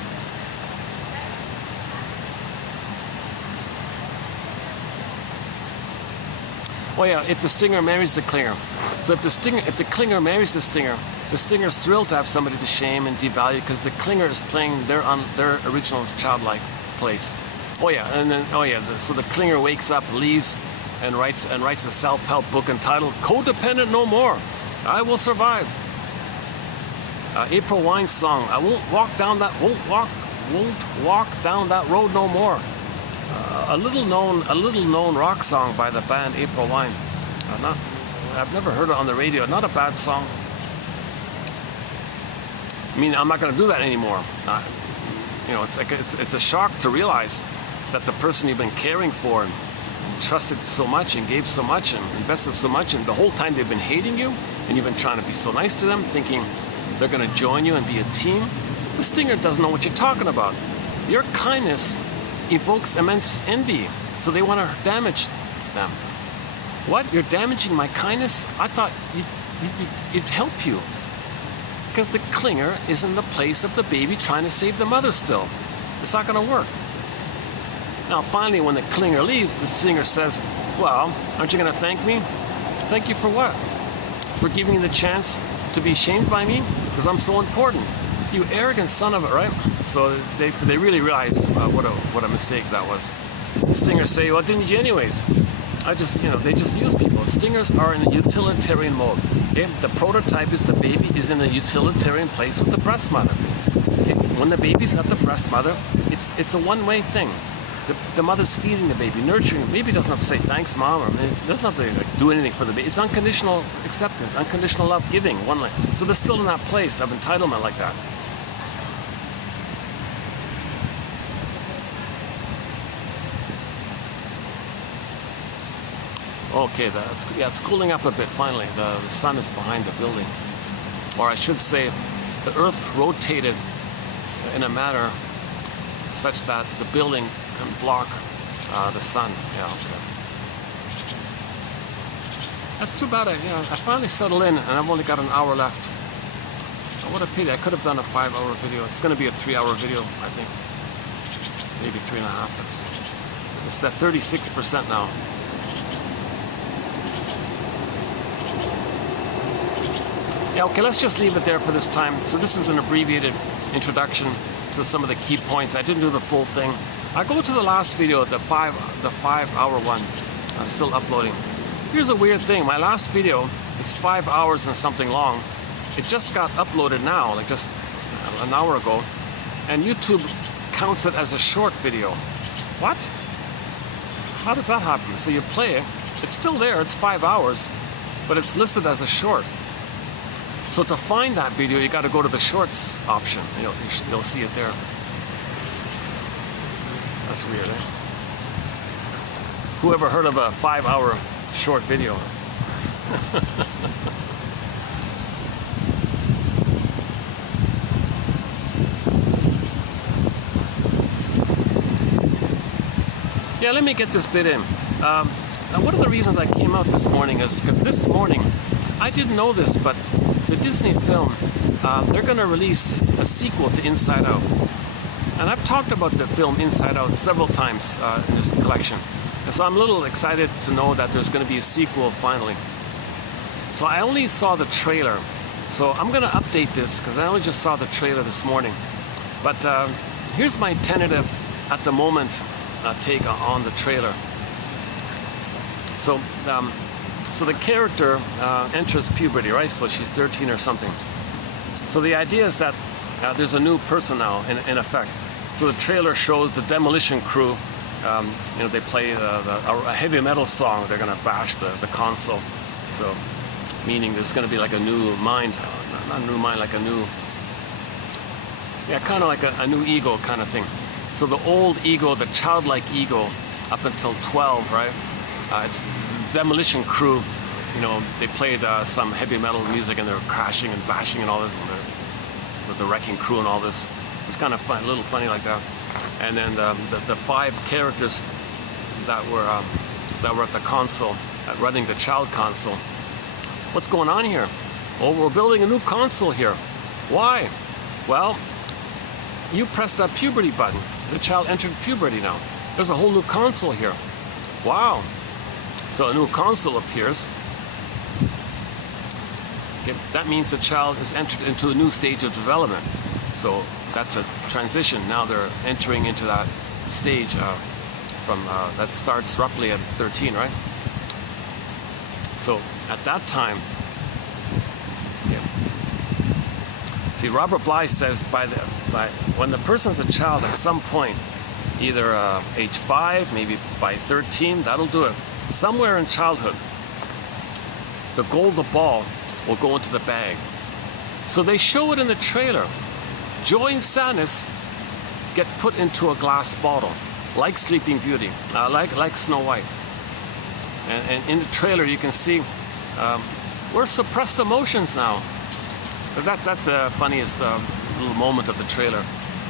Oh yeah, if the stinger marries the clinger. So if the clinger marries the stinger's thrilled to have somebody to shame and devalue because the clinger is playing their original childlike place. Oh yeah, and then so the clinger wakes up, leaves, and writes a self-help book entitled "Codependent No More. I Will Survive." April Wine's song, "I won't walk down that road no more." A little known rock song by the band April Wine. I've never heard it on the radio. Not a bad song. I mean, I'm not going to do that anymore. It's a shock to realize that the person you've been caring for and trusted so much and gave so much and invested so much, and the whole time they've been hating you, and you've been trying to be so nice to them, thinking they're going to join you and be a team. The stinger doesn't know what you're talking about. Your kindness evokes immense envy, so they want to damage them. What? You're damaging my kindness? I thought it'd help you. Because the clinger is in the place of the baby trying to save the mother still. It's not going to work. Now, finally, when the clinger leaves, the stinger says, well, aren't you going to thank me? Thank you for what? For giving me the chance to be shamed by me? Because I'm so important. You arrogant son of a, right? So they really realized what a mistake that was. The stingers say, well, didn't you anyways? They just use people. Stingers are in a utilitarian mode. Okay? The prototype is the baby is in a utilitarian place with the breast mother. Okay? When the baby's at the breast mother, it's a one-way thing. The mother's feeding the baby, nurturing. The baby doesn't have to say thanks, mom, or it doesn't have to do anything for the baby. It's unconditional acceptance, unconditional love giving. So they're still in that place of entitlement like that. Okay, it's cooling up a bit finally. The sun is behind the building. Or I should say, the earth rotated in a manner such that the building can block the sun. Yeah, okay. That's too bad. I finally settled in and I've only got an hour left. What a pity. I could have done a 5-hour video. It's going to be a 3-hour video, I think. Maybe 3.5. It's at 36% now. Yeah, okay, let's just leave it there for this time. So this is an abbreviated introduction to some of the key points. I didn't do the full thing. I go to the last video, the 5-hour one. I'm still uploading. Here's a weird thing. My last video is 5 hours and something long. It just got uploaded now, like just an hour ago. And YouTube counts it as a short video. What? How does that happen? So you play it. It's still there. It's 5 hours, but it's listed as a short. So to find that video, you got to go to the shorts option. You'll see it there. That's weird, eh? Who ever heard of a 5-hour short video? Yeah, let me get this bit in. Now, one of the reasons I came out this morning is because this morning, I didn't know this, but the Disney film, they're going to release a sequel to Inside Out. And I've talked about the film Inside Out several times in this collection. And so I'm a little excited to know that there's going to be a sequel finally. So I only saw the trailer. So I'm going to update this because I only just saw the trailer this morning. But here's my tentative, at the moment, take on the trailer. So, so the character enters puberty, right? So she's 13 or something. So the idea is that there's a new person now in effect. So the trailer shows the demolition crew. You know, they play a heavy metal song. They're going to bash the console. So, meaning there's going to be like a new mind, not a new mind, like a new, yeah, kind of like a new ego kind of thing. So the old ego, the childlike ego, up until 12, right? It's demolition crew. You know, they played some heavy metal music and they were crashing and bashing and all this with the wrecking crew and all this. It's kind of fun, a little funny like that. And then the 5 characters that were at the console, running the child console. What's going on here? Oh, we're building a new console here. Why? Well, you pressed that puberty button. The child entered puberty now. There's a whole new console here. Wow. So a new console appears. Okay, that means the child has entered into a new stage of development. So that's a transition. Now they're entering into that stage that starts roughly at 13, right? So at that time, yeah. See, Robert Bly says when the person's a child at some point, either age 5, maybe by 13, that'll do it. Somewhere in childhood, the golden ball will go into the bag. So they show it in the trailer. Joy and sadness get put into a glass bottle, like Sleeping Beauty, like Snow White. And in the trailer, you can see we're suppressed emotions now. That's the funniest little moment of the trailer.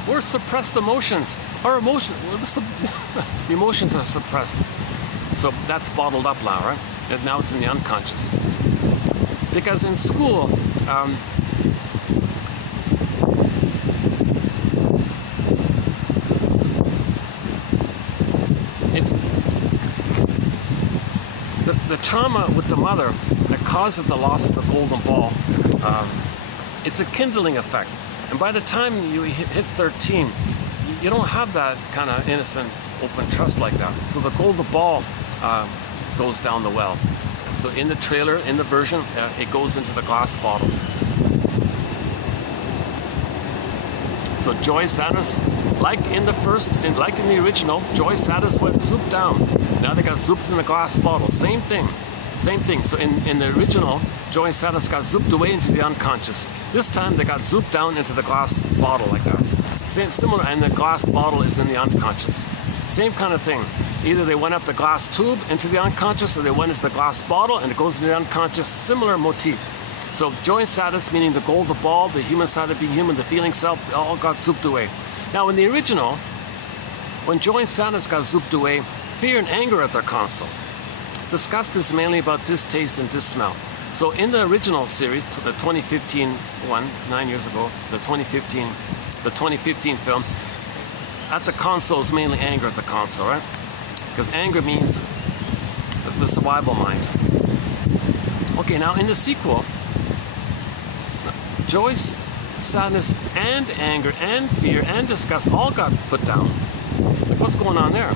We're suppressed emotions. Our emotions, the emotions are suppressed. So that's bottled up now, right? And now it's in the unconscious. Because in school, it's the trauma with the mother that causes the loss of the golden ball. It's a kindling effect. And by the time you hit 13, you don't have that kind of innocent, open trust like that. So the golden ball goes down the well. So in the trailer, in the version, it goes into the glass bottle. So joy, sadness, like in the original, joy, sadness went zoop down. Now they got zooped in the glass bottle. Same thing. So in the original, joy and sadness got zooped away into the unconscious. This time they got zooped down into the glass bottle like that. Similar, and the glass bottle is in the unconscious. Same kind of thing. Either they went up the glass tube into the unconscious, or they went into the glass bottle and it goes into the unconscious. Similar motif. So joy and sadness, meaning the golden ball, the human side of being human, the feeling self, all got zooped away. Now in the original, when joy and sadness got zooped away, fear and anger at their console. Disgust is mainly about distaste and dissmell. So in the original series, the 2015 one, 9 years ago, the 2015 film, at the console is mainly anger at the console, right? Because anger means the survival mind. Okay, now in the sequel, joy, sadness, and anger, and fear, and disgust all got put down. Like, what's going on there?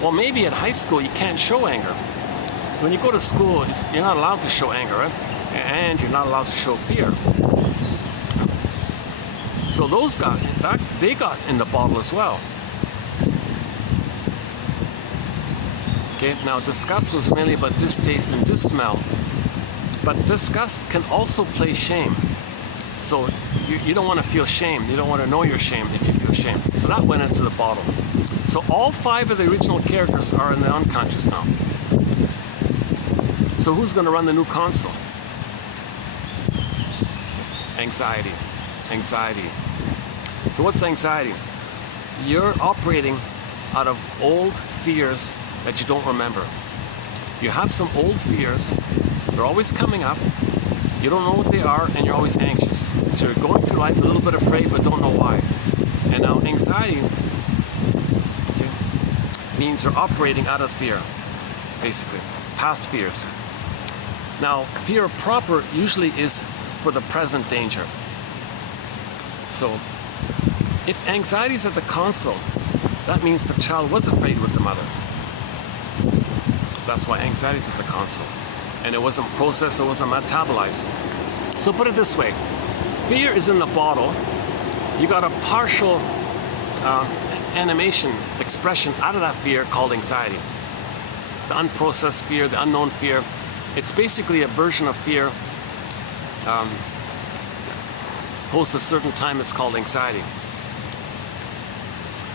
Well, maybe at high school you can't show anger. When you go to school, you're not allowed to show anger, right? And you're not allowed to show fear. So those they got in the bottle as well. Okay, now disgust was mainly about distaste and dissmell. But disgust can also play shame. So you don't want to feel shame. You don't want to know you're shamed if you feel shame. So that went into the bottle. So all 5 of the original characters are in the unconscious now. So who's going to run the new console? Anxiety. Anxiety. So what's anxiety? You're operating out of old fears that you don't remember. You have some old fears. They're always coming up. You don't know what they are, and you're always anxious. So you're going through life a little bit afraid, but don't know why. And now anxiety, okay, means you're operating out of fear, basically, past fears. Now, fear proper usually is for the present danger. So, if anxiety is at the console, that means the child was afraid with the mother. So that's why anxiety is at the console. And it wasn't processed, it wasn't metabolized. So put it this way, fear is in the bottle. You got a partial animation, expression out of that fear called anxiety. The unprocessed fear, the unknown fear. It's basically a version of fear post a certain time. It's called anxiety.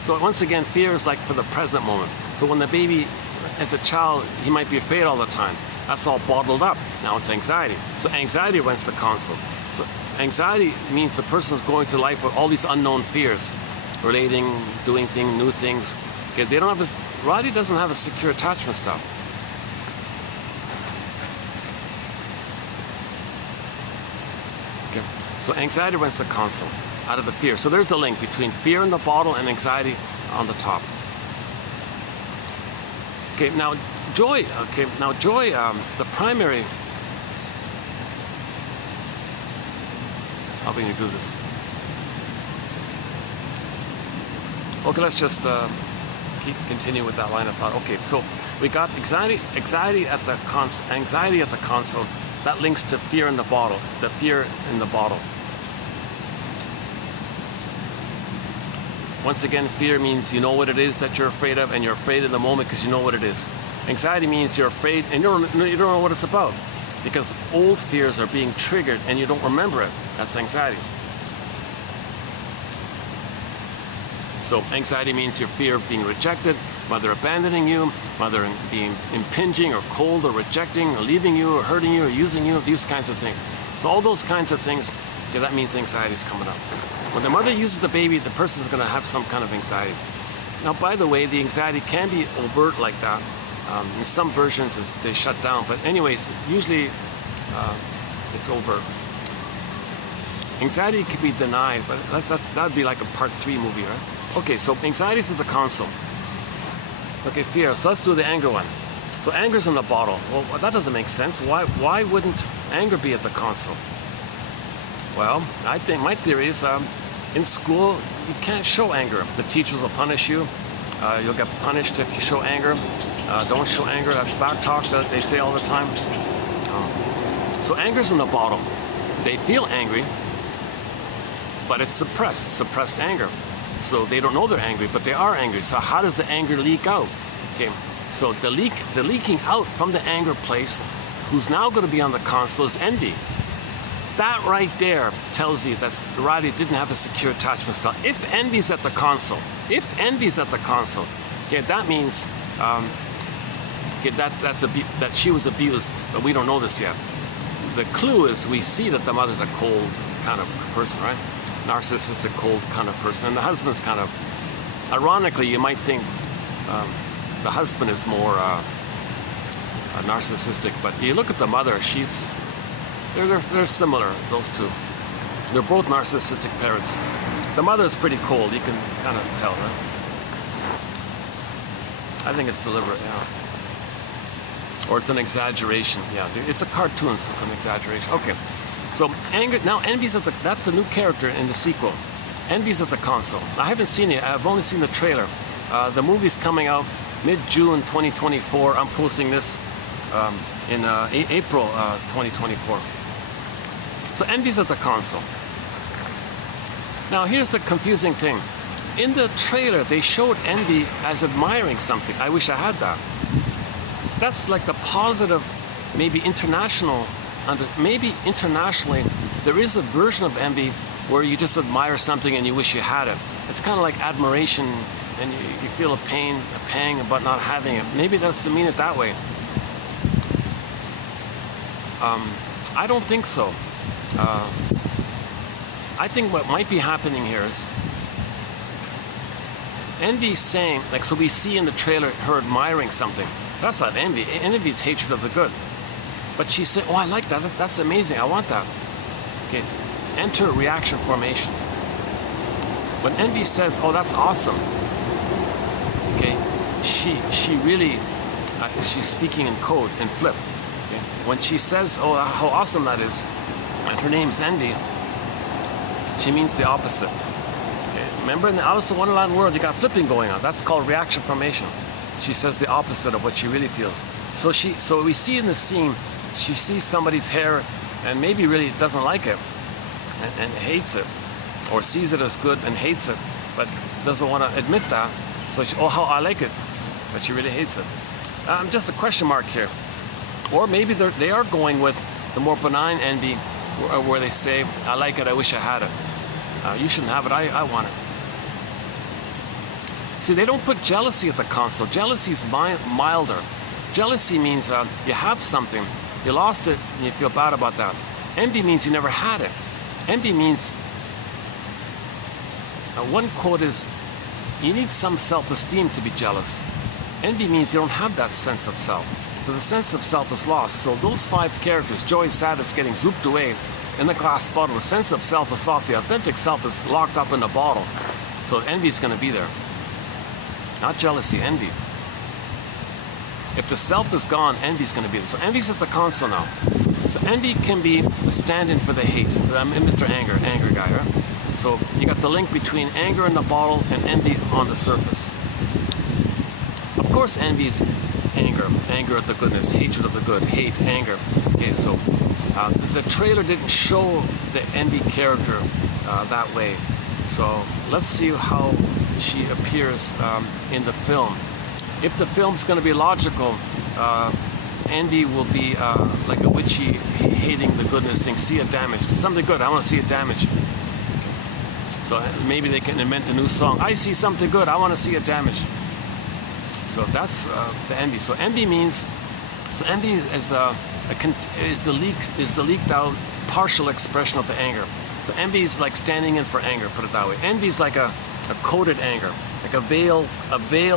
So once again, fear is like for the present moment. So when the baby, as a child, he might be afraid all the time. That's all bottled up. Now it's anxiety. So anxiety rents the console. So anxiety means the person's going through life with all these unknown fears, relating, doing things, new things. Okay, they don't have Roddy doesn't have a secure attachment style. Okay, so anxiety rents the console out of the fear. So there's the link between fear in the bottle and anxiety on the top. Okay, now joy. Okay, now joy. The primary. How are we going to do this? Okay, let's just continue with that line of thought. Okay, so we got anxiety at the console. That links to fear in the bottle. The fear in the bottle. Once again, fear means you know what it is that you're afraid of, and you're afraid in the moment because you know what it is. Anxiety means you're afraid and you don't know what it's about because old fears are being triggered and you don't remember it. That's anxiety. So anxiety means your fear of being rejected, mother abandoning you, mother being impinging or cold or rejecting or leaving you or hurting you or using you, these kinds of things. So all those kinds of things, okay, that means anxiety is coming up. When the mother uses the baby, the person is going to have some kind of anxiety. Now, by the way, the anxiety can be overt like that. In some versions, they shut down. But anyways, usually it's overt. Anxiety can be denied, but that would be like a part 3 movie, right? Okay, so anxiety is at the console. Okay, fear. So let's do the anger one. So anger's in the bottle. Well, that doesn't make sense. Why wouldn't anger be at the console? Well, I think my theory is in school, you can't show anger. The teachers will punish you. You'll get punished if you show anger. Don't show anger. That's back talk that they say all the time. So anger's in the bottle. They feel angry, but it's suppressed anger. So they don't know they're angry, but they are angry. So how does the anger leak out? Okay, so the leaking out from the anger place, who's now going to be on the console, is envy. That right there tells you that Roddy didn't have a secure attachment style. If envy's at the console, okay, that means okay, that she was abused, but we don't know this yet. The clue is we see that the mother's a cold kind of person, right? Narcissistic, cold kind of person, and the husband's kind of, ironically, you might think the husband is more narcissistic, but you look at the mother, they're similar, those two. They're both narcissistic parents. The mother is pretty cold, you can kind of tell, right? I think it's deliberate, yeah. Or it's an exaggeration, yeah. It's a cartoon, so it's an exaggeration. Okay, so anger, now envy's at that's the new character in the sequel. Envy's at the console. I haven't seen it, I've only seen the trailer. The movie's coming out mid-June 2024. I'm posting this in April 2024. So envy's at the console. Now here's the confusing thing. In the trailer, they showed envy as admiring something. I wish I had that. So that's like the positive, maybe internationally, there is a version of envy where you just admire something and you wish you had it. It's kind of like admiration, and you feel a pang about not having it. Maybe that's to mean it that way. I don't think so. I think what might be happening here is envy saying, like, so we see in the trailer her admiring something. That's not envy. Envy is hatred of the good. But she said, oh, I like that. That's amazing. I want that. Okay. Enter reaction formation. When envy says, oh, that's awesome. Okay. She really, she's speaking in code, in flip. Okay. When she says, oh, how awesome that is, and her name's envy, she means the opposite. Okay. Remember, in the Alice in Wonderland world, you got flipping going on. That's called reaction formation. She says the opposite of what she really feels. So we see in the scene, she sees somebody's hair and maybe really doesn't like it and hates it, or sees it as good and hates it, but doesn't want to admit that. So she, oh, how I like it, but she really hates it. Just a question mark here. Or maybe they are going with the more benign envy, where they say, I like it, I wish I had it. You shouldn't have it, I want it. See, they don't put jealousy at the console. Jealousy is milder. Jealousy means you have something, you lost it, and you feel bad about that. Envy means you never had it. Envy means, one quote is, you need some self-esteem to be jealous. Envy means you don't have that sense of self. So the sense of self is lost. So those 5 characters, joy, sadness, getting zooped away in the glass bottle, the sense of self is lost. The authentic self is locked up in the bottle. So envy is going to be there. Not jealousy, envy. If the self is gone, envy is going to be there. So envy's at the console now. So envy can be a stand-in for the hate. I'm Mr. Anger guy, right? So you got the link between anger in the bottle and envy on the surface. Of course, envy is anger at the goodness, hatred of the good, hate, anger. Okay, so the trailer didn't show the envy character that way. So let's see how she appears in the film. If the film's going to be logical, envy will be like a witchy hating the goodness thing. See it damaged. Something good. I want to see it damaged. So maybe they can invent a new song. I see something good. I want to see it damaged. So that's the envy. So envy means. So envy is the leaked out partial expression of the anger. So envy is like standing in for anger. Put it that way. Envy is like a coded anger, like a veil,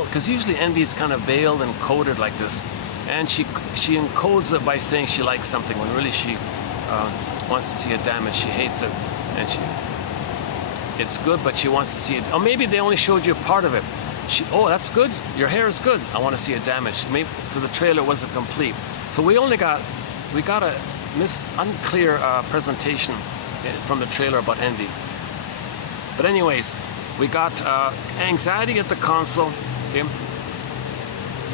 because usually envy is kind of veiled and coded like this. And she encodes it by saying she likes something when really she wants to see it damaged. She hates it, and it's good, but she wants to see it. Or maybe they only showed you part of it. Oh, that's good. Your hair is good. I want to see it damaged. Maybe, so the trailer wasn't complete. So we got a unclear presentation from the trailer about envy. But anyways, we got anxiety at the console, okay,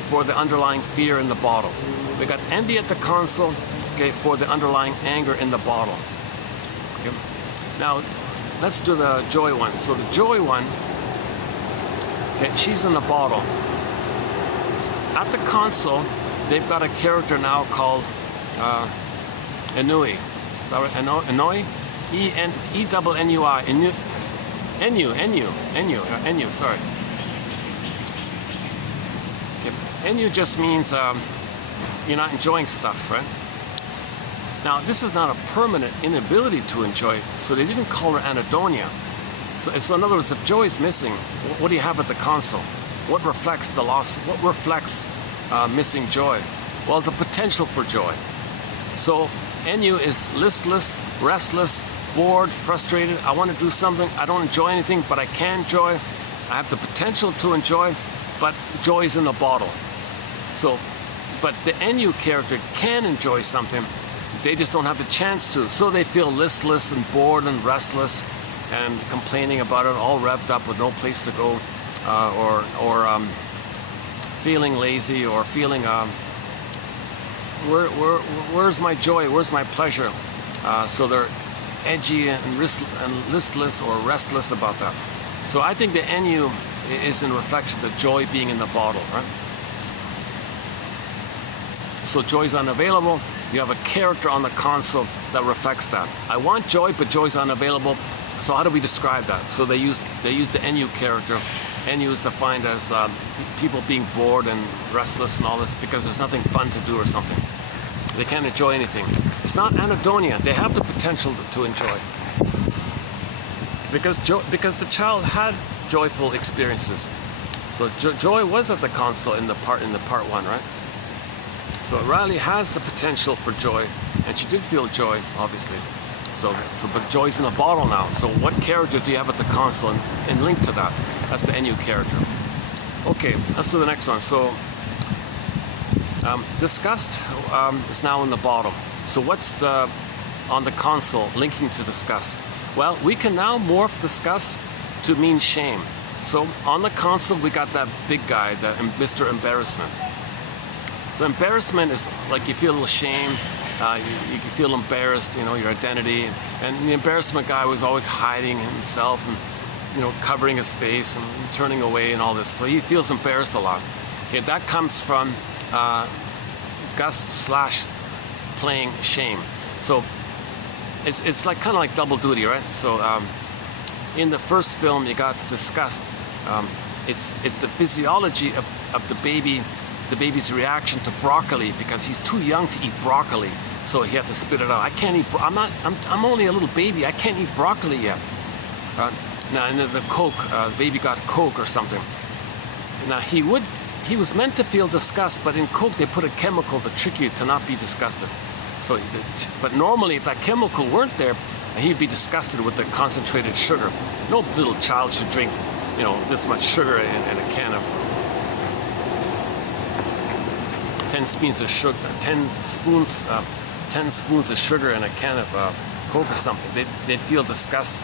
for the underlying fear in the bottle. We got envy at the console, okay, for the underlying anger in the bottle. Okay. Now, let's do the joy one. So the joy one, okay, she's in the bottle. At the console, they've got a character now called Enui. Is that right? Enui? E-N-E-double-N-U-I. Enu, sorry. Okay. Enu just means you're not enjoying stuff, right? Now, this is not a permanent inability to enjoy, so they didn't call her anhedonia. So in other words, if joy is missing, what do you have at the console? What reflects the loss? What reflects missing joy? Well, the potential for joy. So Enu is listless, restless, bored, frustrated. I want to do something. I don't enjoy anything, but I can enjoy. I have the potential to enjoy, but joy is in the bottle. So, but the Enu character can enjoy something. They just don't have the chance to. So they feel listless and bored and restless and complaining about it, all revved up with no place to go, or feeling lazy, or feeling where's my joy? Where's my pleasure? So they're edgy and listless or restless about that. So I think the Enu is in reflection of the joy being in the bottle, right? So joy's unavailable. You have a character on the console that reflects that. I want joy, but joy's unavailable. So how do we describe that? So they use the Enu character. Enu is defined as people being bored and restless and all this because there's nothing fun to do or something. They can't enjoy anything. It's not anhedonia. They have the potential to enjoy. Because the child had joyful experiences. So joy was at the console in the part one, right? So Riley has the potential for joy, and she did feel joy, obviously. But joy's in a bottle now. So what character do you have at the console and link to that? That's the NU character. Okay, let's do the next one. So disgust is now in the bottom. So what's on the console linking to disgust? Well, we can now morph disgust to mean shame. So on the console, we got that big guy, Mr. Embarrassment. So embarrassment is like you feel a little shame, you feel embarrassed, you know, your identity. And the embarrassment guy was always hiding himself and, you know, covering his face and turning away and all this. So he feels embarrassed a lot. Okay, that comes from gust / playing shame. So it's like kind of like double duty, right? So in the first film, you got disgust. It's the physiology of the baby's reaction to broccoli, because he's too young to eat broccoli, so he had to spit it out. I can't eat. I'm only a little baby. I can't eat broccoli yet. Now, and the Coke, baby got Coke or something. Now he was meant to feel disgust, but in Coke they put a chemical to trick you to not be disgusted. So, but normally, if that chemical weren't there, he'd be disgusted with the concentrated sugar. No little child should drink, you know, this much sugar in a can of 10 spoons of sugar, 10 spoons of sugar in a can of Coke or something. They'd feel disgust,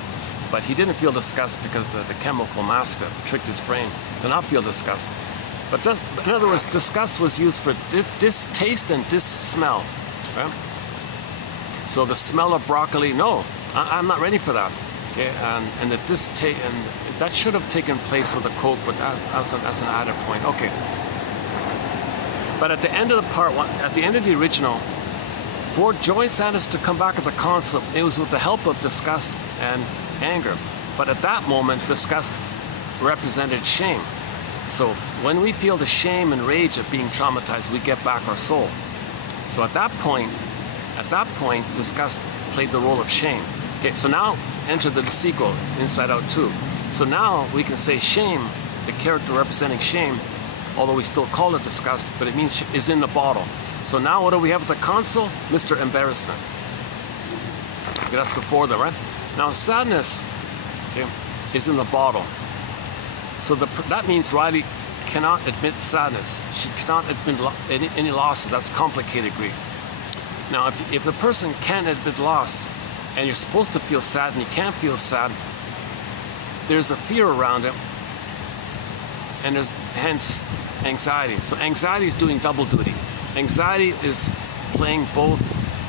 but he didn't feel disgust because the chemical master tricked his brain to not feel disgust. But in other words, disgust was used for distaste and dis-smell. Right? So the smell of broccoli, no, I'm not ready for that. Okay, and that should have taken place with the Coke, but that's an added point. Okay. But at the end of the part one, at the end of the original, for joy and sadness to come back at the console, it was with the help of disgust and anger. But at that moment, disgust represented shame. So when we feel the shame and rage of being traumatized, we get back our soul. So at that point, disgust played the role of shame. Okay, so now enter the sequel, Inside Out 2. So now we can say shame, the character representing shame, although we still call it disgust, but it means is in the bottle. So now what do we have at the console? Mr. Embarrassment. Okay, that's the four there, right? Now sadness, okay, is in the bottle. So that means Riley cannot admit sadness. She cannot admit any losses. That's complicated Greek. Now, if the person can't admit loss, and you're supposed to feel sad and you can't feel sad, there's a fear around it, and there's hence anxiety. So anxiety is doing double duty. Anxiety is playing both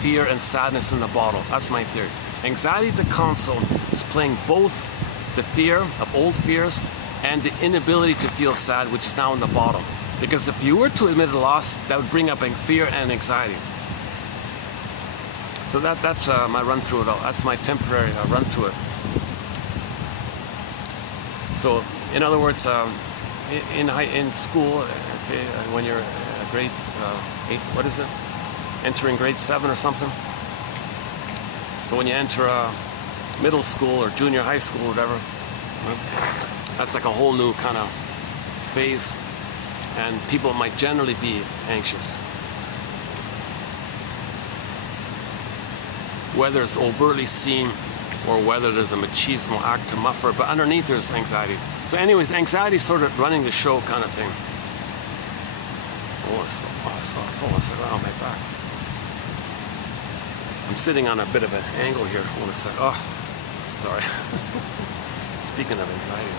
fear and sadness in the bottle. That's my theory. Anxiety at the console is playing both the fear of old fears and the inability to feel sad, which is now in the bottom. Because if you were to admit a loss, that would bring up fear and anxiety. So that's my run through it all. That's my temporary run through it. So in other words, in school, okay, when you're grade 8, what is it? Entering grade 7 or something. So when you enter middle school or junior high school or whatever, that's like a whole new kind of phase, and people might generally be anxious. Whether it's overtly seen or whether there's a machismo act to muffle, but underneath there's anxiety. So anyways, anxiety is sort of running the show kind of thing. Hold on a second, on my back. I'm sitting on a bit of an angle here. Hold on a second. Oh, sorry. Speaking of anxiety.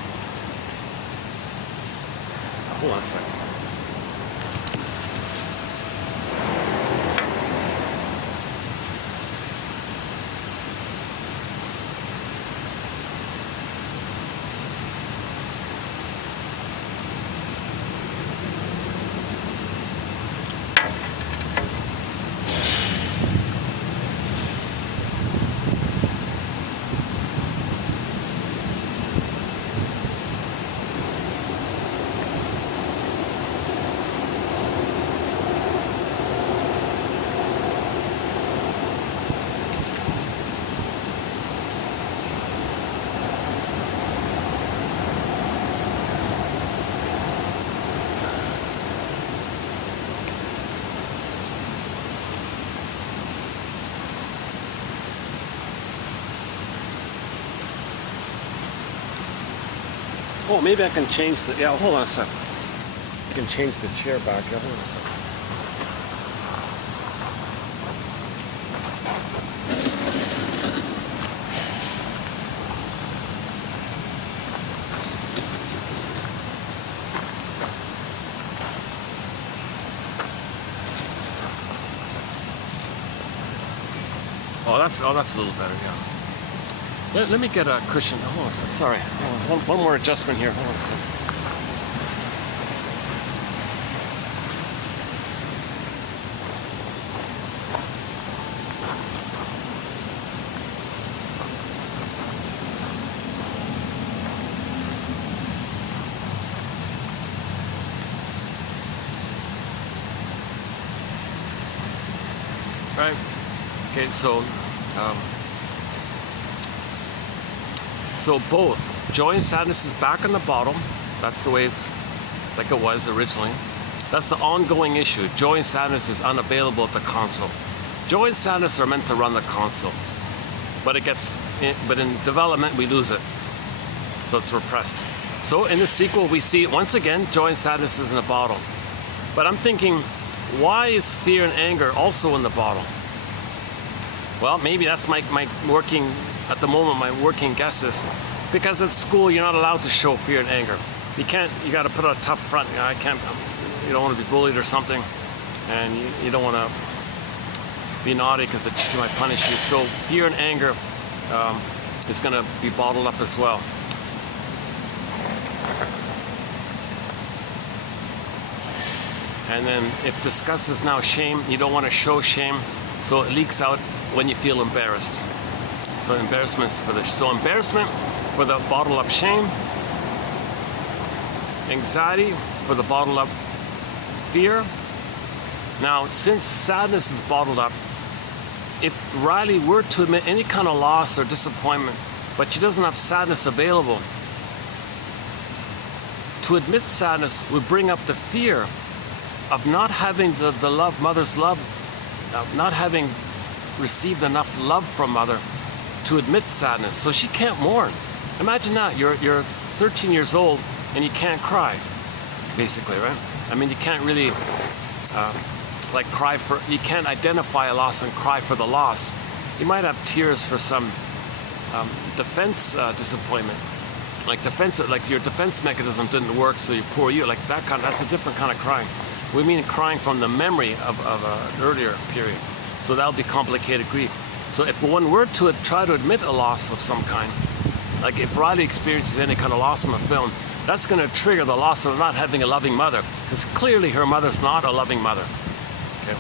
Hold on a second. Oh, maybe I can change the, yeah, hold on a sec. I can change the chair back. Yeah, hold on a sec. Oh, that's a little better, yeah. Let me get a cushion. Hold on a sec. Sorry. One more adjustment here. Hold on a sec. Right. Okay, so both joy and sadness is back on the bottom. That's the way it's like it was originally. That's the ongoing issue. Joy and sadness is unavailable at the console. Joy and sadness are meant to run the console, but in development we lose it, so it's repressed. So in the sequel we see once again joy and sadness is in the bottom. But I'm thinking, why is fear and anger also in the bottom? Well, maybe that's my working, at the moment, my working guess is, because at school you're not allowed to show fear and anger. You got to put on a tough front. You don't want to be bullied or something, and you don't want to be naughty because the teacher might punish you. So fear and anger is going to be bottled up as well. And then if disgust is now shame, you don't want to show shame, so it leaks out when you feel embarrassed. So embarrassment's for this. So embarrassment for the bottled up shame, anxiety for the bottled up fear. Now, since sadness is bottled up, if Riley were to admit any kind of loss or disappointment, but she doesn't have sadness available, to admit sadness would bring up the fear of not having the love, mother's love, not having received enough love from mother to admit sadness. So she can't mourn. Imagine that, you're 13 years old and you can't cry, basically, right? I mean, you can't really like cry for, you can't identify a loss and cry for the loss. You might have tears for some defense disappointment, like your defense mechanism didn't work, so you poor you, like that kind. That's a different kind of crying. We mean crying from the memory of an earlier period. So that'll be complicated grief. So if one were to try to admit a loss of some kind, like if Riley experiences any kind of loss in the film, that's going to trigger the loss of not having a loving mother, because clearly her mother's not a loving mother. Okay.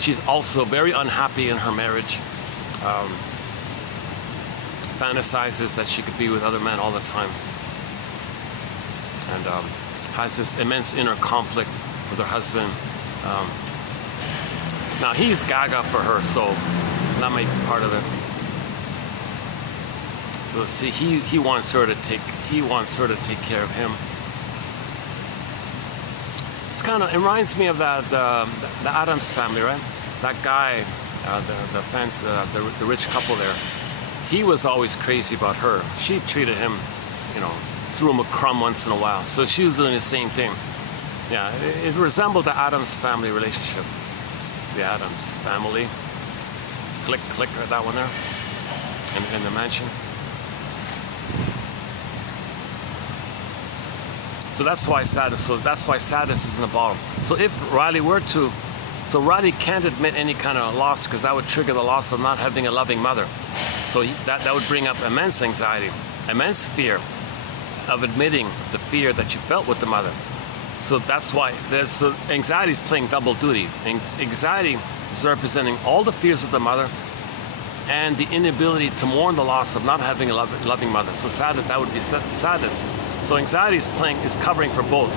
She's also very unhappy in her marriage. Fantasizes that she could be with other men all the time, and has this immense inner conflict with her husband. Now he's gaga for her, so that might be part of it. So see, he wants her to take care of him. It's kind of, it reminds me of that the Addams Family, right? That guy, the rich couple there. He was always crazy about her. She treated him, threw him a crumb once in a while. So she was doing the same thing. Yeah, it resembled the Addams Family relationship. The Addams Family. Click, that one there. In the mansion. So that's why sadness is in the bottom. So if Riley were to, so Riley can't admit any kind of loss, because that would trigger the loss of not having a loving mother. So that would bring up immense anxiety, immense fear of admitting the fear that you felt with the mother. So that's why so anxiety is playing double duty. Anxiety is representing all the fears of the mother and the inability to mourn the loss of not having a loving mother. So sadness, that would be sadness. So anxiety is covering for both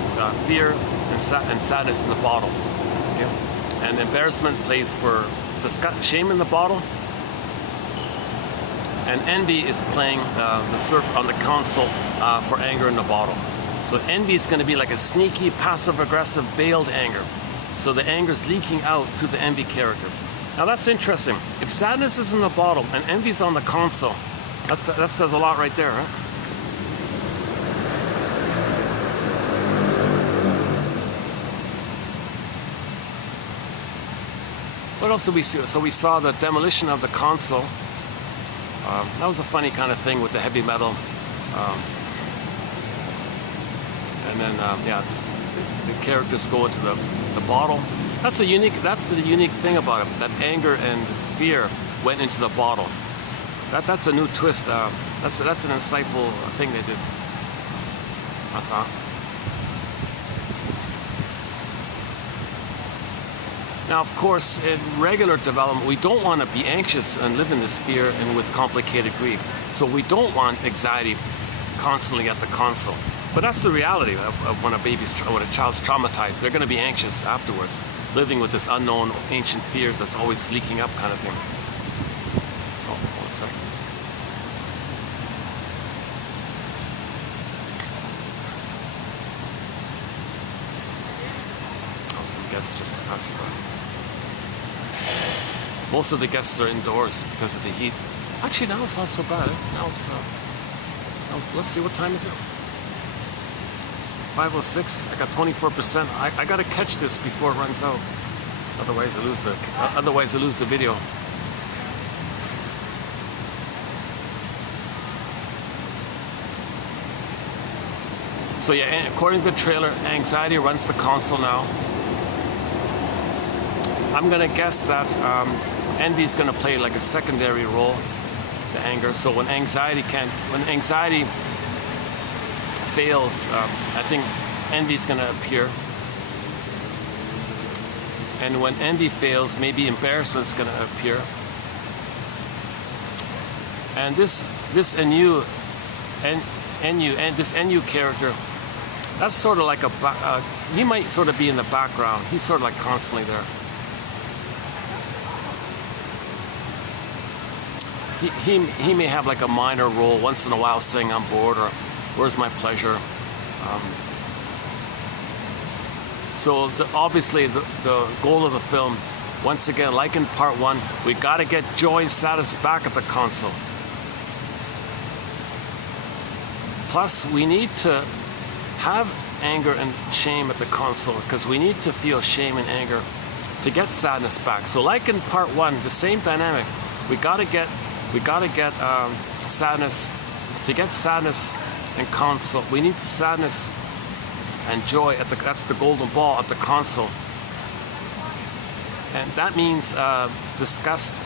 fear and sadness in the bottom. Okay? And embarrassment plays for shame in the bottom. And envy is playing the surf on the console for anger in the bottom. So envy is going to be like a sneaky, passive-aggressive, veiled anger. So the anger is leaking out through the envy character. Now that's interesting. If sadness is in the bottom and envy is on the console, that says a lot right there, right? What else did we see? So we saw the demolition of the console. That was a funny kind of thing with the heavy metal. And then, yeah, the characters go into the bottle. That's the unique thing about it. That anger and fear went into the bottle. That's a new twist. That's an insightful thing they did, I thought. Now, of course, in regular development, we don't want to be anxious and live in this fear and with complicated grief. So we don't want anxiety constantly at the console. But that's the reality of when a child's traumatized. They're going to be anxious afterwards, living with this unknown ancient fears that's always leaking up kind of thing. Oh, 1 second. Oh, some guests just passing by. Most of the guests are indoors because of the heat. Actually, now it's not so bad. Let's see, what time is it? 5:06. I got 24%. I got to catch this before it runs out. Otherwise, I lose the video. So yeah, according to the trailer, anxiety runs the console now. I'm gonna guess that envy's gonna play like a secondary role, the anger. So when anxiety fails, I think envy's gonna appear. And when envy fails, maybe embarrassment's gonna appear. And this NU character, that's sort of like he might sort of be in the background. He's sort of like constantly there. He may have like a minor role once in a while, saying I'm bored or where's my pleasure. So obviously the goal of the film, once again, like in part 1, we got to get joy and sadness back at the console. Plus, we need to have anger and shame at the console because we need to feel shame and anger to get sadness back. So like in part 1, the same dynamic. We got to get sadness. To get sadness and console, we need sadness and joy that's the golden ball at the console. And that means disgust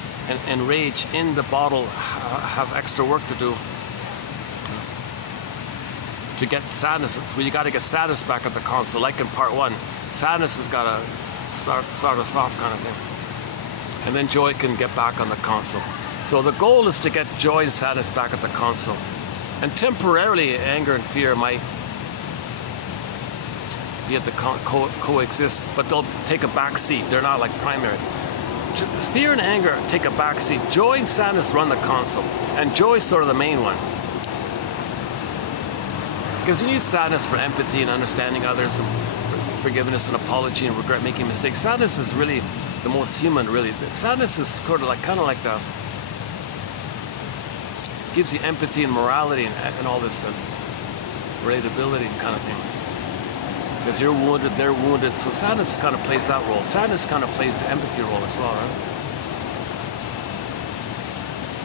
and rage in the bottle have extra work to do to get sadness. So you got to get sadness back at the console. Like in part 1, sadness has got to start us off kind of thing. And then joy can get back on the console. So the goal is to get joy and sadness back at the console. And temporarily, anger and fear might be at the coexist, but they'll take a back seat. They're not like primary. Fear and anger take a back seat. Joy and sadness run the console. And joy is sort of the main one. Because you need sadness for empathy and understanding others, and forgiveness and apology and regret making mistakes. Sadness is really the most human, really. Sadness is kind of like the gives you empathy and morality and all this relatability kind of thing. Because you're wounded, they're wounded, so sadness kind of plays that role. Sadness kind of plays the empathy role as well, right?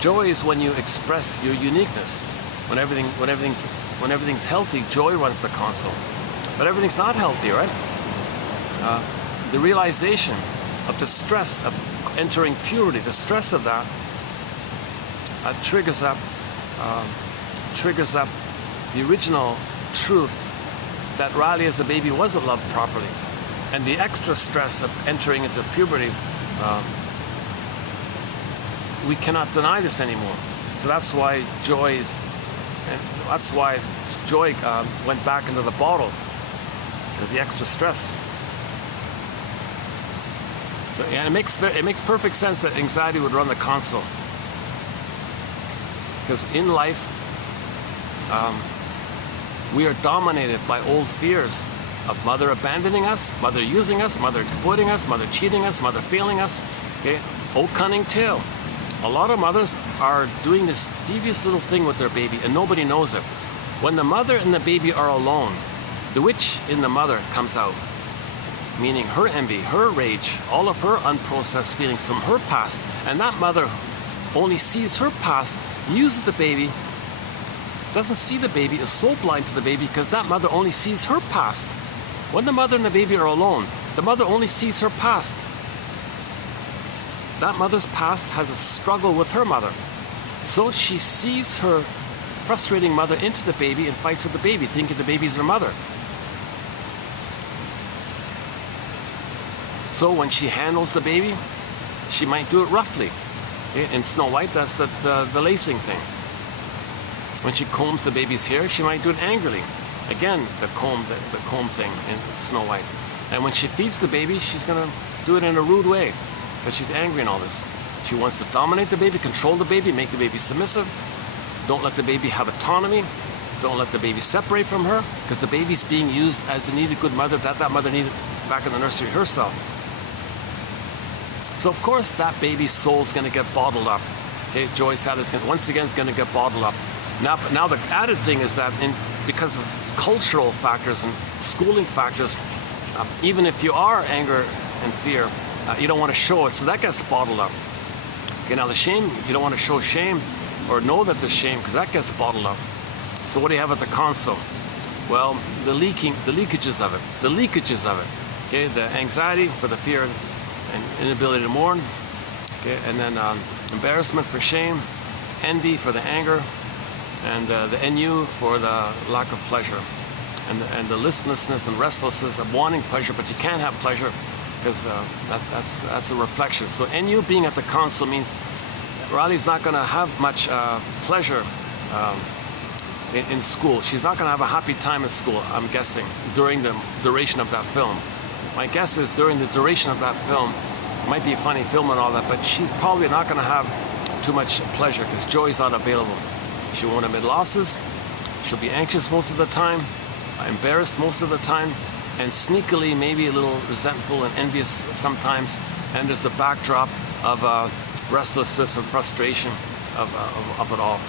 Joy is when you express your uniqueness. When everything's healthy, joy runs the console. But everything's not healthy, right? The realization of the stress of entering puberty, the stress of that triggers up the original truth that Riley as a baby wasn't loved properly, and the extra stress of entering into puberty. We cannot deny this anymore. So that's why joy went back into the bottle, because the extra stress. So yeah, it makes perfect sense that anxiety would run the console. Because in life, we are dominated by old fears of mother abandoning us, mother using us, mother exploiting us, mother cheating us, mother failing us. Okay, old cunning tale. A lot of mothers are doing this devious little thing with their baby, and nobody knows it. When the mother and the baby are alone, the witch in the mother comes out. meaning her envy, her rage, all of her unprocessed feelings from her past. And that mother only sees her past, uses the baby, doesn't see the baby, is so blind to the baby because that mother only sees her past. When the mother and the baby are alone, the mother only sees her past. That mother's past has a struggle with her mother. So she sees her frustrating mother into the baby and fights with the baby, thinking the baby's her mother. So when she handles the baby, she might do it roughly. In Snow White, that's the lacing thing. When she combs the baby's hair, she might do it angrily. Again, the comb thing in Snow White. And when she feeds the baby, she's gonna do it in a rude way, because she's angry and all this. She wants to dominate the baby, control the baby, make the baby submissive. Don't let the baby have autonomy. Don't let the baby separate from her, because the baby's being used as the needed good mother that mother needed back in the nursery herself. So of course that baby's soul's gonna get bottled up. Okay, Joy said it's once again it's gonna get bottled up. Now the added thing is that because of cultural factors and schooling factors, even if you are anger and fear, you don't want to show it, so that gets bottled up. Okay, now the shame, you don't want to show shame or know that there's shame, because that gets bottled up. So what do you have at the console? Well, the leakages of it. Okay, the anxiety for the fear and inability to mourn. Okay, and then embarrassment for shame, envy for the anger, and the NU for the lack of pleasure, and the listlessness and restlessness of wanting pleasure, but you can't have pleasure because that's a reflection. So NU being at the console means Riley's not going to have much pleasure in school. She's not going to have a happy time in school, I'm guessing, during the duration of that film. My guess is during the duration of that film, it might be a funny film and all that, but she's probably not going to have too much pleasure because Joy's not available. She won't admit losses. She'll be anxious most of the time, embarrassed most of the time, and sneakily maybe a little resentful and envious sometimes. And there's the backdrop of restlessness and frustration of it all.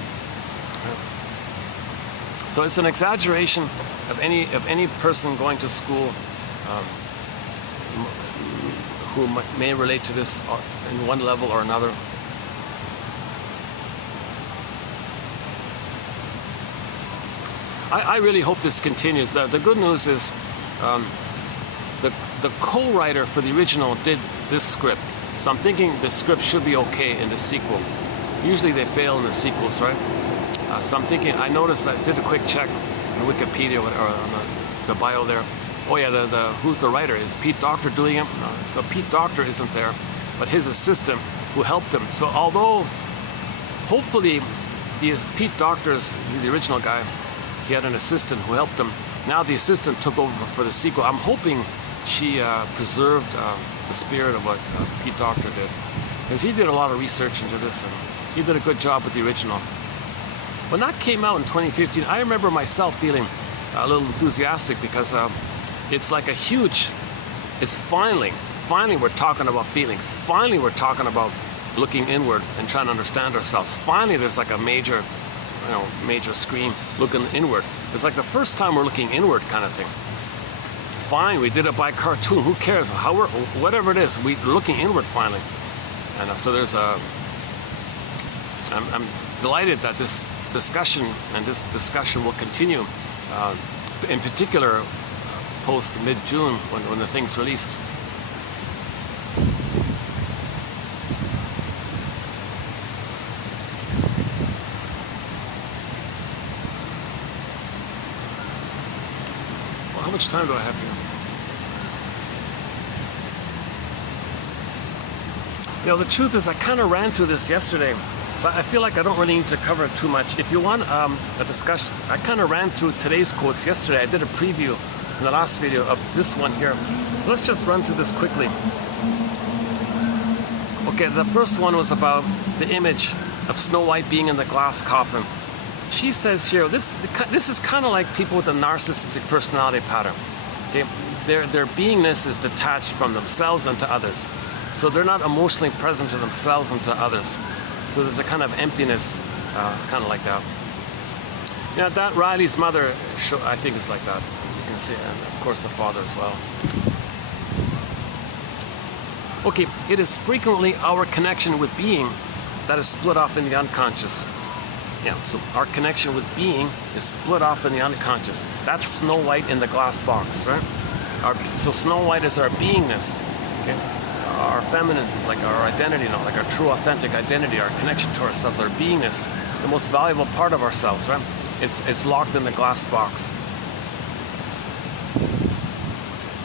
So it's an exaggeration of any person going to school who may relate to this in one level or another. I really hope this continues. The good news is the co-writer for the original did this script. So I'm thinking the script should be okay in the sequel. Usually they fail in the sequels, right? So I'm thinking, I noticed, I did a quick check on Wikipedia or on the bio there. Oh yeah, who's the writer? Is Pete Docter doing it? No. So Pete Docter isn't there, but his assistant who helped him. So although hopefully Pete Docter's the original guy, he had an assistant who helped him. Now the assistant took over for the sequel. I'm hoping she preserved the spirit of what Pete Docter did, because he did a lot of research into this and he did a good job with the original. When that came out in 2015, I remember myself feeling a little enthusiastic because it's like a huge, it's finally we're talking about feelings. Finally we're talking about looking inward and trying to understand ourselves. Finally there's like a major screen looking inward. It's like the first time we're looking inward kind of thing. Fine, we did it by cartoon, who cares? Whatever it is, we're looking inward finally. And so there's I'm delighted that this discussion will continue, in particular post mid-June when the thing's released. Well, how much time do I have here? You know, the truth is I kind of ran through this yesterday. So I feel like I don't really need to cover it too much. If you want a discussion, I kind of ran through today's quotes yesterday. I did a preview in the last video of this one here. So let's just run through this quickly. Okay, the first one was about the image of Snow White being in the glass coffin. She says here, this is kind of like people with a narcissistic personality pattern. Okay, their beingness is detached from themselves and to others. So they're not emotionally present to themselves and to others. So there's a kind of emptiness, kind of like that. Yeah, that Riley's mother, I think, is like that. You can see, and of course the father as well. Okay, it is frequently our connection with being that is split off in the unconscious. Yeah, so our connection with being is split off in the unconscious. That's Snow White in the glass box, right? So Snow White is our beingness, okay? Our feminine, like our identity, like our true authentic identity, our connection to ourselves, our beingness, the most valuable part of ourselves, right? It's locked in the glass box.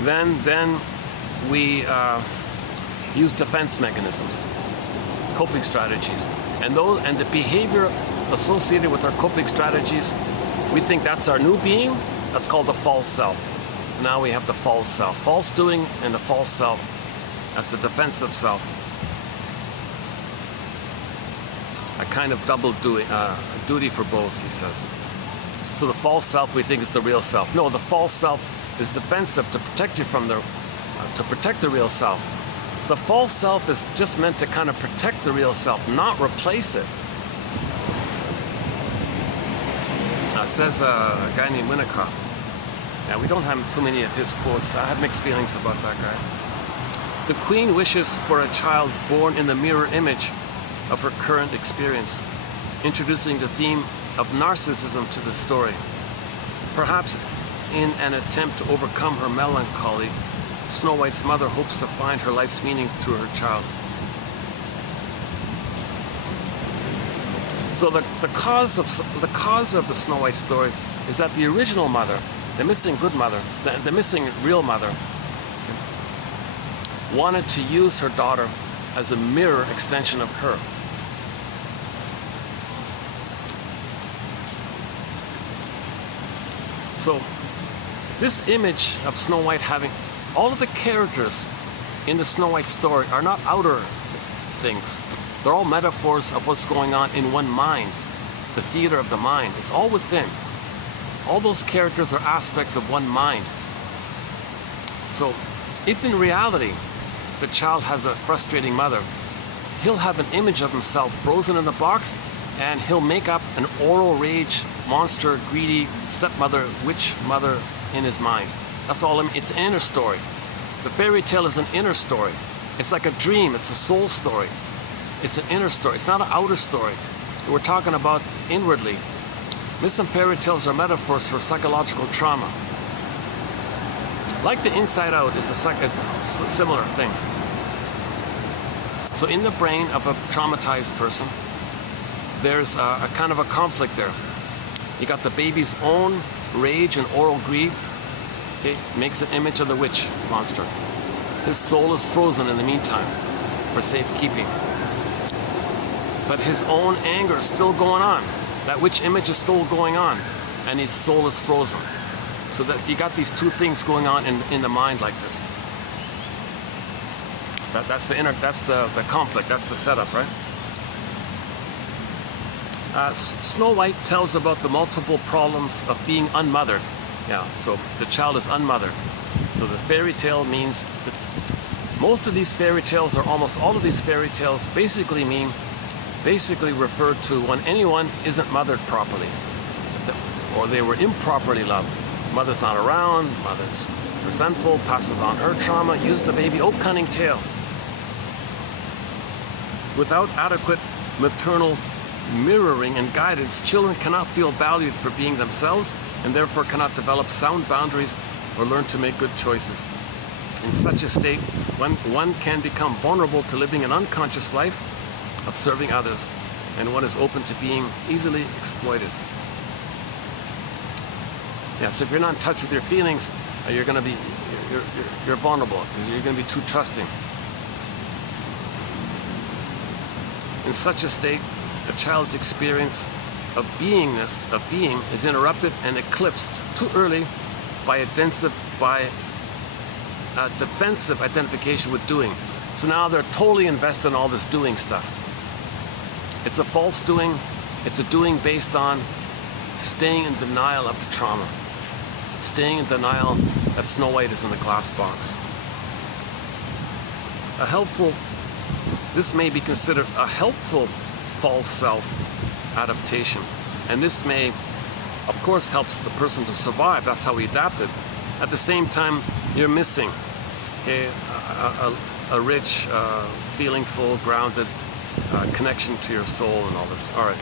Then we use defense mechanisms, coping strategies, and the behavior associated with our coping strategies, we think that's our new being. That's called the false self. Now we have the false self, false doing, and the false self. That's the defensive self. A kind of double duty for both, he says. So the false self we think is the real self. No, the false self is defensive to protect you from to protect the real self. The false self is just meant to kind of protect the real self, not replace it. Says a guy named Winnicott. Now, we don't have too many of his quotes. I have mixed feelings about that guy. The queen wishes for a child born in the mirror image of her current experience, introducing the theme of narcissism to the story. Perhaps in an attempt to overcome her melancholy, Snow White's mother hopes to find her life's meaning through her child. So the cause of the Snow White story is that the original mother, the missing good mother, the missing real mother, wanted to use her daughter as a mirror extension of her. So this image of Snow White having all of the characters in the Snow White story are not outer things. They're all metaphors of what's going on in one mind, the theater of the mind. It's all within. All those characters are aspects of one mind. So if in reality the child has a frustrating mother, he'll have an image of himself frozen in the box, and he'll make up an oral rage, monster, greedy stepmother, witch mother in his mind. That's all. It's an inner story. The fairy tale is an inner story. It's like a dream. It's a soul story. It's an inner story. It's not an outer story. We're talking about inwardly. Myths and fairy tales are metaphors for psychological trauma. Like the inside out is a similar thing. So in the brain of a traumatized person, there's a kind of a conflict there. You got the baby's own rage and oral greed. Okay, makes an image of the witch monster. His soul is frozen in the meantime for safekeeping. But his own anger is still going on. That witch image is still going on, and his soul is frozen. So that you got these two things going on in the mind like this. That's the conflict. That's the setup, right? Snow White tells about the multiple problems of being unmothered. Yeah, so the child is unmothered. So the fairy tale means that most of these fairy tales, or almost all of these fairy tales, basically refer to when anyone isn't mothered properly, or they were improperly loved. Mother's not around, mother's resentful, passes on her trauma, uses the baby. Oh, cunning tale. Without adequate maternal mirroring and guidance, children cannot feel valued for being themselves, and therefore cannot develop sound boundaries or learn to make good choices. In such a state, one can become vulnerable to living an unconscious life of serving others, and one is open to being easily exploited. Yeah, so if you're not in touch with your feelings, you're vulnerable, because you're going to be too trusting. In such a state, a child's experience of beingness, of being, is interrupted and eclipsed too early by a defensive identification with doing. So now they're totally invested in all this doing stuff. It's a false doing. It's a doing based on staying in denial of the trauma. Staying in denial that Snow White is in the glass box. This may be considered a helpful false self adaptation. And this may, of course, helps the person to survive. That's how we adapted. At the same time, you're missing. Okay, a rich, feeling full, grounded connection to your soul and all this. All right.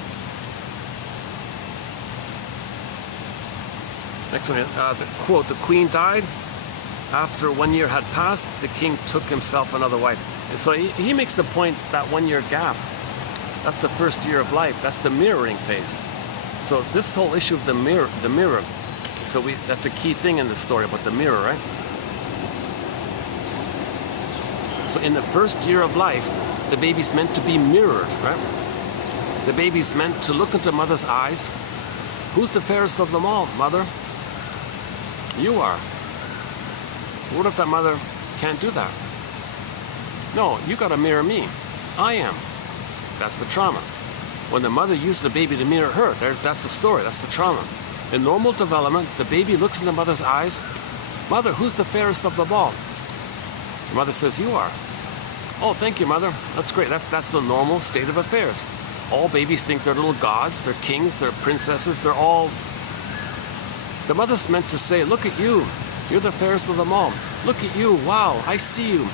Next one, the quote, the queen died. After 1 year had passed, the king took himself another wife. And so he makes the point that 1 year gap, that's the first year of life. That's the mirroring phase. So this whole issue of the mirror. So that's a key thing in the story about the mirror, right? So in the first year of life, the baby's meant to be mirrored, right? The baby's meant to look into mother's eyes. Who's the fairest of them all, mother? You are. What if that mother can't do that? No, you gotta mirror me. I am. That's the trauma. When the mother used the baby to mirror her, that's the story, that's the trauma. In normal development, the baby looks in the mother's eyes. Mother, who's the fairest of them all? The mother says, you are. Oh, thank you, mother. That's great. That's the normal state of affairs. All babies think they're little gods, they're kings, they're princesses, they're all... The mother's meant to say, look at you. You're the fairest of them all. Look at you. Wow, I see you.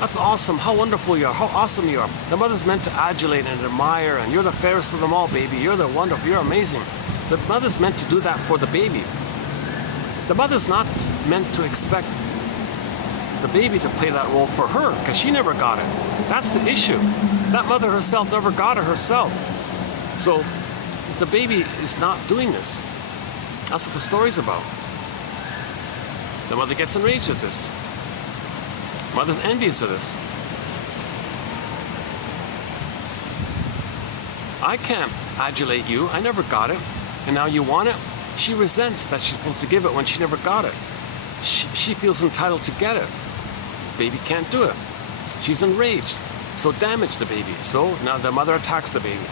That's awesome. How wonderful you are. How awesome you are. The mother's meant to adulate and admire, and you're the fairest of them all, baby. You're the wonderful. You're amazing. The mother's meant to do that for the baby. The mother's not meant to expect the baby to play that role for her, because she never got it. That's the issue. That mother herself never got it herself. So the baby is not doing this. That's what the story's about. The mother gets enraged at this. Mother's envious of this. I can't adulate you. I never got it. And now you want it? She resents that she's supposed to give it when she never got it. She feels entitled to get it. Baby can't do it. She's enraged. So damage the baby. So now the mother attacks the baby.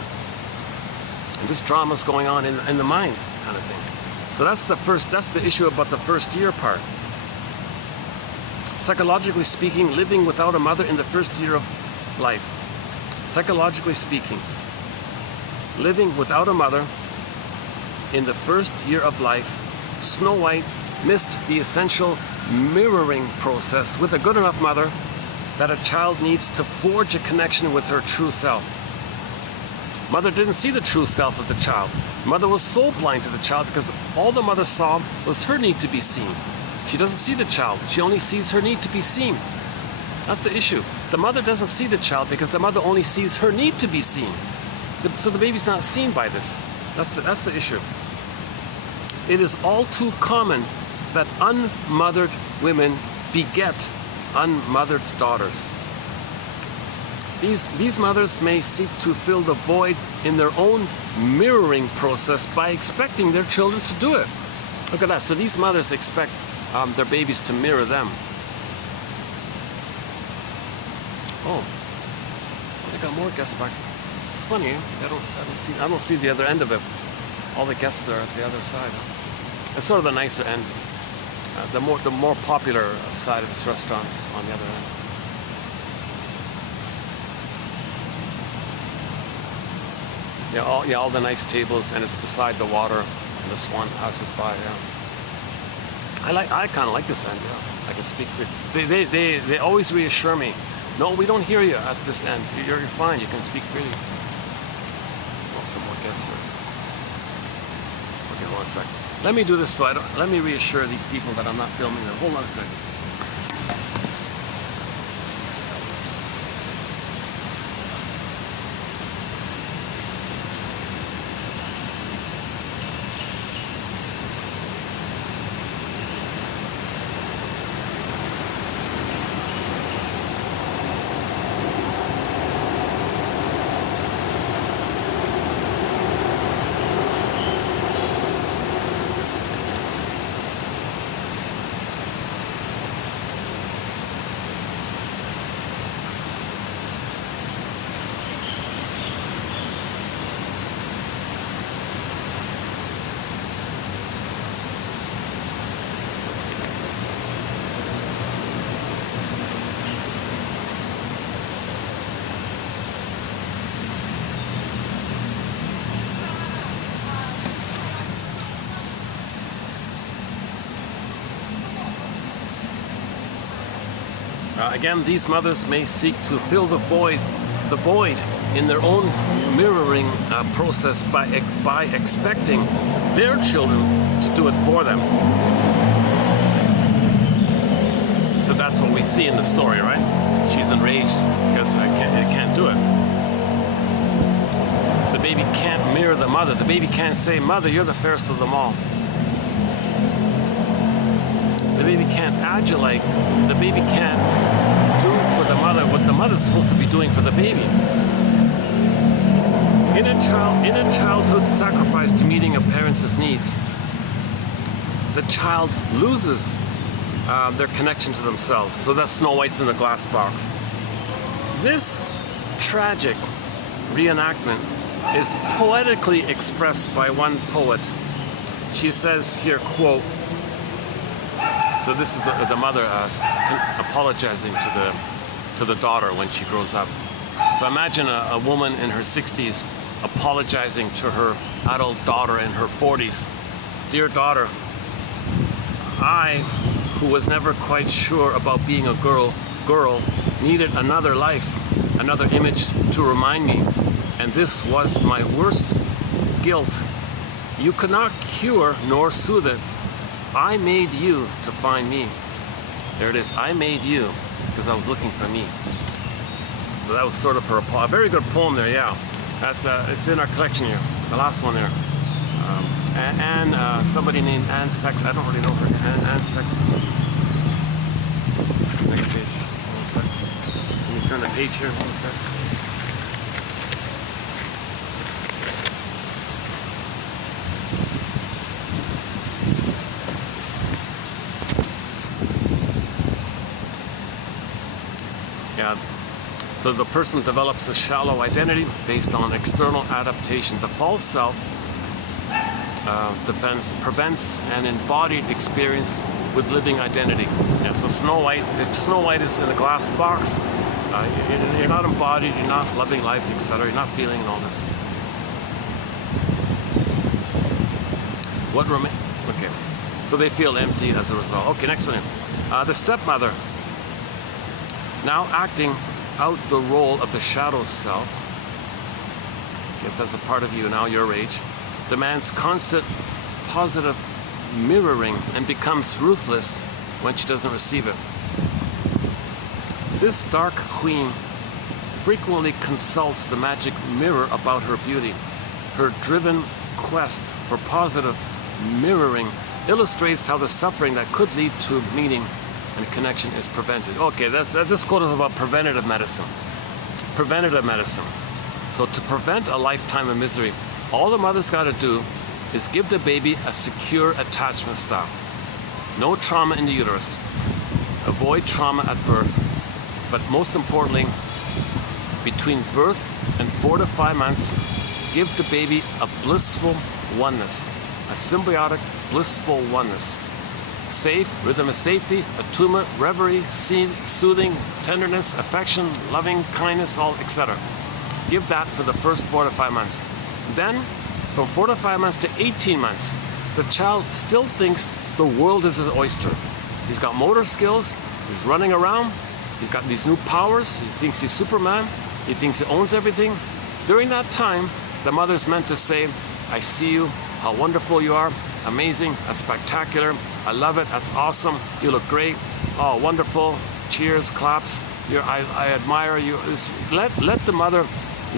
And this drama's going on in the mind kind of thing. So that's the issue about the first year part. Psychologically speaking, living without a mother in the first year of life. Psychologically speaking, living without a mother in the first year of life, Snow White missed the essential mirroring process with a good enough mother that a child needs to forge a connection with her true self. Mother didn't see the true self of the child. Mother was soul blind to the child because all the mother saw was her need to be seen. She doesn't see the child. She only sees her need to be seen. That's the issue. The mother doesn't see the child because the mother only sees her need to be seen. So the baby's not seen by this. That's the issue. It is all too common that unmothered women beget unmothered daughters. These mothers may seek to fill the void in their own mirroring process by expecting their children to do it. Look at that. So these mothers expect their babies to mirror them. Oh, they got more guests back. It's funny. I don't see the other end of it. All the guests are at the other side. Huh? It's sort of the nicer end. The more popular side of this restaurant is on the other end. Yeah, all the nice tables, and it's beside the water, and the swan passes by. Yeah, I kind of like this end. Yeah, I can speak. They always reassure me. No, we don't hear you at this end. You're fine. You can speak freely. Oh, some more guests here. Okay, hold on a sec. Let me do this so let me reassure these people that I'm not filming them. Hold on a second. Again, these mothers may seek to fill the void in their own mirroring process by expecting their children to do it for them. So that's what we see in the story, right? She's enraged because it can't do it. The baby can't mirror the mother. The baby can't say, "Mother, you're the fairest of them all." The baby can't adulate. The baby can't do for the mother what the mother's supposed to be doing for the baby. In a childhood sacrifice to meeting a parent's needs, the child loses their connection to themselves. So that's Snow White's in the glass box. This tragic reenactment is poetically expressed by one poet. She says here, quote, so this is the mother apologizing to the daughter when she grows up. So imagine a woman in her 60s apologizing to her adult daughter in her 40s. "Dear daughter, I, who was never quite sure about being a girl, needed another life, another image to remind me, and this was my worst guilt. You could not cure nor soothe it. I made you to find me." There it is. I made you because I was looking for me. So that was sort of a very good poem there. Yeah, that's it's in our collection here. The last one there. And somebody named Anne Sex. I don't really know her. Anne Sex. Next page. One sec. Let me turn the page here. One sec. Yeah. So the person develops a shallow identity based on external adaptation. The false self prevents an embodied experience with living identity. Yeah, so Snow White, if Snow White is in a glass box, you're not embodied, you're not loving life, etc. You're not feeling all this. What remains? Okay, so they feel empty as a result. Okay, next one. The stepmother, now acting out the role of the shadow self, if that's a part of you now, your age, demands constant positive mirroring and becomes ruthless when she doesn't receive it. This dark queen frequently consults the magic mirror about her beauty. Her driven quest for positive mirroring illustrates how the suffering that could lead to meaning and connection is prevented. Okay, this quote is about preventative medicine. Preventative medicine. So to prevent a lifetime of misery, all the mother's got to do is give the baby a secure attachment style. No trauma in the uterus. Avoid trauma at birth. But most importantly, between birth and 4 to 5 months, give the baby a blissful oneness, a symbiotic blissful oneness. Safe, rhythm of safety, attunement, reverie, soothing, tenderness, affection, loving, kindness, all, etc. Give that for the first 4 to 5 months. Then, from 4 to 5 months to 18 months, the child still thinks the world is his oyster. He's got motor skills, he's running around, he's got these new powers, he thinks he's Superman, he thinks he owns everything. During that time, the mother's meant to say, "I see you, how wonderful you are, amazing, that's spectacular, I love it, that's awesome, you look great, oh, wonderful, cheers, claps, I admire you." Let the mother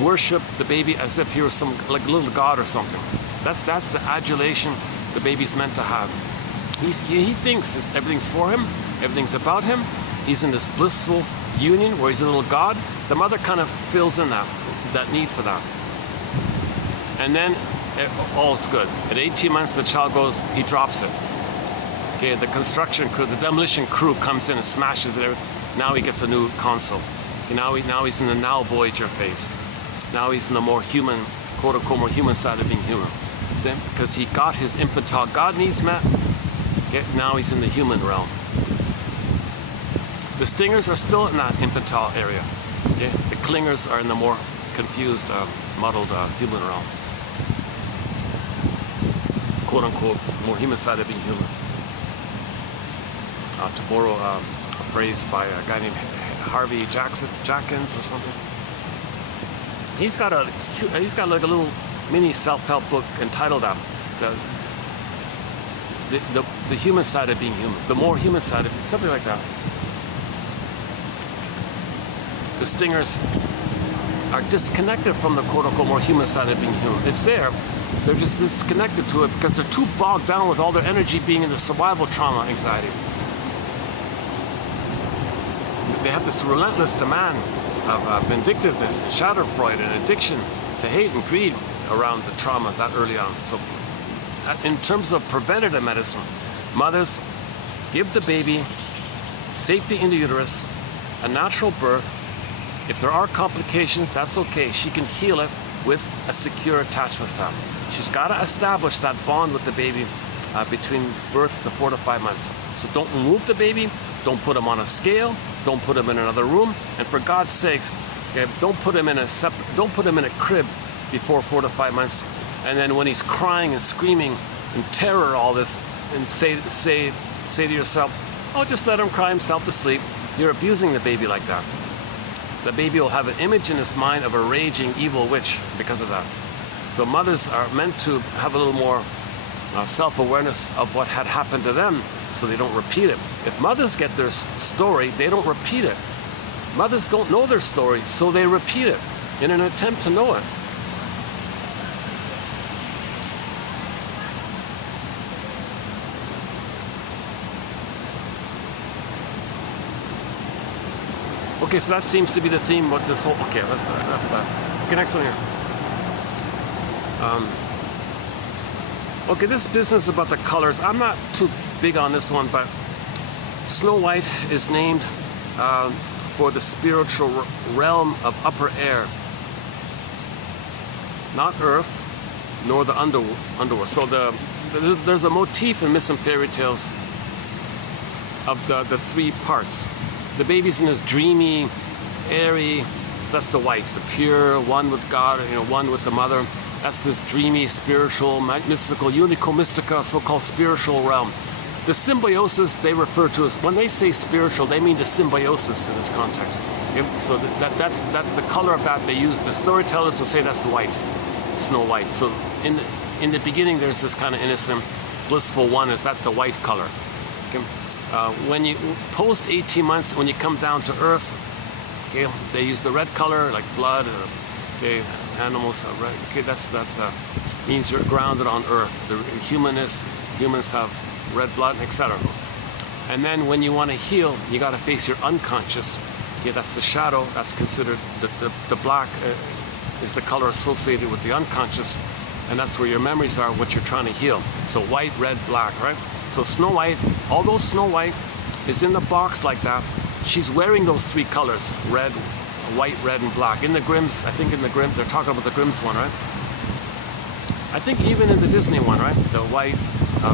worship the baby as if he was some like little god or something. That's the adulation the baby's meant to have. He thinks everything's for him, everything's about him. He's in this blissful union where he's a little god. The mother kind of fills in that need for that. And then all's good. At 18 months, the child goes, he drops it. Okay, the construction crew, the demolition crew comes in and smashes it. Now he gets a new console. Now he's in the now Voyager phase. Now he's in the more human, quote unquote, more human side of being human. Then, because he got his infantile God needs met, okay, now he's in the human realm. The stingers are still in that infantile area. Okay? The clingers are in the more confused, muddled human realm. Quote unquote, more human side of being human. To borrow a phrase by a guy named Harvey Jackins or something. He's got like a little mini self-help book entitled the human side of being human, the more human side of something like that. The stingers are disconnected from the quote-unquote more human side of being human. It's there. They're just disconnected to it because they're too bogged down with all their energy being in the survival trauma anxiety. They have this relentless demand of vindictiveness and schadenfreude and addiction to hate and greed around the trauma that early on. So in terms of preventative medicine, mothers give the baby safety in the uterus, a natural birth. If there are complications, that's okay. She can heal it with a secure attachment style. She's got to establish that bond with the baby between birth to 4 to 5 months. So don't remove the baby, don't put him on a scale, don't put him in another room, and for God's sakes, don't put him in a crib before 4 to 5 months. And then when he's crying and screaming in terror, all this, and say to yourself, oh, just let him cry himself to sleep. You're abusing the baby like that. The baby will have an image in his mind of a raging evil witch because of that. So mothers are meant to have a little more self-awareness of what had happened to them so they don't repeat it. If mothers get their story, they don't repeat it. Mothers don't know their story, so they repeat it in an attempt to know it. Okay, so that seems to be the theme of this whole, okay, that's that. Okay, next one here. Okay, this business about the colors, I'm not too big on this one, but Snow White is named for the spiritual realm of upper air, not earth, nor the underworld. So there's a motif in myths and fairy tales of the 3 parts. The baby's in this dreamy, airy, so that's the white, the pure, one with God, one with the mother. That's this dreamy, spiritual, mystical, unico mystica, so-called spiritual realm. The symbiosis they refer to as, when they say spiritual, they mean the symbiosis in this context. Okay? So that's the color of that they use. The storytellers will say that's the white, Snow White. So in the beginning, there's this kind of innocent, blissful oneness. That's the white color. Okay? When you post 18 months, when you come down to earth, okay, they use the red color, like blood, okay, animals, red, okay, that's means you're grounded on earth. The humans have red blood, etc. And then when you want to heal, you got to face your unconscious. Okay, that's the shadow. That's considered the black is the color associated with the unconscious, and that's where your memories are, what you're trying to heal. So white, red, black, right? So Snow White, although Snow White is in the box like that, she's wearing those 3 colors, red, white, red, and black. In the Grimms, I think in the Grimm, they're talking about the Grimms one, right? I think even in the Disney one, right? The white,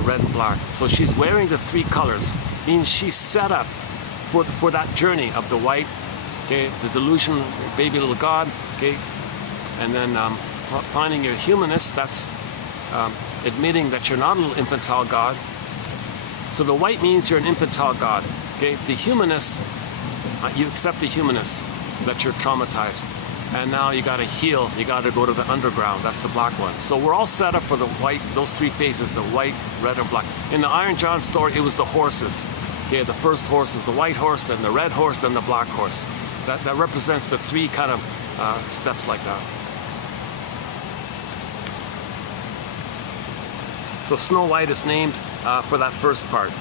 red, and black. So she's wearing the 3 colors, means she's set up for that journey of the white, okay, the delusion, baby little God, okay, and then finding your humanness, that's admitting that you're not a little infantile God. So the white means you're an infantile God. Okay, the humanness, you accept the humanness that you're traumatized, and now you got to heal. You got to go to the underground. That's the black one. So we're all set up for the white. Those 3 phases: the white, red, and black. In the Iron John story, it was the horses. Okay, the first horse is the white horse, then the red horse, then the black horse. That represents the 3 kind of steps like that. So Snow White is named for that first part.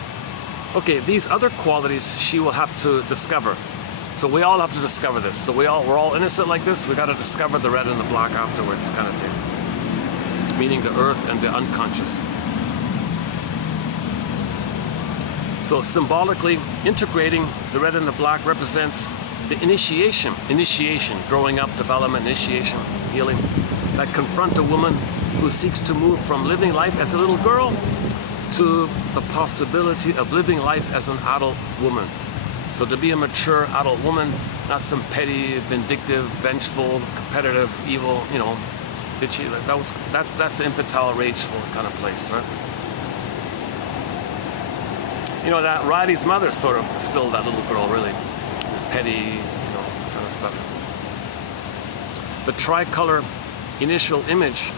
Okay, these other qualities she will have to discover. So we all have to discover this. So we're all innocent like this. We got to discover the red and the black afterwards, kind of thing. Meaning the earth and the unconscious. So symbolically, integrating the red and the black represents the initiation, growing up, development, initiation, healing, that confront a woman who seeks to move from living life as a little girl to the possibility of living life as an adult woman. So to be a mature adult woman, not some petty, vindictive, vengeful, competitive, evil, bitchy. That's the infantile, rageful kind of place, right? That Riley's mother sort of still that little girl, really. this petty, kind of stuff. The tricolor initial image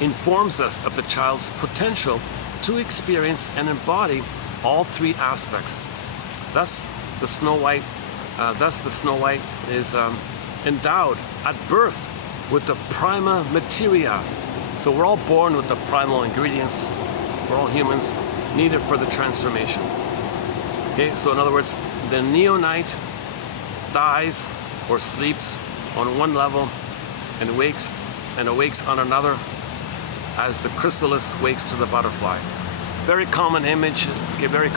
informs us of the child's potential to experience and embody all three aspects. Thus, the Snow White is endowed at birth with the prima materia. So we're all born with the primal ingredients. We're all humans, needed for the transformation. Okay, so in other words, the neonite dies or sleeps on one level and awakes on another as the chrysalis wakes to the butterfly. Very common image, okay, okay?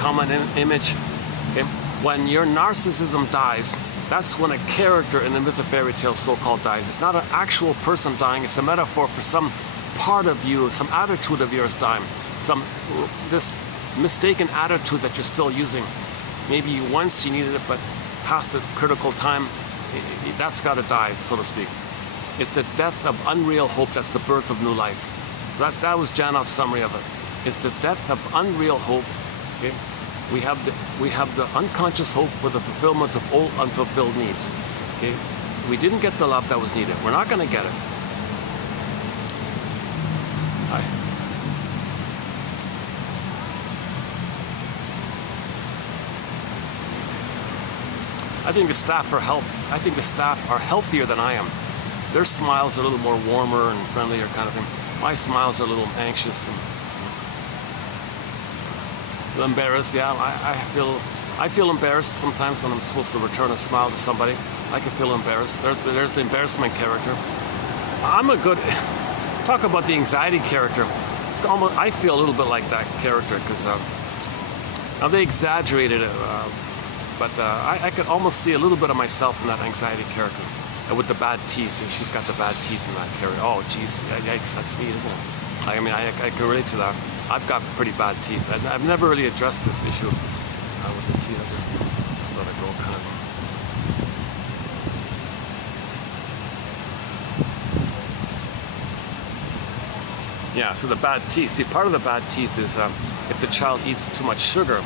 When your narcissism dies, that's when a character in the myth or fairy tale so-called dies. It's not an actual person dying, it's a metaphor for some part of you, some attitude of yours dying. This mistaken attitude that you're still using. Maybe once you needed it, but past a critical time, that's got to die, so to speak. It's the death of unreal hope, that's the birth of new life. So that was Janoff's summary of it. It's the death of unreal hope. Okay? We have the unconscious hope for the fulfillment of old unfulfilled needs. Okay? We didn't get the love that was needed. We're not going to get it. Hi. I think the staff are healthier than I am. Their smiles are a little more warmer and friendlier kind of thing. My smiles are a little anxious and a little embarrassed. Yeah, I feel embarrassed sometimes when I'm supposed to return a smile to somebody. I can feel embarrassed. There's the embarrassment character. Talk about the anxiety character. It's almost, I feel a little bit like that character because now they exaggerated it. But I could almost see a little bit of myself in that anxiety character. With the bad teeth, and she's got the bad teeth in that character. Oh, geez, yikes, that's me, isn't it? I mean, I can relate to that. I've got pretty bad teeth. I've never really addressed this issue with the teeth. I just let it go, kind of. Yeah, so the bad teeth. See, part of the bad teeth is if the child eats too much sugar,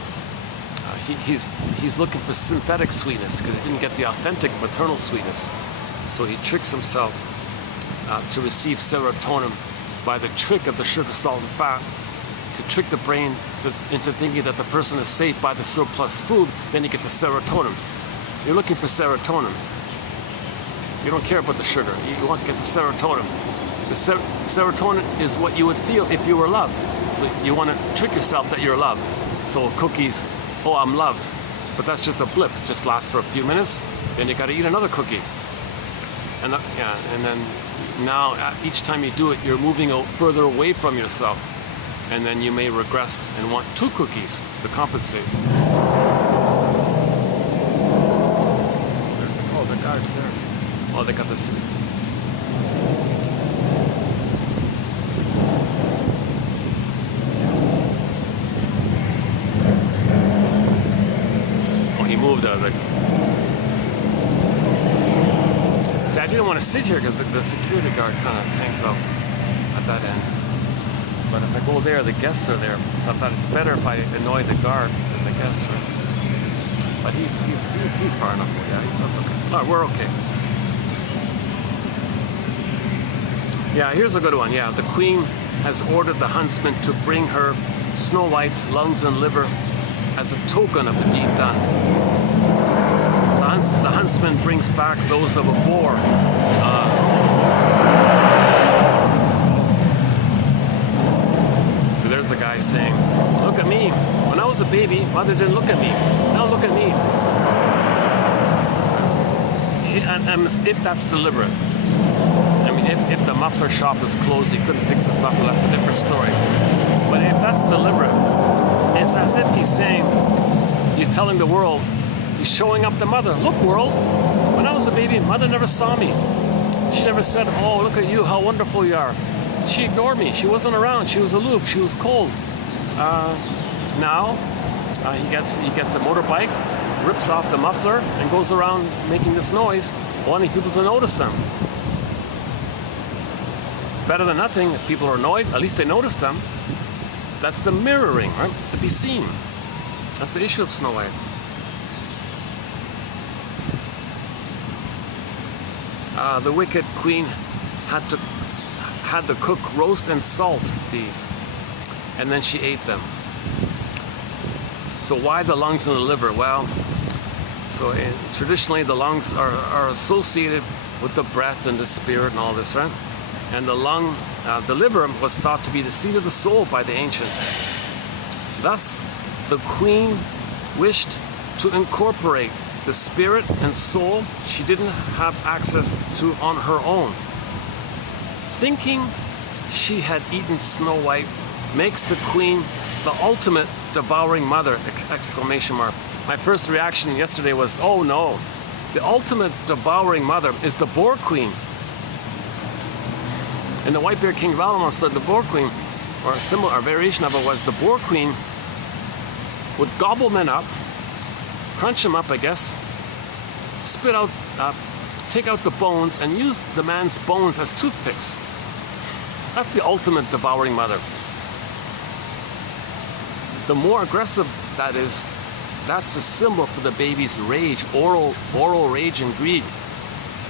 he's looking for synthetic sweetness because he didn't get the authentic maternal sweetness. So he tricks himself to receive serotonin by the trick of the sugar, salt, and fat, to trick the brain into thinking that the person is safe by the surplus food. Then you get the serotonin. You're looking for serotonin. You don't care about the sugar. You want to get the serotonin. The serotonin is what you would feel if you were loved. So you want to trick yourself that you're loved. So cookies, oh, I'm loved. But that's just a blip. It just lasts for a few minutes. Then you got to eat another cookie. And then now each time you do it, you're moving further away from yourself. And then you may regress and want 2 cookies to compensate. Oh, the guard's there. Oh, they got this. Oh, he moved out of it. See, I didn't want to sit here because the security guard kind of hangs out at that end. But if I go there, the guests are there. So I thought it's better if I annoy the guard than the guests are. But he's far enough away. Yeah, that's okay. Oh, we're okay. Yeah, here's a good one. Yeah, the queen has ordered the huntsman to bring her Snow White's lungs and liver as a token of the deed done. The huntsman brings back those of a boar. So there's a guy saying, look at me. When I was a baby, mother didn't look at me. Now look at me. And if that's deliberate. I mean, if the muffler shop is closed, he couldn't fix his muffler, that's a different story. But if that's deliberate, it's as if he's saying, he's telling the world, he's showing up the mother. Look, world, when I was a baby, mother never saw me. She never said, oh, look at you, how wonderful you are. She ignored me. She wasn't around. She was aloof. She was cold. Now, he gets a motorbike, rips off the muffler, and goes around making this noise, wanting people to notice them. Better than nothing. If people are annoyed, at least they notice them. That's the mirroring, right? To be seen. That's the issue of Snow White. the wicked queen had the cook roast and salt these, and then she ate them. So why the lungs and the liver? Well, so traditionally the lungs are associated with the breath and the spirit and all this, right? And the liver was thought to be the seat of the soul by the ancients. Thus, the queen wished to incorporate the spirit and soul she didn't have access to on her own. Thinking she had eaten Snow White makes the queen the ultimate devouring mother, exclamation mark. My first reaction yesterday was, oh no, the ultimate devouring mother is the boar queen. In the White Bear King Valamon story, the boar queen, or a similar variation of it, was the boar queen would gobble men up, crunch them up, I guess, spit out, take out the bones, and use the man's bones as toothpicks. That's the ultimate devouring mother. The more aggressive that is, that's a symbol for the baby's rage, oral rage and greed.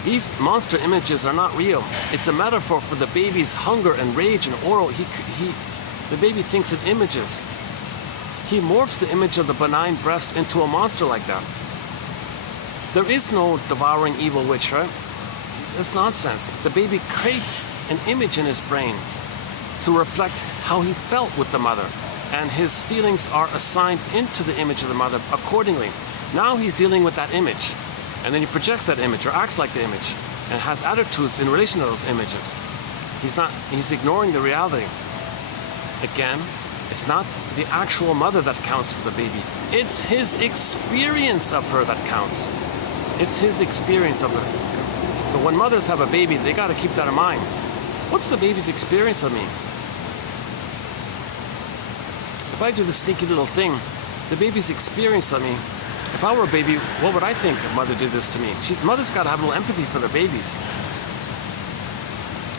These monster images are not real. It's a metaphor for the baby's hunger and rage and oral. The baby thinks in images. He morphs the image of the benign breast into a monster like that. There is no devouring evil witch, right? That's nonsense. The baby creates an image in his brain to reflect how he felt with the mother, and his feelings are assigned into the image of the mother accordingly. Now he's dealing with that image, and then he projects that image or acts like the image and has attitudes in relation to those images. He's ignoring the reality. Again, it's not the actual mother that counts for the baby. It's his experience of her that counts. It's his experience of her. So when mothers have a baby, they got to keep that in mind. What's the baby's experience of me? If I do this sneaky little thing, the baby's experience of me, if I were a baby, what would I think if mother did this to me? Mother's got to have a little empathy for their babies.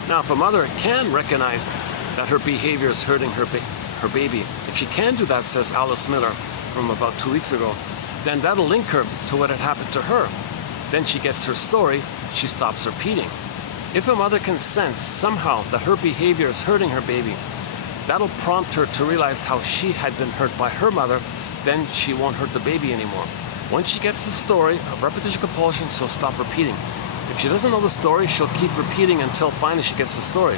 Now, if a mother can recognize that her behavior is hurting her baby, if she can do that, says Alice Miller from about 2 weeks ago, then that'll link her to what had happened to her. Then she gets her story, she stops repeating. If a mother can sense somehow that her behavior is hurting her baby, that'll prompt her to realize how she had been hurt by her mother, then she won't hurt the baby anymore. Once she gets the story of repetition compulsion, she'll stop repeating. If she doesn't know the story, she'll keep repeating until finally she gets the story.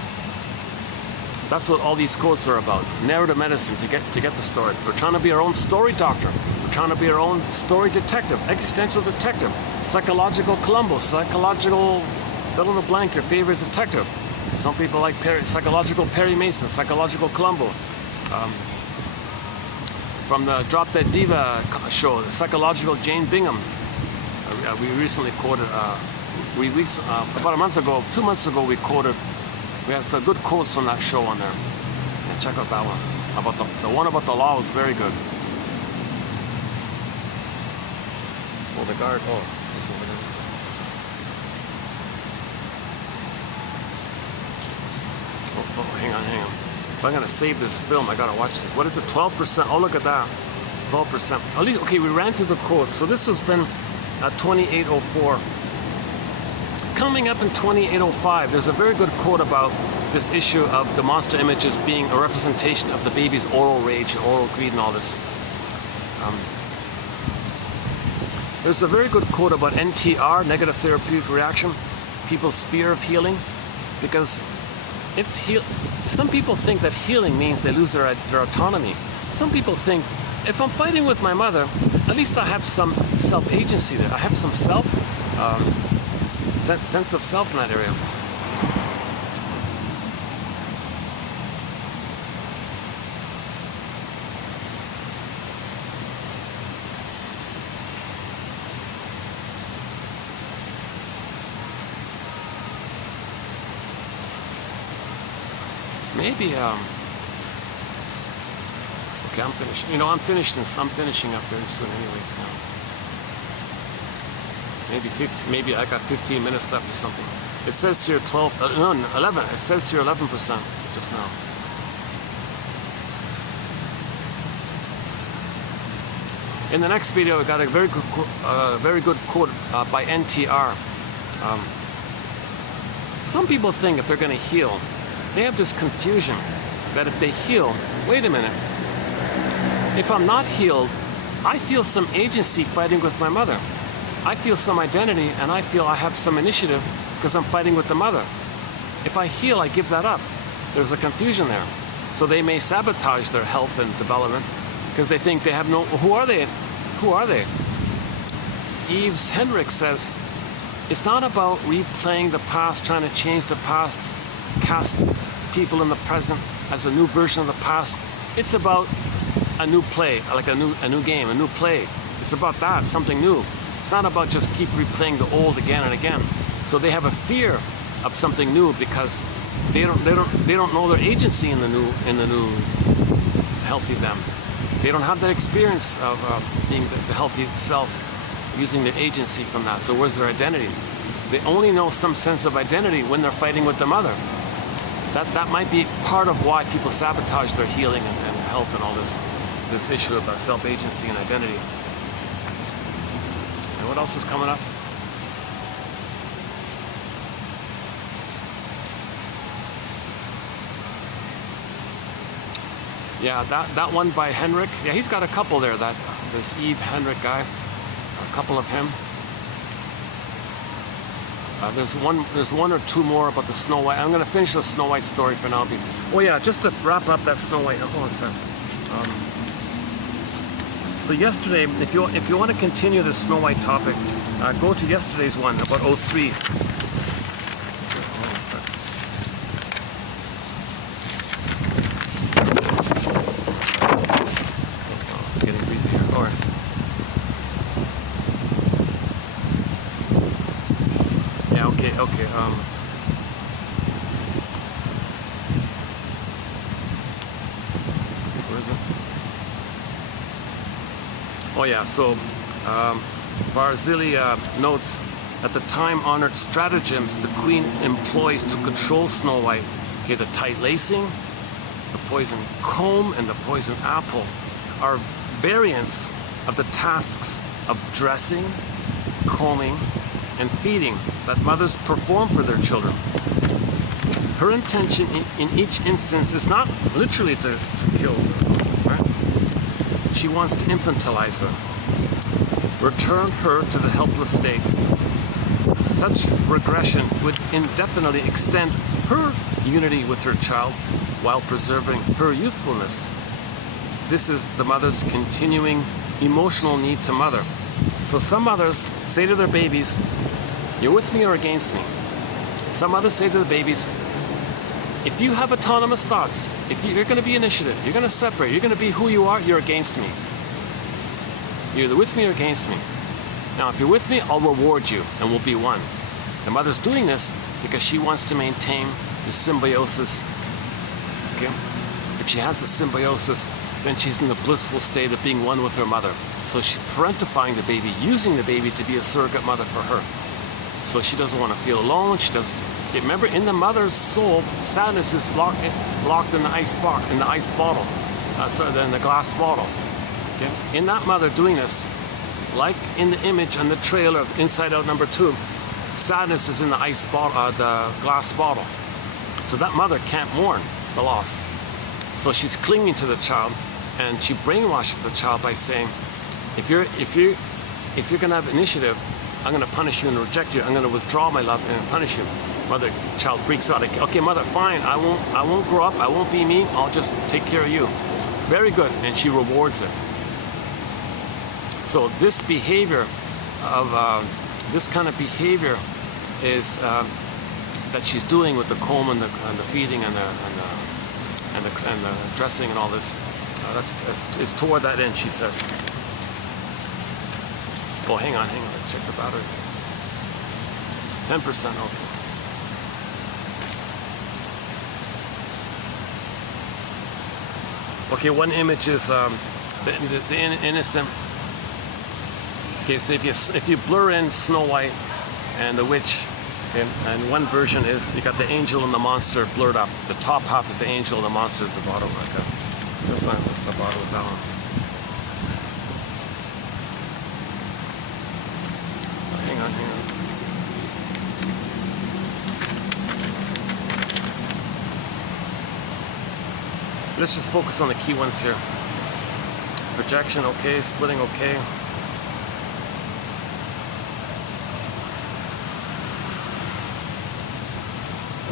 That's what all these quotes are about. Narrative medicine, to get the story. We're trying to be our own story doctor. We're trying to be our own story detective, existential detective, psychological Columbo, psychological fill in the blank, your favorite detective. Some people like psychological Perry Mason, psychological Columbo. From the Drop Dead Diva show, the psychological Jane Bingham. We recently quoted, about a month ago, 2 months ago, we had some good quotes from that show on there. Yeah, check out that one. About the one about the law was very good. Oh, the guard, he's over there. Oh, hang on. If I'm gonna save this film, I gotta watch this. What is it, 12%? Oh, look at that, 12%. At least, okay, we ran through the quotes. So this has been 2804. Coming up in 2805, there's a very good quote about this issue of the monster images being a representation of the baby's oral rage and oral greed and all this. There's a very good quote about NTR, negative therapeutic reaction, people's fear of healing, because some people think that healing means they lose their autonomy. Some people think, if I'm fighting with my mother, at least I have some self-agency there. I have some sense of self in that area. Maybe okay, I'm finished. I'm finishing up very soon anyways. Maybe I got 15 minutes left or something. It says here 11. It says here 11% just now. In the next video, I got a very good quote by NTR. Some people think if they're going to heal, they have this confusion that if they heal, wait a minute, if I'm not healed, I feel some agency fighting with my mother. I feel some identity, and I feel I have some initiative because I'm fighting with the mother. If I heal, I give that up. There's a confusion there. So they may sabotage their health and development because they think they have no, who are they? Who are they? Yves Hendrick says, it's not about replaying the past, trying to change the past, cast people in the present as a new version of the past. It's about a new play, like a new game, a new play. It's about that, something new. It's not about just keep replaying the old again and again. So they have a fear of something new because they don't know their agency in the new healthy them. They don't have that experience of being the healthy self, using the agency from that. So where's their identity? They only know some sense of identity when they're fighting with the mother. That might be part of why people sabotage their healing and health and all this issue about self-agency and identity. And what else is coming up? Yeah, that one by Henrik. Yeah, he's got a couple there. This Yves Hendrick guy, a couple of him. There's one or two more about the Snow White. I'm going to finish the Snow White story for now. Oh yeah, just to wrap up that Snow White. Hold on a sec. So yesterday, if you want to continue the Snow White topic, go to yesterday's one about 03. Hold on a sec. It's getting breezy here. All right. Yeah. Okay. Okay. Where is it? Oh yeah, so Barzilli notes that the time-honored stratagems the queen employs to control Snow White, okay, the tight lacing, the poison comb, and the poison apple, are variants of the tasks of dressing, combing, and feeding that mothers perform for their children. Her intention in each instance is not literally to kill her, right? She wants to infantilize her, return her to the helpless state. Such regression would indefinitely extend her unity with her child while preserving her youthfulness. This is the mother's continuing emotional need to mother. So some mothers say to their babies, you're with me or against me. Some mothers say to the babies, if you have autonomous thoughts, if you're going to be initiative, you're going to separate, you're going to be who you are, you're against me. You're either with me or against me. Now, if you're with me, I'll reward you, and we'll be one. The mother's doing this because she wants to maintain the symbiosis. Okay? If she has the symbiosis, then she's in the blissful state of being one with her mother. So she's parentifying the baby, using the baby to be a surrogate mother for her. So she doesn't want to feel alone. She doesn't. Remember, in the mother's soul, sadness is locked in the ice box, in the ice bottle, in the glass bottle. Okay? In that mother doing this, like in the image on the trailer of Inside Out #2, sadness is in the ice bottle, the glass bottle. So that mother can't mourn the loss. So she's clinging to the child, and she brainwashes the child by saying, if you're going to have initiative, I'm going to punish you and reject you. I'm going to withdraw my love and punish you. Child freaks out. Okay, mother, fine. I won't grow up. I won't be me. I'll just take care of you. Very good. And she rewards it. So this behavior this kind of behavior is that she's doing with the comb and the feeding and the dressing and all this. It's toward that end, she says. Oh, hang on. Let's check the battery. 10%. Okay. Okay, one image is the innocent. Okay, so if you blur in Snow White and the witch, and one version is you got the angel and the monster blurred up. The top half is the angel, the monster is the bottom. That's the bottom of that one. Hang on. let's just focus on the key ones here. Projection, okay. Splitting, okay.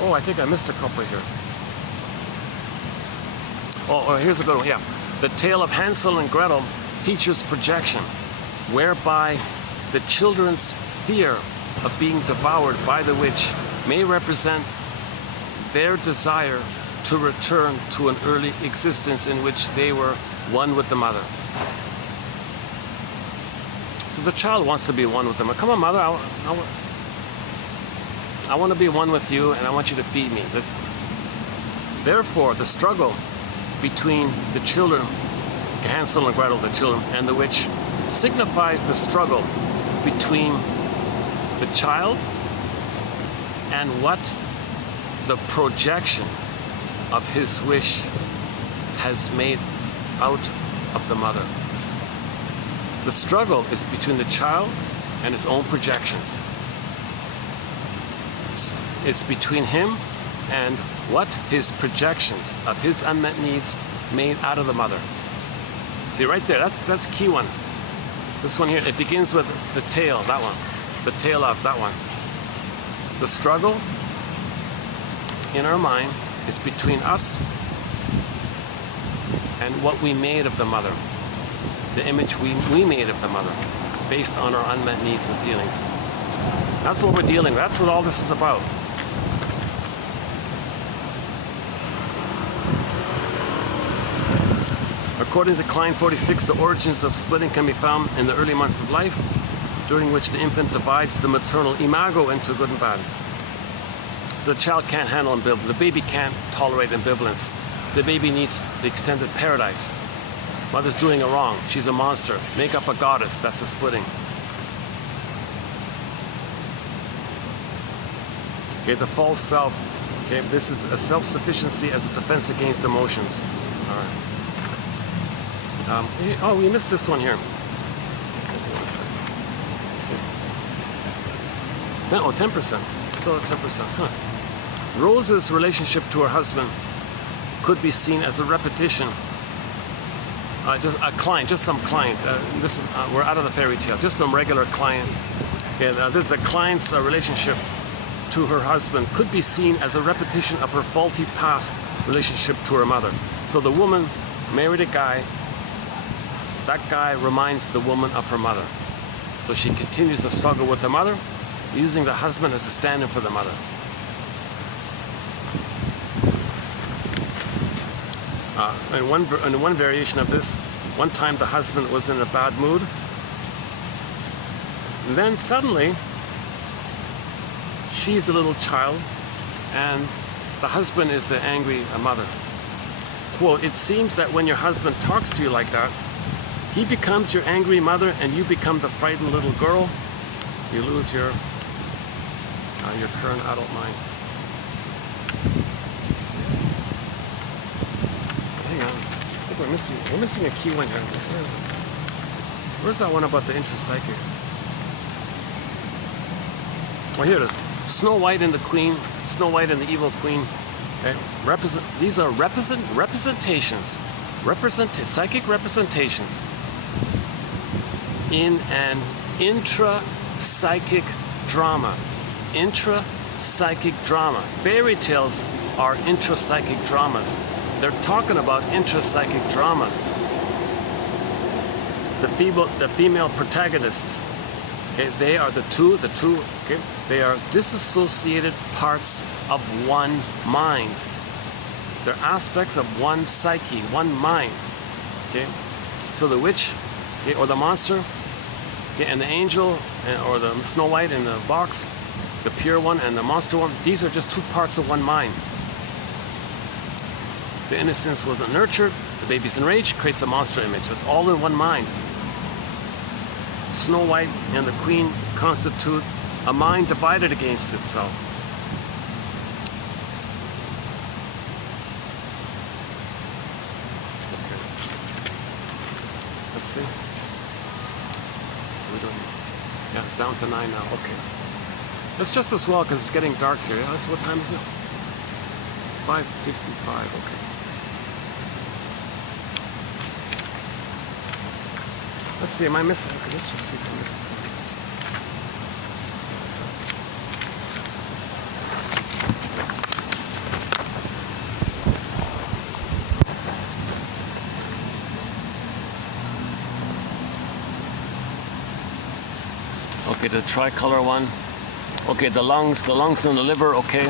Oh, I think I missed a couple here. Oh, here's a good one, yeah. The tale of Hansel and Gretel features projection, whereby the children's fear of being devoured by the witch may represent their desire to return to an early existence in which they were one with the mother. So the child wants to be one with them. Come on, mother, I want to be one with you, and I want you to feed me. Therefore, the struggle between the children, Hansel and Gretel, the children, and the witch, signifies the struggle between the child and what the projection of his wish has made out of the mother. The struggle is between the child and his own projections. It's between him and what his projections of his unmet needs made out of the mother. See right there, that's a key one. This one here, it begins with the tail, that one. The tail of that one. The struggle in our mind is between us and what we made of the mother. The image we made of the mother based on our unmet needs and feelings. That's what we're dealing with. That's what all this is about. According to Klein 46, the origins of splitting can be found in the early months of life, during which the infant divides the maternal imago into good and bad. So the child can't handle ambivalence. The baby can't tolerate ambivalence. The baby needs the extended paradise. Mother's doing her wrong. She's a monster. Make up a goddess. That's a splitting. Okay, the false self. Okay, this is a self-sufficiency as a defense against emotions. All right. Oh, we missed this one here. Let's see. Oh, 10%. Still at 10%. Huh. Rose's relationship to her husband could be seen as a repetition. Just a client, just some client. This is we're out of the fairy tale. Just some regular client. Okay, the client's relationship to her husband could be seen as a repetition of her faulty past relationship to her mother. So the woman married a guy. That guy reminds the woman of her mother. So she continues to struggle with her mother, using the husband as a stand-in for the mother. In one variation of this, one time the husband was in a bad mood, and then suddenly she's the little child and the husband is the angry mother. Quote, "It seems that when your husband talks to you like that, he becomes your angry mother and you become the frightened little girl. You lose your current adult mind." Hang on, I think we're missing a key one here. Where's that one about the intrapsychic? Oh, here it is. Snow White and the Queen, Snow White and the Evil Queen. Okay. These are representations, psychic representations in an intra-psychic drama. Intra-psychic drama. Fairy tales are intra-psychic dramas. They're talking about intra-psychic dramas. The female protagonists, okay, they are the two, okay, they are dissociated parts of one mind. They're aspects of one psyche, one mind. Okay, so the witch, okay, or the monster, okay, and the angel, or the Snow White in the box, the pure one and the monster one, these are just two parts of one mind. The innocence wasn't nurtured, the baby's enraged, creates a monster image. That's all in one mind. Snow White and the Queen constitute a mind divided against itself. Okay. Let's see. Yeah, it's down to 9 now. Okay. That's just as well because it's getting dark here. Yeah, what time is it? 5:55. Okay. Let's see, am I missing? Okay, let's just see if I'm missing something. Okay, the tricolor one. Okay, the lungs and the liver, okay.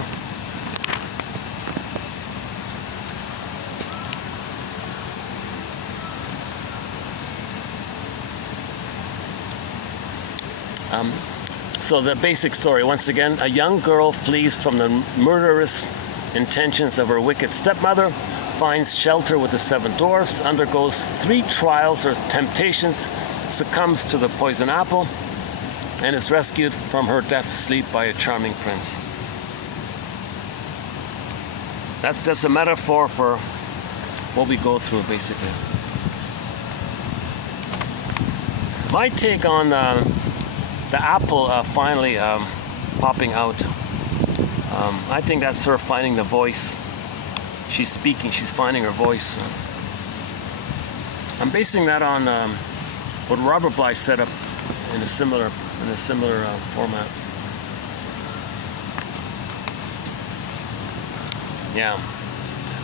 So the basic story, once again, a young girl flees from the murderous intentions of her wicked stepmother, finds shelter with the 7 dwarfs, undergoes 3 trials or temptations, succumbs to the poison apple, and is rescued from her death sleep by a charming prince. That's a metaphor for what we go through, basically. My take on the apple finally popping out, I think that's her finding the voice. She's speaking, she's finding her voice. I'm basing that on what Robert Bly set up in a similar format. Yeah.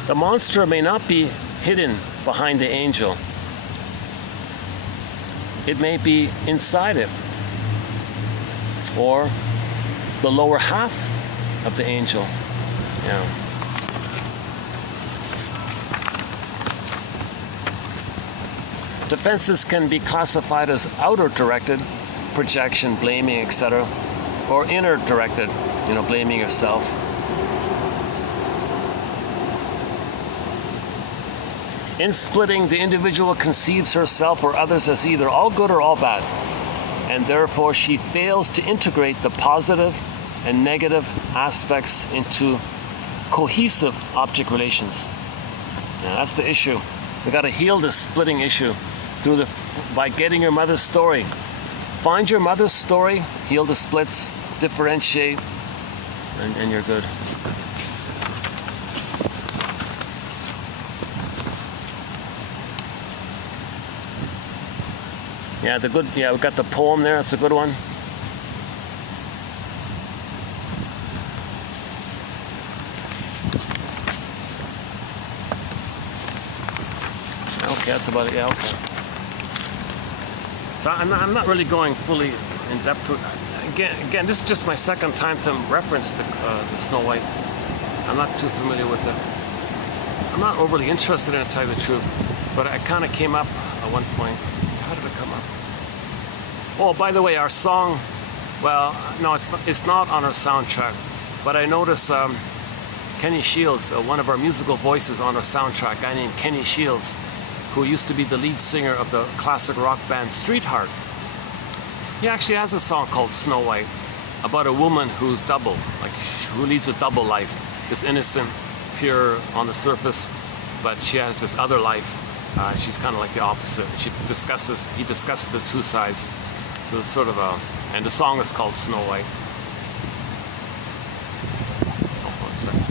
The monster may not be hidden behind the angel. It may be inside it, or the lower half of the angel. Yeah. Defenses can be classified as outer directed, projection, blaming, etc., or inner directed, blaming yourself. In splitting, the individual conceives herself or others as either all good or all bad, and therefore she fails to integrate the positive and negative aspects into cohesive object relations. Now, that's the issue. We got to heal this splitting issue by getting your mother's story. Find your mother's story, heal the splits, differentiate, and you're good. Yeah, we got the poem there. That's a good one. Okay, that's about it. Yeah, okay. So I'm not really going fully in depth to it. Again, this is just my second time to reference the Snow White. I'm not too familiar with it. I'm not overly interested in it, to tell you the truth, but it kind of came up at one point. How did it come up? Oh, by the way, our song, well, no, it's not on our soundtrack, but I noticed Kenny Shields, one of our musical voices on our soundtrack, a guy named Kenny Shields, who used to be the lead singer of the classic rock band Streetheart. He actually has a song called Snow White, about a woman who's double, like who leads a double life, this innocent, pure on the surface, but she has this other life. She's kind of like the opposite. He discusses the two sides. So it's sort of and the song is called Snow White. Oh, 1 second.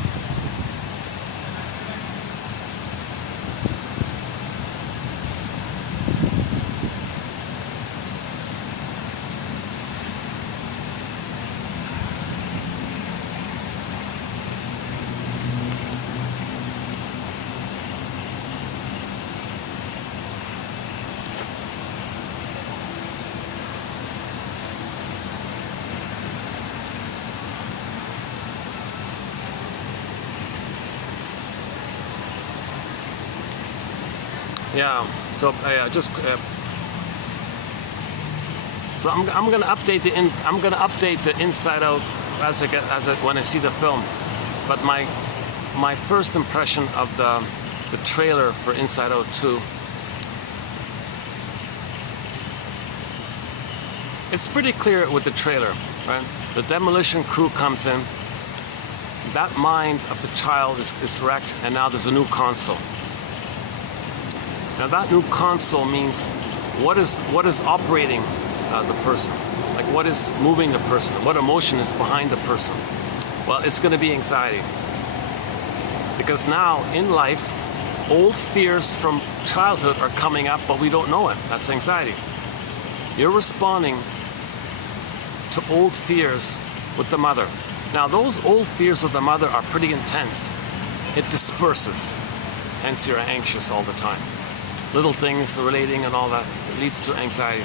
Yeah. So so I'm gonna update the inside out when I see the film. But my first impression of the trailer for Inside Out 2, it's pretty clear with the trailer, right? The demolition crew comes in. That mind of the child is wrecked, and now there's a new console. Now that new console means what is operating the person, like what is moving the person, what emotion is behind the person. Well, it's going to be anxiety, because now in life, old fears from childhood are coming up, but we don't know it. That's anxiety. You're responding to old fears with the mother. Now, those old fears with the mother are pretty intense. It disperses, hence you're anxious all the time. Little things, relating and all that, leads to anxiety,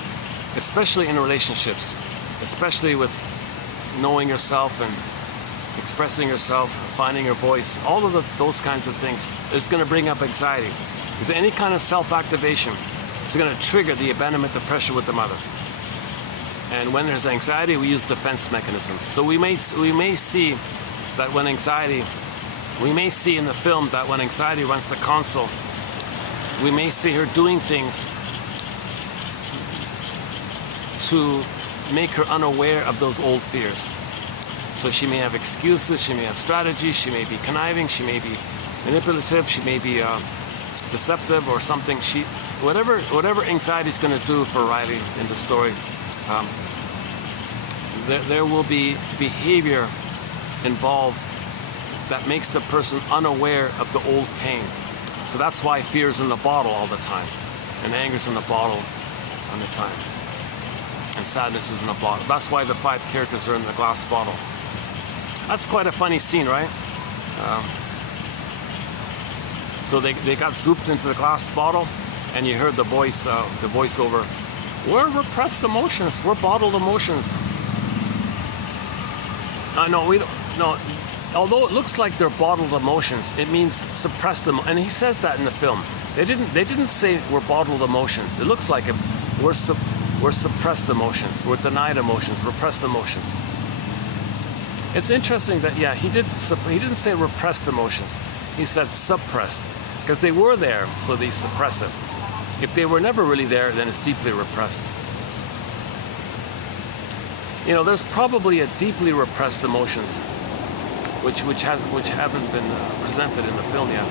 especially in relationships, especially with knowing yourself and expressing yourself, finding your voice. All of those kinds of things is going to bring up anxiety. Because any kind of self-activation is going to trigger the abandonment of pressure with the mother. And when there's anxiety, we use defense mechanisms. So we may see that when anxiety, we may see in the film that when anxiety runs the console, we may see her doing things to make her unaware of those old fears. So she may have excuses, she may have strategies, she may be conniving, she may be manipulative, she may be deceptive or something. Whatever anxiety is going to do for Riley in the story, there will be behavior involved that makes the person unaware of the old pain. So that's why fear is in the bottle all the time, and anger is in the bottle all the time, and sadness is in the bottle. That's why the 5 characters are in the glass bottle. That's quite a funny scene, right? So they got zooped into the glass bottle, and you heard the voice, the voiceover. We're repressed emotions. We're bottled emotions. No, we don't. No. Although it looks like they're bottled emotions, it means suppressed them. And he says that in the film. They didn't say we're bottled emotions. It looks like we're suppressed emotions. We're denied emotions. Repressed emotions. It's interesting that he didn't say repressed emotions. He said suppressed, because they were there, so they suppress it. If they were never really there, then it's deeply repressed. You know, there's probably a deeply repressed emotions, which haven't been presented in the film yet.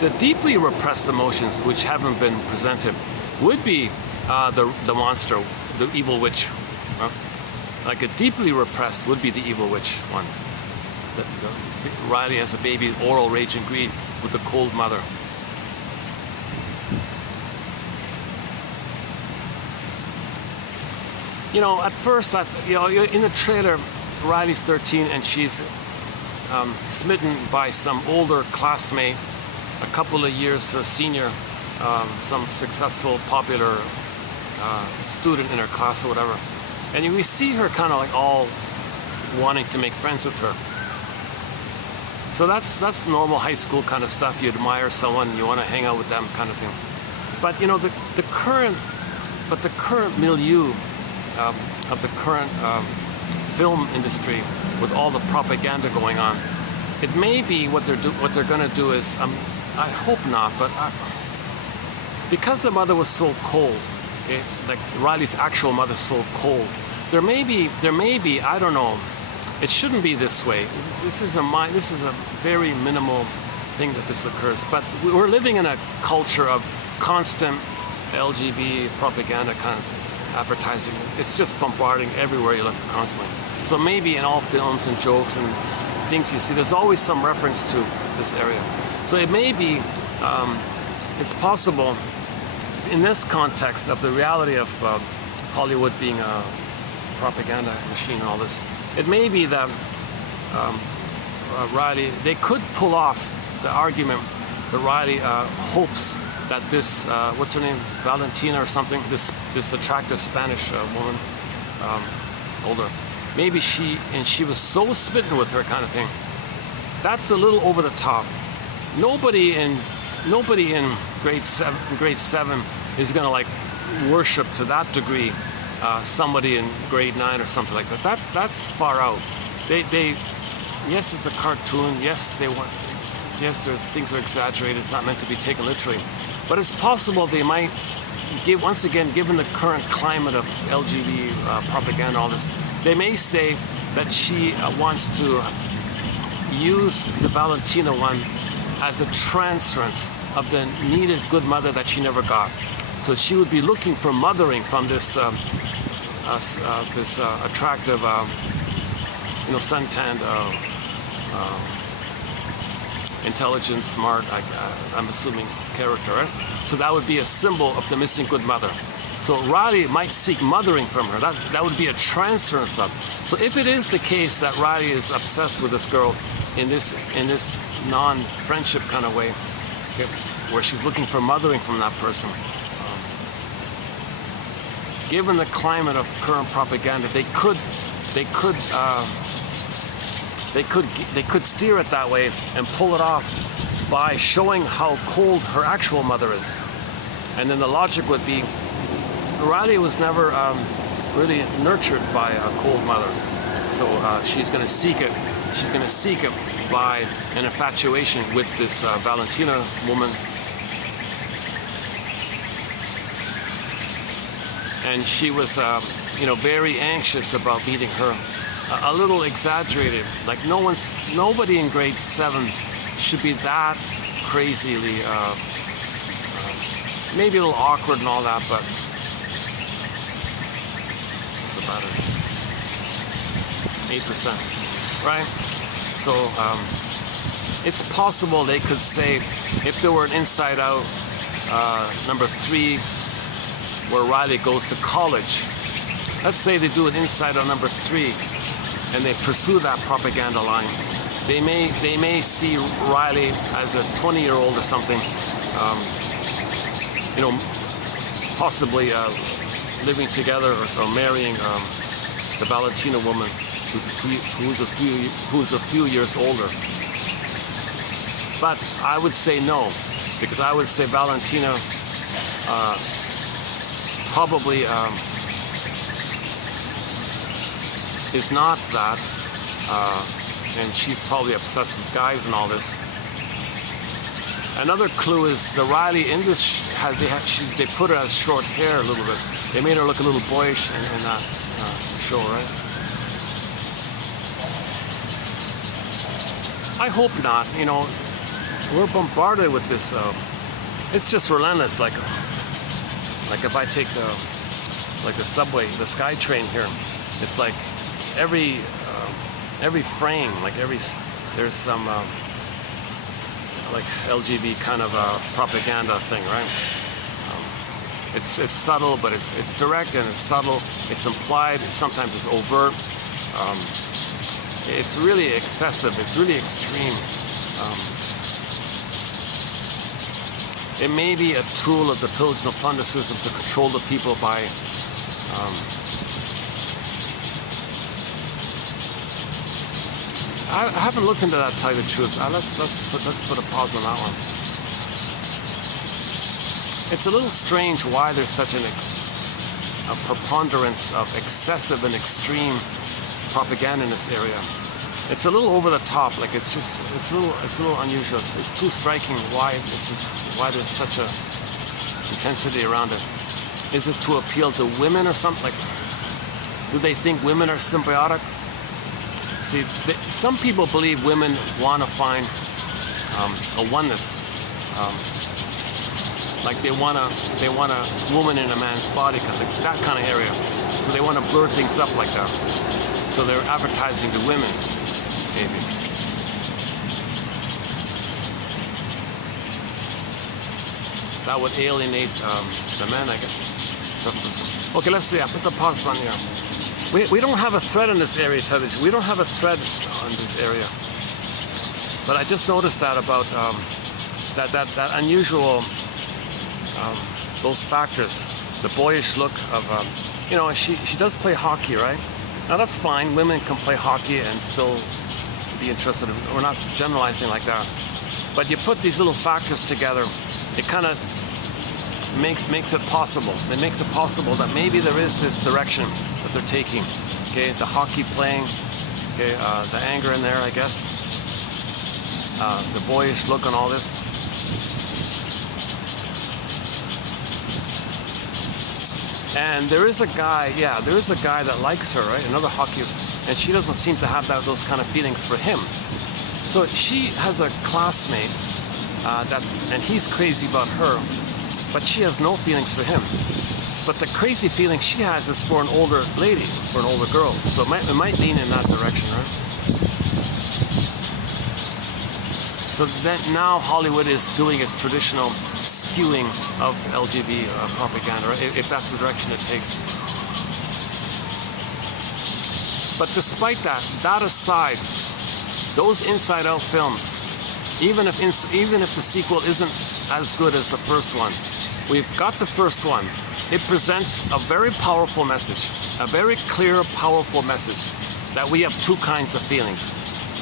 The deeply repressed emotions which haven't been presented would be the monster, the evil witch. Like a deeply repressed would be the evil witch one. Riley has a baby, oral rage and greed with the cold mother. You know, at first, in the trailer, Riley's 13 and she's smitten by some older classmate, a couple of years her senior, some successful, popular student in her class or whatever. And we see her kind of like all wanting to make friends with her. So that's normal high school kind of stuff. You admire someone, you want to hang out with them, kind of thing. But you know, the current milieu of the current film industry, with all the propaganda going on, it may be what they're going to do is, I hope not, but because the mother was so cold, okay, like Riley's actual mother's so cold, there may be, I don't know, it shouldn't be this way. This is a very minimal thing that this occurs, but we're living in a culture of constant LGBT propaganda kind of advertising. It's just bombarding everywhere you look constantly. So maybe in all films and jokes and things you see, there's always some reference to this area. So it may be, it's possible in this context of the reality of Hollywood being a propaganda machine and all this, it may be that Riley, they could pull off the argument that Riley hopes that this, what's her name, Valentina or something, this attractive Spanish woman, older, maybe she was so smitten with her kind of thing. That's a little over the top. Nobody in grade 7 is gonna like worship to that degree somebody in grade 9 or something like that. That's far out. They yes, it's a cartoon. Yes, there's things are exaggerated. It's not meant to be taken literally. But it's possible they might give, once again, given the current climate of LGBT propaganda, all this, they may say that she wants to use the Valentina one as a transference of the needed good mother that she never got. So she would be looking for mothering from this attractive, suntanned, intelligent, smart, I'm assuming, character, right? So that would be a symbol of the missing good mother. So Riley might seek mothering from her. That would be a transfer and stuff. So if it is the case that Riley is obsessed with this girl in this non-friendship kind of way, okay, where she's looking for mothering from that person, given the climate of current propaganda, they could steer it that way and pull it off by showing how cold her actual mother is. And then the logic would be, Riley was never really nurtured by a cold mother, so she's going to seek it. She's going to seek it by an infatuation with this Valentina woman, and she was, very anxious about meeting her. A little exaggerated. Like nobody in grade 7 should be that crazily, maybe a little awkward and all that, but it's about 8%, right? So it's possible they could say, if there were an Inside Out number 3, where Riley goes to college, let's say they do an Inside Out number 3, and they pursue that propaganda line. They may see Riley as a 20-year-old or something, possibly living together or marrying the Valentina woman, who's a few years older. But I would say no, because I would say Valentina probably is not that, and she's probably obsessed with guys and all this. Another clue is the Riley in this, they put her as short hair a little bit. They made her look a little boyish in that show, right? I hope not. We're bombarded with this. It's just relentless. Like if I take the subway, the SkyTrain here, it's like every frame, there's some like LGBT kind of propaganda thing, right? It's subtle, but it's direct, and it's subtle. It's implied. Sometimes it's overt. It's really excessive. It's really extreme. It may be a tool of the pillage and plunder system to control the people by I haven't looked into that, to tell you the truth. Let's put a pause on that one. It's a little strange why there's such a preponderance of excessive and extreme propaganda in this area. It's a little over the top. Like it's a little unusual. It's too striking why there's such a intensity around it. Is it to appeal to women or something? Like, do they think women are symbiotic? See, some people believe women want to find a oneness, like they want a woman in a man's body, that kind of area. So they want to blur things up like that. So they're advertising to women, maybe. That would alienate the men, I guess. 7%. Okay, let's put the pause button here. We don't have a thread in this area, television. We don't have a thread on this area. But I just noticed that about that unusual, those factors, the boyish look of, she does play hockey, right? Now that's fine. Women can play hockey and still be interested. We're not generalizing like that. But you put these little factors together, it kind of makes it possible. It makes it possible that maybe there is this direction that they're taking. Okay, the hockey playing, okay, the anger in there, I guess, the boyish look and all this. And there is a guy that likes her, right? Another hockey, and she doesn't seem to have those kind of feelings for him. So she has a classmate and he's crazy about her, but she has no feelings for him. But the crazy feeling she has is for an older lady, for an older girl. So it might lean in that direction, right? So then now Hollywood is doing its traditional skewing of LGBT propaganda, right? If that's the direction it takes. But despite that, that aside, those inside-out films, even if the sequel isn't as good as the first one, we've got the first one. It presents a very powerful message, a very clear, powerful message that we have two kinds of feelings.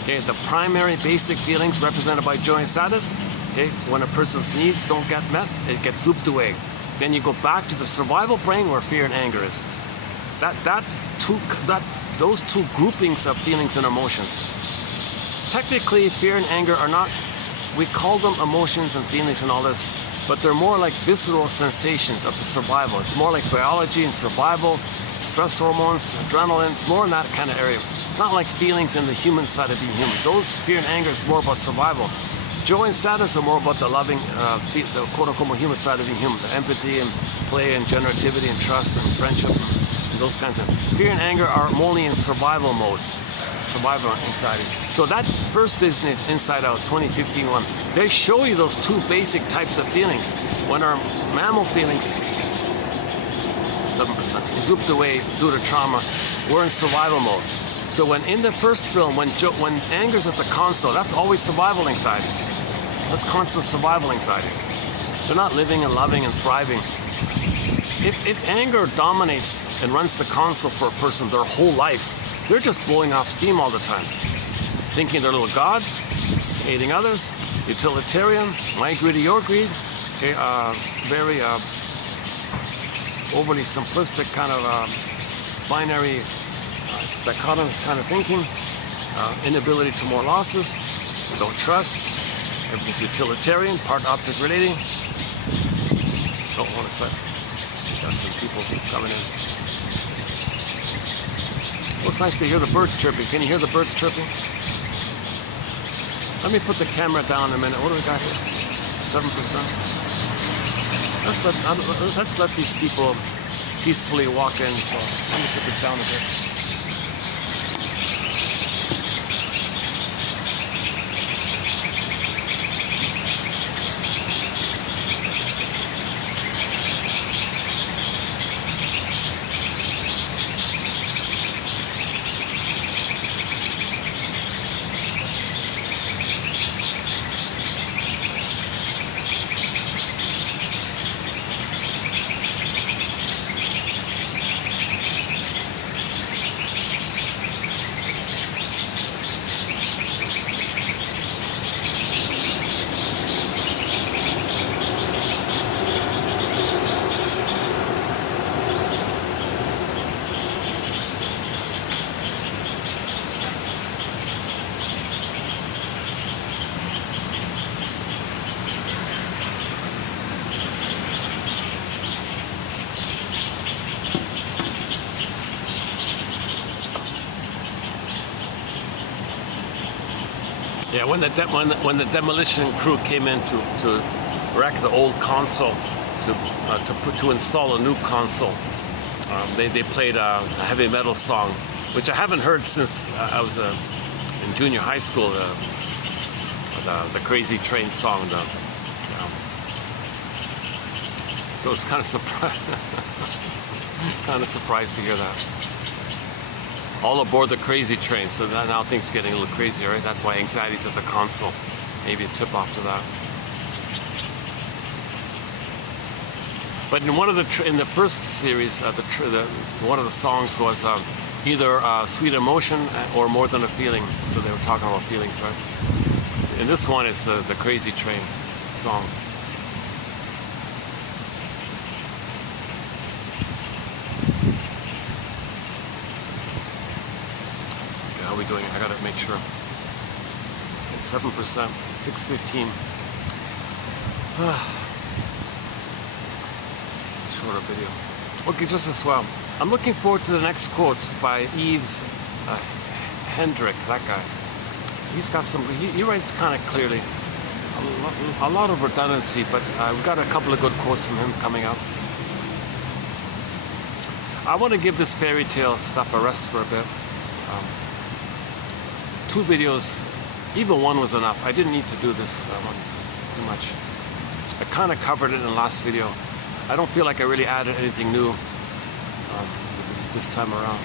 Okay, the primary basic feelings represented by joy and sadness. Okay, when a person's needs don't get met, it gets zooped away. Then you go back to the survival brain where fear and anger is. Those two groupings of feelings and emotions. Technically, fear and anger are not, we call them emotions and feelings and all this, but they're more like visceral sensations of the survival. It's more like biology and survival, stress hormones, adrenaline. It's more in that kind of area. It's not like feelings in the human side of being human. Those fear and anger is more about survival. Joy and sadness are more about the loving, the quote-unquote human side of being human, the empathy and play and generativity and trust and friendship and those kinds of. Fear and anger are only in survival mode, survival anxiety. So that first Disney Inside Out 2015 one, they show you those two basic types of feelings. When our mammal feelings, 7%, zooped away due to trauma, we're in survival mode. So when in the first film, when anger's at the console, that's always survival anxiety. That's constant survival anxiety. They're not living and loving and thriving. If anger dominates and runs the console for a person their whole life, they're just blowing off steam all the time. Thinking they're little gods, hating others, utilitarian, my greed or your greed, okay, very overly simplistic kind of binary dichotomous kind of thinking, inability to more losses, don't trust, everything's utilitarian, part object relating. Oh, hold a sec. Got some people coming in. Well, it's nice to hear the birds chirping. Can you hear the birds chirping? Let me put the camera down in a minute. What do we got here? 7%. Let's let these people peacefully walk in. So let me put this down a bit. Yeah, when the demolition crew came in to wreck the old console, to install a new console, they played a heavy metal song, which I haven't heard since I was in junior high school. The Crazy Train song. So it's kind of surprised to hear that. All aboard the Crazy Train, so that now things are getting a little crazier, right? That's why anxiety's at the console. Maybe a tip off to that. But in in the first series, one of the songs was either Sweet Emotion or More Than a Feeling. So they were talking about feelings, right? In this one, it's the Crazy Train song. How are we doing? I gotta make sure. 7%, 6:15. Shorter video. Okay, just as well. I'm looking forward to the next quotes by Yves Hendrick, that guy. He's got some, he writes kind of clearly. A lot of redundancy, but we've got a couple of good quotes from him coming up. I want to give this fairy tale stuff a rest for a bit. 2 videos Even one was enough. I didn't need to do this one too much. I kind of covered it in the last video. I don't feel like I really added anything new this time around.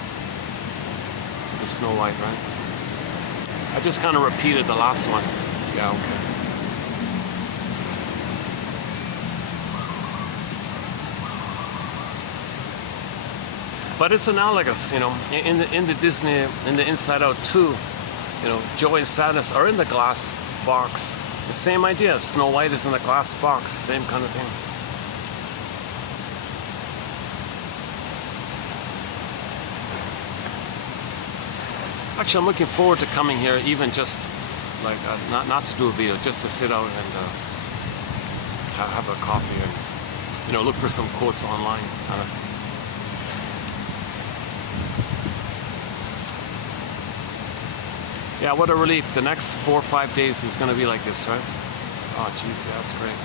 The Snow White, right? I just kind of repeated the last one. Yeah, okay. But it's analogous, you know, in the Disney, in the Inside Out 2, you know, joy and sadness are in the glass box. The same idea. Snow White is in the glass box. Same kind of thing. Actually, I'm looking forward to coming here, even just like not to do a video, just to sit out and have a coffee and, you know, look for some quotes online. Yeah, what a relief. The next 4 or 5 days is going to be like this, right? Oh, jeez, yeah, that's great.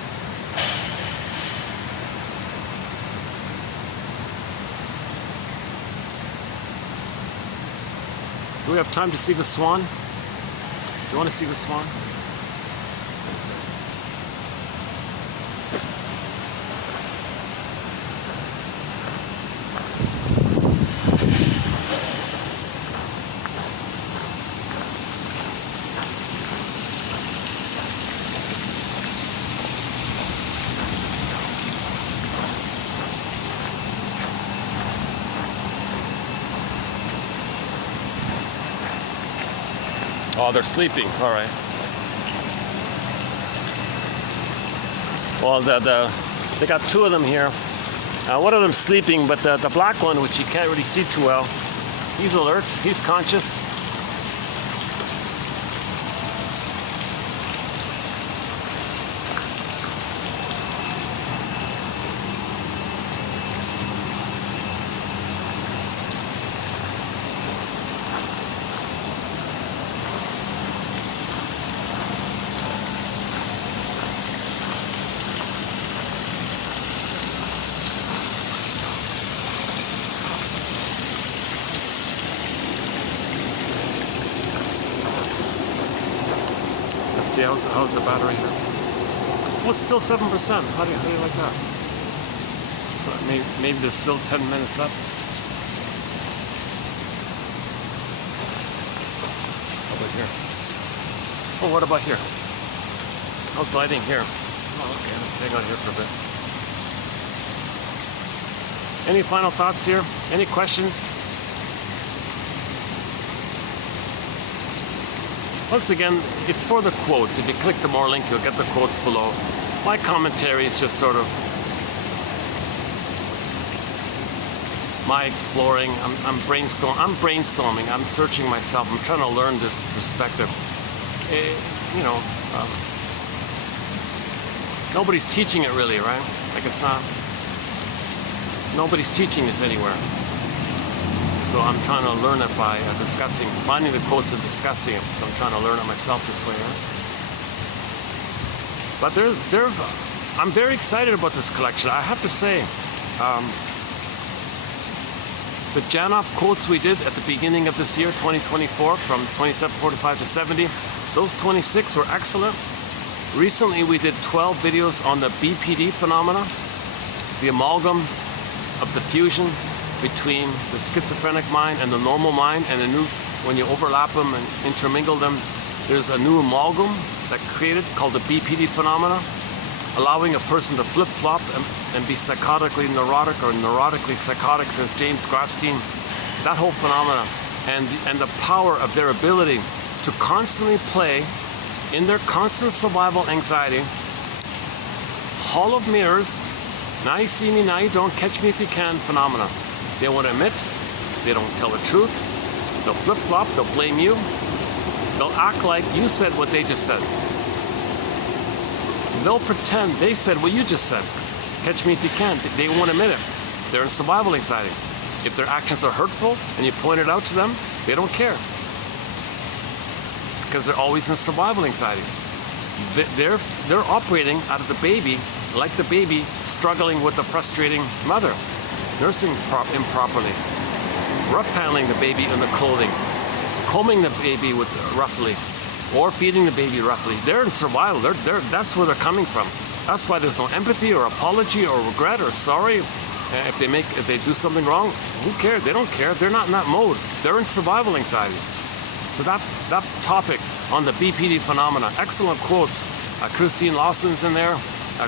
Do we have time to see the swan? Do you want to see the swan? Oh, they're sleeping. All right. Well, they got 2 of them here. One of them's sleeping, but the black one, which you can't really see too well, he's alert. He's conscious. See, how's the battery here? Well, it's still 7%. How do you like that? So maybe there's still 10 minutes left. How about here? Oh, what about here? How's lighting here? Oh, okay, let's hang out here for a bit. Any final thoughts here? Any questions? Once again, it's for the quotes. If you click the more link, you'll get the quotes below. My commentary is just sort of my exploring. I'm brainstorming. I'm searching myself. I'm trying to learn this perspective. You know, nobody's teaching it really, right? Like it's not. Nobody's teaching this anywhere. So I'm trying to learn it by discussing, finding the quotes and discussing it. So I'm trying to learn it myself this way, right? But I'm very excited about this collection. I have to say, the Janov quotes we did at the beginning of this year, 2024, from 2745 to 70, those 26 were excellent. Recently, we did 12 videos on the BPD phenomena, the amalgam of the fusion between the schizophrenic mind and the normal mind, and when you overlap them and intermingle them, there's a new amalgam that created called the BPD phenomena, allowing a person to flip-flop and be psychotically neurotic or neurotically psychotic, says James Grotstein. That whole phenomena and the power of their ability to constantly play in their constant survival anxiety, hall of mirrors, now you see me, now you don't, catch me if you can phenomena. They won't admit, they don't tell the truth, they'll flip-flop, they'll blame you, they'll act like you said what they just said. They'll pretend they said what you just said. Catch me if you can. They won't admit it. They're in survival anxiety. If their actions are hurtful and you point it out to them, they don't care. Because they're always in survival anxiety. They're operating out of the baby, like the baby struggling with the frustrating mother. Nursing improperly, rough handling the baby in the clothing, combing the baby with roughly, or feeding the baby roughly. They're in survival. That's where they're coming from. That's why there's no empathy or apology or regret or sorry. If they do something wrong, who cares? They don't care. They're not in that mode. They're in survival anxiety. So that topic on the BPD phenomena, excellent quotes. Christine Lawson's in there,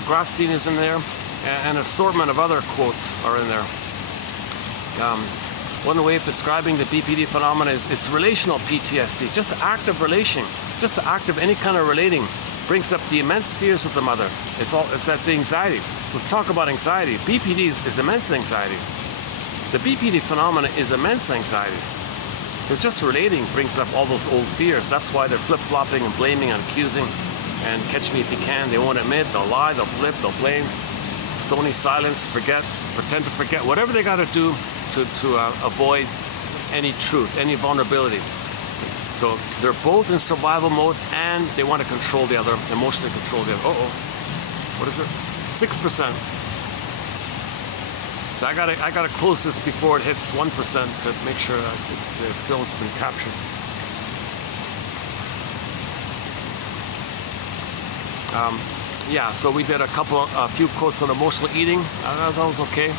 Grasstein is in there, and an assortment of other quotes are in there. One way of describing the BPD phenomena is it's relational PTSD. Just the act of relation, just the act of any kind of relating brings up the immense fears of the mother. It's that the anxiety. So let's talk about anxiety. BPD is immense anxiety. The BPD phenomena is immense anxiety. Because just relating brings up all those old fears. That's why they're flip-flopping and blaming and accusing and catch me if you can. They won't admit, they'll lie, they'll flip, they'll blame. Stony silence, forget, pretend to forget, whatever they got to do to avoid any truth, any vulnerability. So they're both in survival mode and they want to control the other, emotionally control the other. What is it? 6%. So I gotta close this before it hits 1% to make sure that the film's been captured. Yeah, so we did a few quotes on emotional eating. That was okay.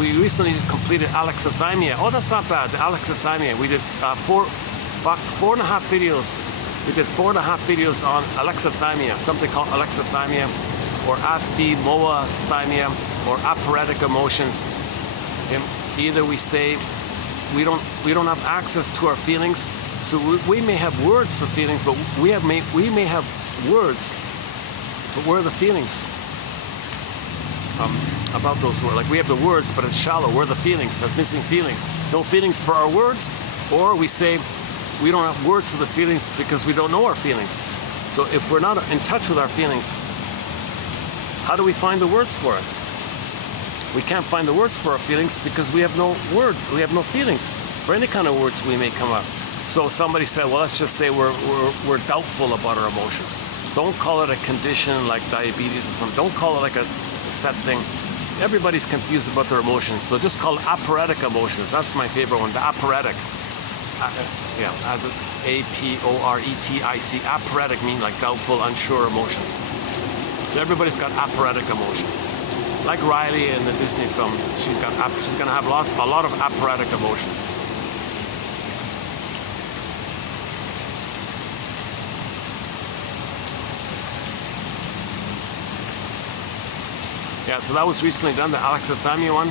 We recently completed alexithymia. Oh, that's not bad. The alexithymia. We did 4.5 videos. We did 4.5 videos on alexithymia, something called alexithymia, or aphimoathymia, or operatic emotions. Either we say we don't have access to our feelings, so we may have words for feelings, but we may have words, but where are the feelings about those words? Like we have the words, but it's shallow. Where are the feelings? There's missing feelings. No feelings for our words, or we say we don't have words for the feelings because we don't know our feelings. So if we're not in touch with our feelings, how do we find the words for it? We can't find the words for our feelings because we have no words. We have no feelings for any kind of words we may come up. So somebody said, well, let's just say we're doubtful about our emotions. Don't call it a condition like diabetes or something. Don't call it like a set thing. Everybody's confused about their emotions, so just call it operatic emotions. That's my favorite one, the operatic. Yeah, as A-P-O-R-E-T-I-C. Operatic means like doubtful, unsure emotions. So everybody's got operatic emotions. Like Riley in the Disney film, she's gonna have a lot of operatic emotions. Yeah, so that was recently done, the alexithymia one.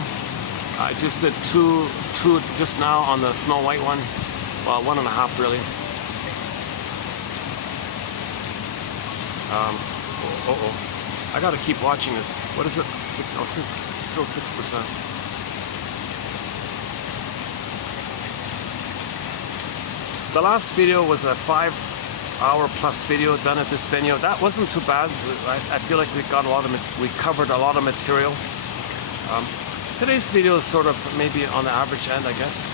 I just did two just now on the Snow White one. Well, 1.5 really. I gotta keep watching this. What is it? Still 6%. The last video was a 5-hour-plus video done at this venue. That wasn't too bad. I feel like we covered a lot of material. Today's video is sort of maybe on the average end, I guess.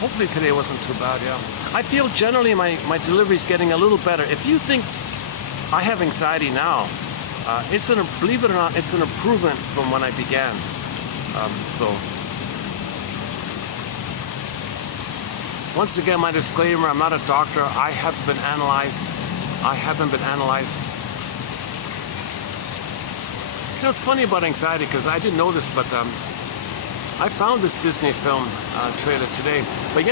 Hopefully today wasn't too bad, yeah. I feel generally my delivery is getting a little better. If you think I have anxiety now, believe it or not, it's an improvement from when I began. So once again, my disclaimer, I'm not a doctor. I haven't been analyzed. You know, it's funny about anxiety because I didn't know this, but I found this Disney film trailer today. But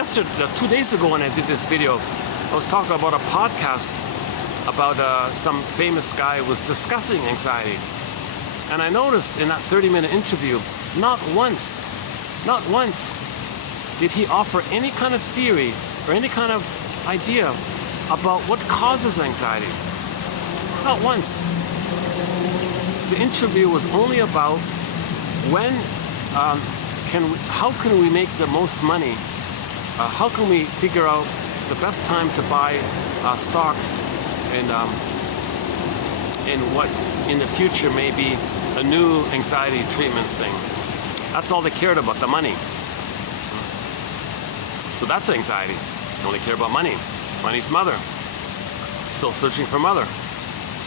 2 days ago when I did this video, I was talking about a podcast about some famous guy who was discussing anxiety. And I noticed in that 30-minute interview, not once did he offer any kind of theory or any kind of idea about what causes anxiety. Not once. The interview was only about how can we make the most money? How can we figure out the best time to buy stocks in what in the future may be a new anxiety treatment thing. That's all they cared about, the money. So that's anxiety. They only care about money. Money's mother. Still searching for mother.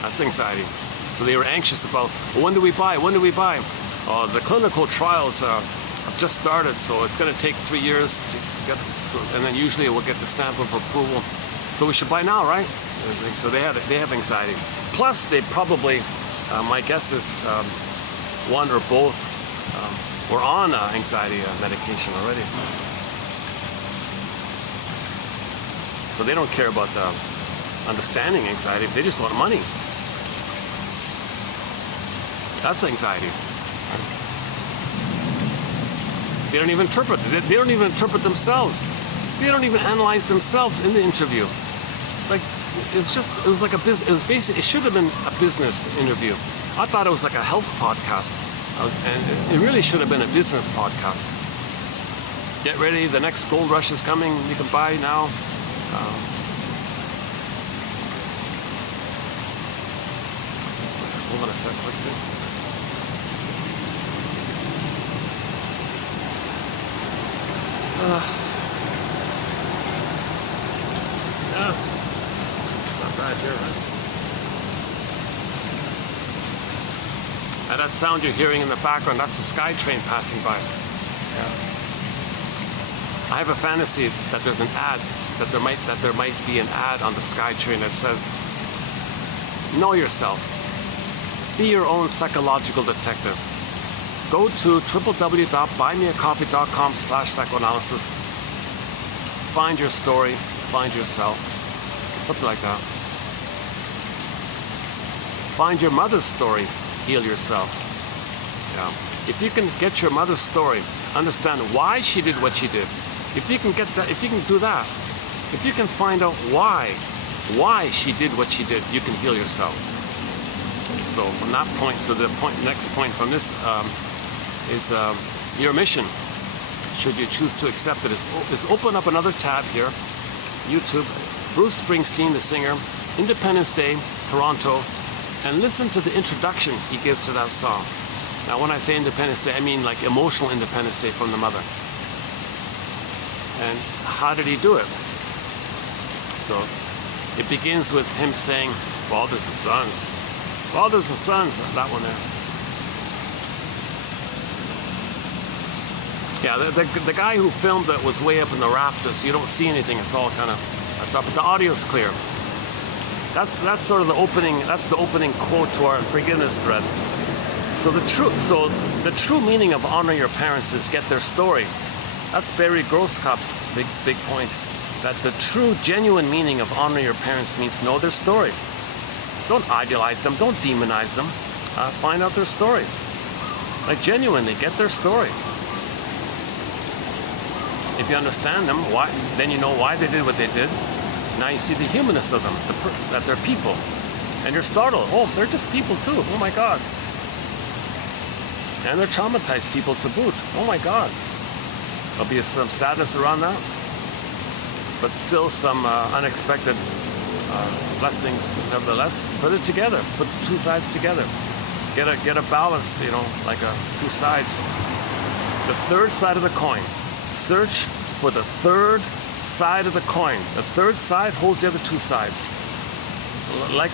That's anxiety. So they were anxious about, well, when do we buy? When do we buy? The clinical trials have just started, so it's going to take 3 years and then usually it will get the stamp of approval. So we should buy now, right? So they have anxiety. Plus, they probably, my guess is one or both were on anxiety medication already. So they don't care about understanding anxiety. They just want money. That's anxiety. They don't even interpret. They don't even interpret themselves. They don't even analyze themselves in the interview. Like it was like a business. It was basically. It should have been a business interview. I thought it was like a health podcast. And it really should have been a business podcast. Get ready. The next gold rush is coming. You can buy now. Hold on a sec. Let's see. Yeah, not bad here, right? And that sound you're hearing in the background, that's the sky train passing by. Yeah. I have a fantasy that there's an ad, that there might be an ad on the sky train that says, "Know yourself. Be your own psychological detective. Go to www.buymeacoffee.com/psychoanalysis. Find your story, find yourself." Something like that. Find your mother's story, heal yourself. Yeah. If you can get your mother's story, understand why she did what she did. If you can get that, if you can do that, if you can find out why she did what she did, you can heal yourself. So from that point, so the next point from this is your mission, should you choose to accept it, is open up another tab here, YouTube, Bruce Springsteen, the singer, Independence Day, Toronto, and listen to the introduction he gives to that song. Now when I say Independence Day, I mean like emotional Independence Day from the mother. And how did he do it? So it begins with him saying, "Fathers and sons, fathers and sons," that one there. Yeah, the guy who filmed it was way up in the rafters, so you don't see anything. It's all kind of up, but the audio's clear. That's sort of the opening. That's the opening quote to our forgiveness thread. So the true meaning of honor your parents is get their story. That's Barry Grosskopf's big point. That the true, genuine meaning of honor your parents means know their story. Don't idealize them. Don't demonize them. Find out their story. Like genuinely, get their story. If you understand them, then you know why they did what they did. Now you see the humanness of them, that they're people. And you're startled. Oh, they're just people too. Oh my God. And they're traumatized people to boot. Oh my God. There'll be some sadness around that. But still some unexpected blessings nevertheless. Put it together. Put the two sides together. Get a balanced, like two sides. The third side of the coin. Search for the third side of the coin. The third side holds the other two sides. Like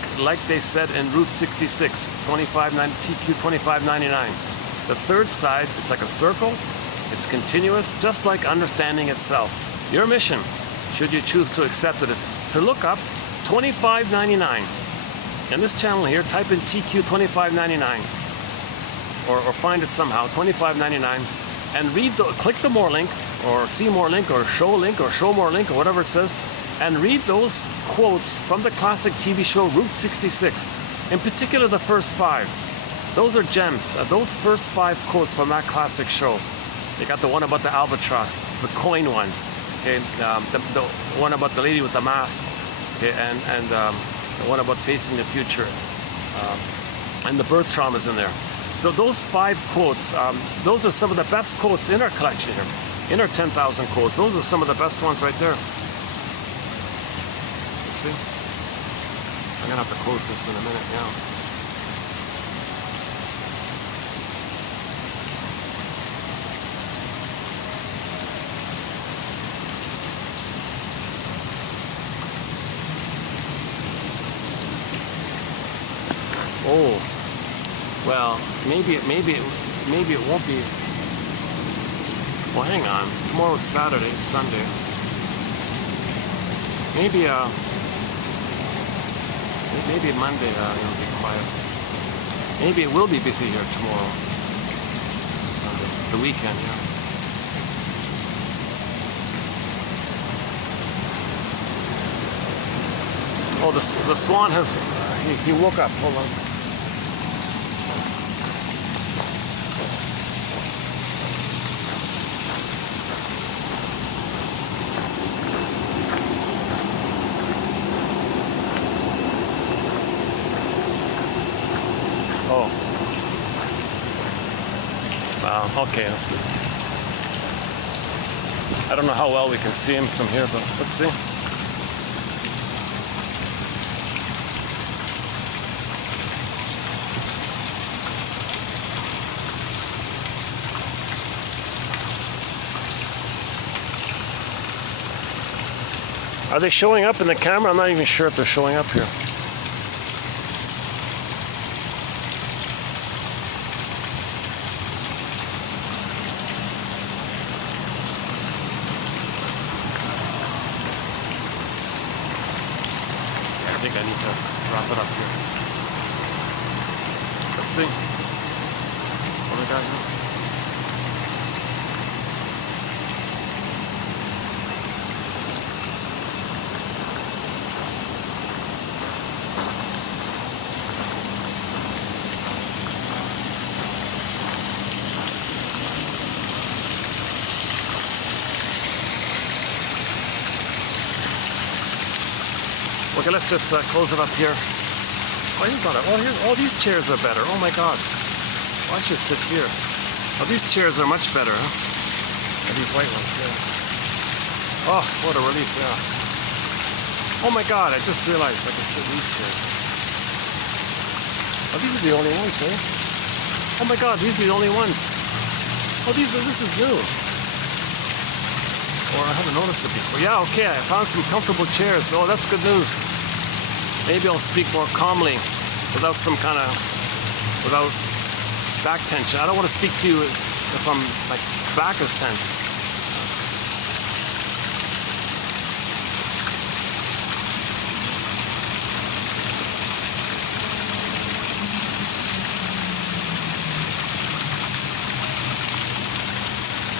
they said in Route 66, TQ 2599. The third side, it's like a circle. It's continuous, just like understanding itself. Your mission, should you choose to accept it, is to look up 2599. In this channel here, type in TQ 2599. Or find it somehow, 2599. And click the more link, or see more link, or show link, or show more link, or whatever it says, and read those quotes from the classic TV show Route 66. In particular, the first 5. Those are gems. Those first 5 quotes from that classic show. They got the one about the albatross, the coin one, okay, the one about the lady with the mask, okay, and the one about facing the future, and the birth traumas in there. Those 5 quotes, those are some of the best quotes in our collection here. In our 10,000 quotes, those are some of the best ones right there. Let's see. I'm gonna have to close this in a minute now. Oh, well, maybe it won't be. Well, hang on. Tomorrow's Saturday, Sunday. Maybe Monday it'll be quiet. Maybe it will be busy here tomorrow. Sunday, the weekend, yeah. Oh, the swan has. He woke up. Hold on. Oh. Okay, let's see. I don't know how well we can see him from here, but let's see. Are they showing up in the camera? I'm not even sure if they're showing up here. I think I need to wrap it up here. Let's see. What do we got here? Okay, let's just close it up here. Oh, here's not a, oh, these chairs are better. Oh my God. Oh, I should sit here. Oh, these chairs are much better, huh? And these white ones, yeah. Oh, what a relief, yeah. Oh my God, I just realized I can sit in these chairs. Oh, these are the only ones, eh? Oh my God, these are the only ones. Oh, this is new. Or I haven't noticed it before. Yeah, okay, I found some comfortable chairs. Oh, that's good news. Maybe I'll speak more calmly without without back tension. I don't want to speak to you if I'm like back is tense.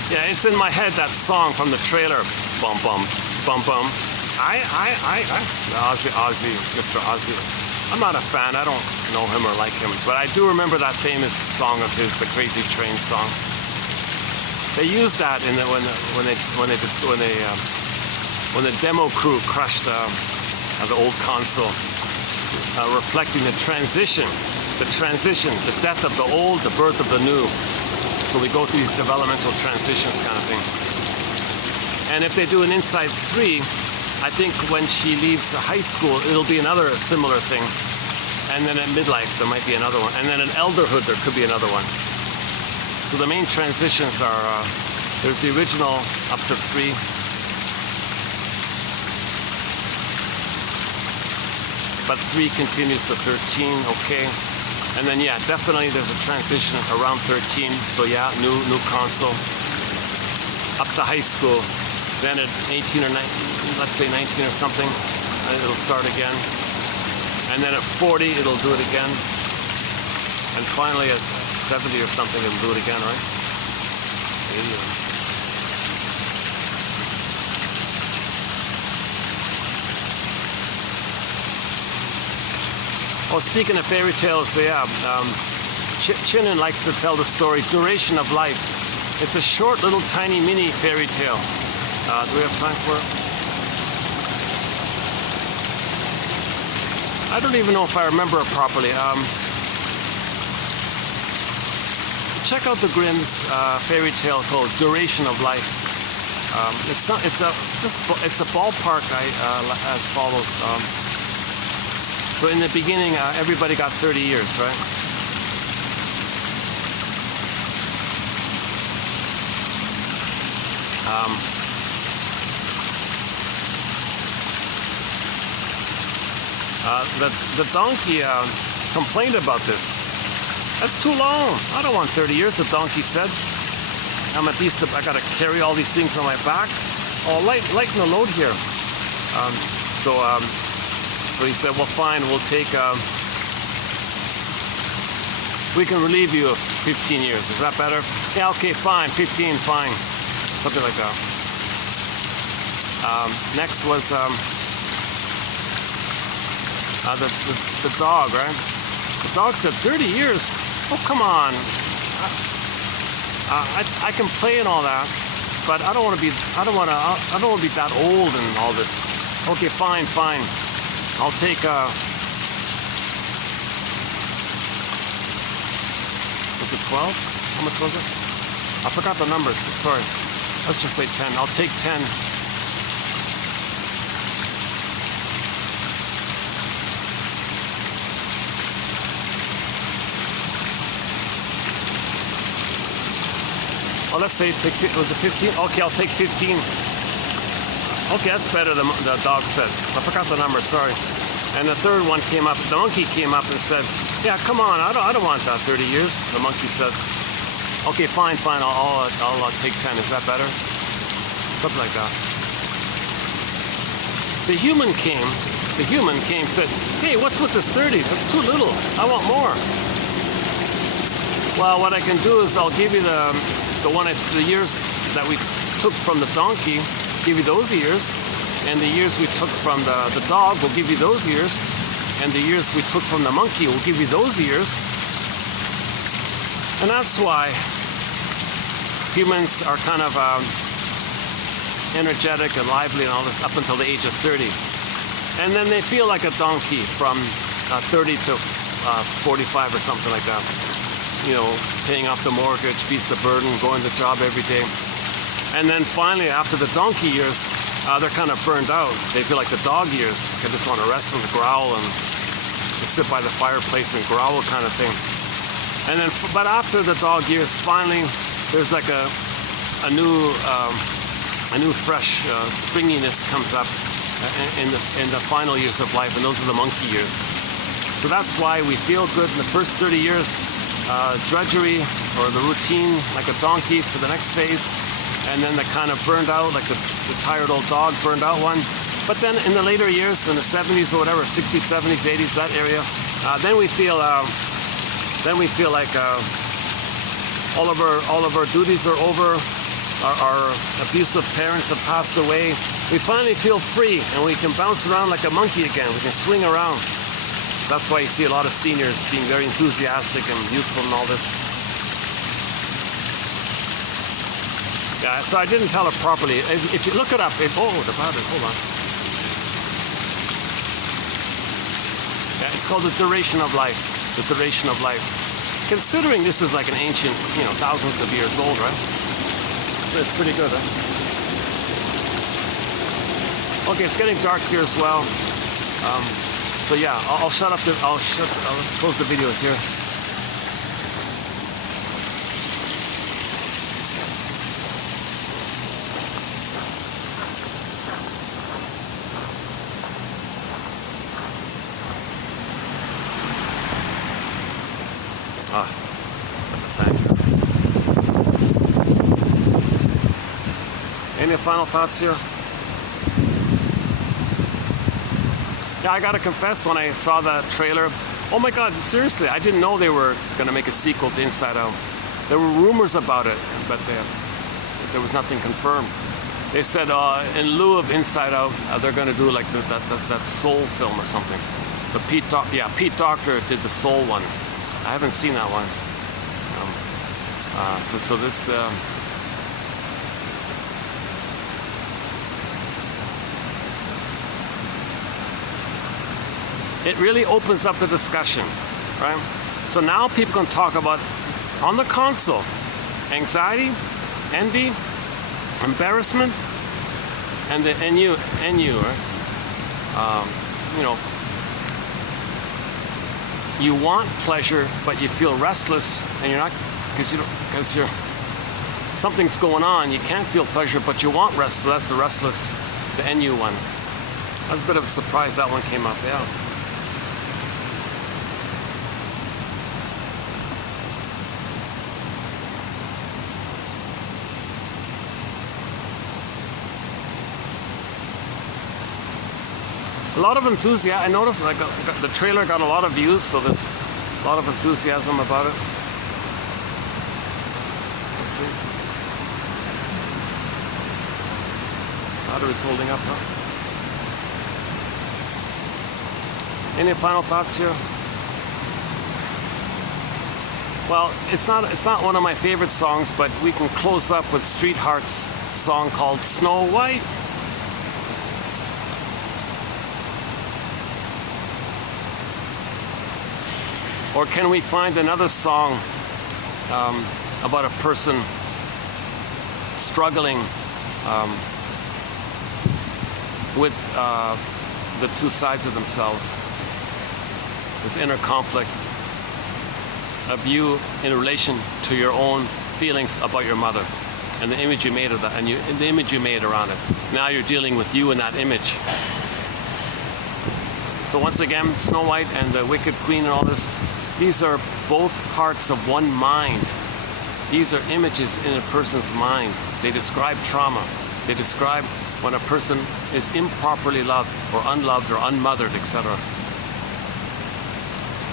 Yeah, it's in my head, that song from the trailer. Bum bum, bum bum. Ozzy, Mr. Ozzy. I'm not a fan, I don't know him or like him, but I do remember that famous song of his, the Crazy Train song. They used that in when the demo crew crushed the old console, reflecting the transition, the death of the old, the birth of the new. So we go through these developmental transitions kind of thing. And if they do an Inside 3, I think when she leaves high school, it'll be another similar thing. And then at midlife, there might be another one. And then in elderhood, there could be another one. So the main transitions are, there's the original up to 3. But 3 continues to 13, okay. And then, yeah, definitely there's a transition around 13. So yeah, new console. Up to high school. Then at 18 or 19, let's say 19 or something, it'll start again. And then at 40, it'll do it again. And finally at 70 or something, it'll do it again, right? Oh, speaking of fairy tales, yeah, Chinnen likes to tell the story, Duration of Life. It's a short, little, tiny, mini fairy tale. Do we have time for it? I don't even know if I remember it properly. Check out the Grimm's fairy tale called Duration of Life. It's a ballpark as follows. So in the beginning, everybody got 30 years, right? The donkey complained about this. That's too long. I don't want 30 years, the donkey said. I'm at least, I gotta carry all these things on my back. Oh, lighten the load here. So he said, well, fine, we'll take, we can relieve you of 15 years. Is that better? Yeah, okay, fine, 15, fine. Something like that. Next was the dog, right? The dog said 30 years. Oh, come on. I can play and all that, but I don't want to be that old and all this. Okay, fine. I'll take was it 12? How much was it? I forgot the numbers. Sorry. Let's just say 10. I'll take 10. Well, let's say was it 15? Okay, I'll take 15. Okay, that's better than the dog said. I forgot the number, sorry. And the third one came up, the monkey came up and said, yeah, come on, I don't want that 30 years. The monkey said, okay, fine, I'll take 10. Is that better? Something like that. The human came, said, hey, what's with this 30? That's too little. I want more. Well, what I can do is I'll give you the years that we took from the donkey, give you those years, and the years we took from the dog, we'll give you those years, and the years we took from the monkey, we'll give you those years. And that's why humans are kind of energetic and lively and all this up until the age of 30. And then they feel like a donkey from 30 to 45 or something like that. You know, paying off the mortgage, feast the burden, going to the job every day. And then finally, after the donkey years, they're kind of burned out. They feel like the dog years. They just want to rest and growl and just sit by the fireplace and growl kind of thing. And then, but after the dog years, finally, there's like a new fresh springiness comes up in the final years of life, and those are the monkey years. So that's why we feel good in the first 30 years. Drudgery or the routine like a donkey for the next phase, and then the kind of burned out like the tired old dog burned out one. But then in the later years, in the 70s or whatever, 60s, 70s, 80s, that area, then we feel like all of our duties are over. Our abusive parents have passed away. We finally feel free and we can bounce around like a monkey again. We can swing around. That's why you see a lot of seniors being very enthusiastic and youthful and all this. Yeah, so I didn't tell it properly. If you look it up, oh, the battery, hold on. Yeah, it's called the duration of life. The duration of life. Considering this is like an ancient, thousands of years old, right? So it's pretty good, huh? Okay, it's getting dark here as well. So yeah, I'll close the video here. Thank you. Any final thoughts here? Yeah, I gotta confess, when I saw that trailer, oh my God, seriously, I didn't know they were gonna make a sequel to Inside Out. There were rumors about it, but there was nothing confirmed. They said in lieu of Inside Out, they're gonna do like that Soul film or something. But Pete Docter did the Soul one. I haven't seen that one. So this. It really opens up the discussion, right? So now people can talk about, on the console, anxiety, envy, embarrassment, and the NU, right? You want pleasure, but you feel restless, and you're not, because something's going on. You can't feel pleasure, but you want rest. So that's the restless, the NU one. That was a bit of a surprise that one came up. Yeah. A lot of enthusiasm. I noticed the trailer got a lot of views, so there's a lot of enthusiasm about it. Let's see. Battery's holding up, huh? Any final thoughts here? Well, it's not one of my favorite songs, but we can close up with Street Heart's song called Snow White. Or can we find another song about a person struggling with the two sides of themselves, this inner conflict of you in relation to your own feelings about your mother and the image you made of that, and the image you made around it. Now you're dealing with you in that image. So once again, Snow White and the Wicked Queen and all this, these are both parts of one mind. These are images in a person's mind. They describe trauma. They describe when a person is improperly loved or unloved or unmothered, etc.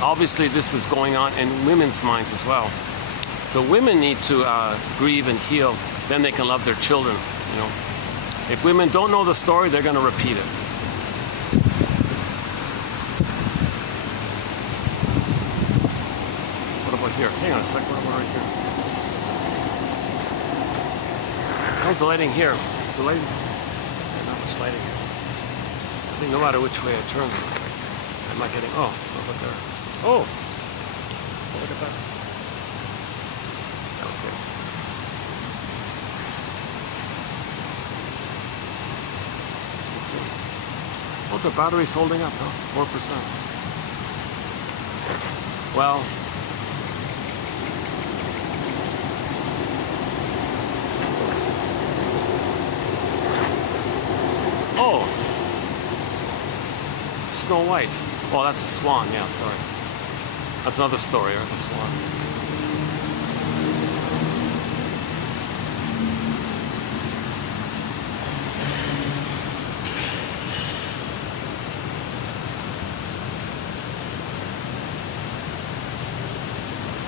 Obviously, this is going on in women's minds as well. So women need to grieve and heal, then they can love their children. You know, if women don't know the story, they're going to repeat it. What about here? Hang on a sec. What about right here? How's the lighting here? Is the lighting? Not much lighting here. I think no matter which way I turn, I'm not getting. Oh, what about there? Oh, look at that. Okay. Let's see. Oh, the battery's holding up, huh? 4%. Well, oh, Snow White. Oh, that's a swan. Yeah, sorry. That's another story, right? The swan.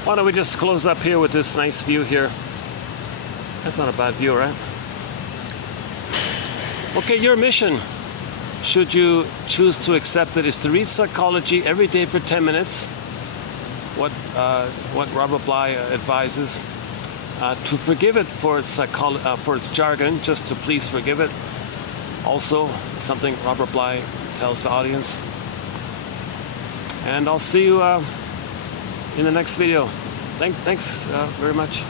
Why don't we just close up here with this nice view here? That's not a bad view, right? Okay, your mission, should you choose to accept it, is to read psychology every day for 10 minutes. What Robert Bly advises. To forgive it for its jargon, just to please forgive it. Also, something Robert Bly tells the audience. And I'll see you in the next video. Thanks very much.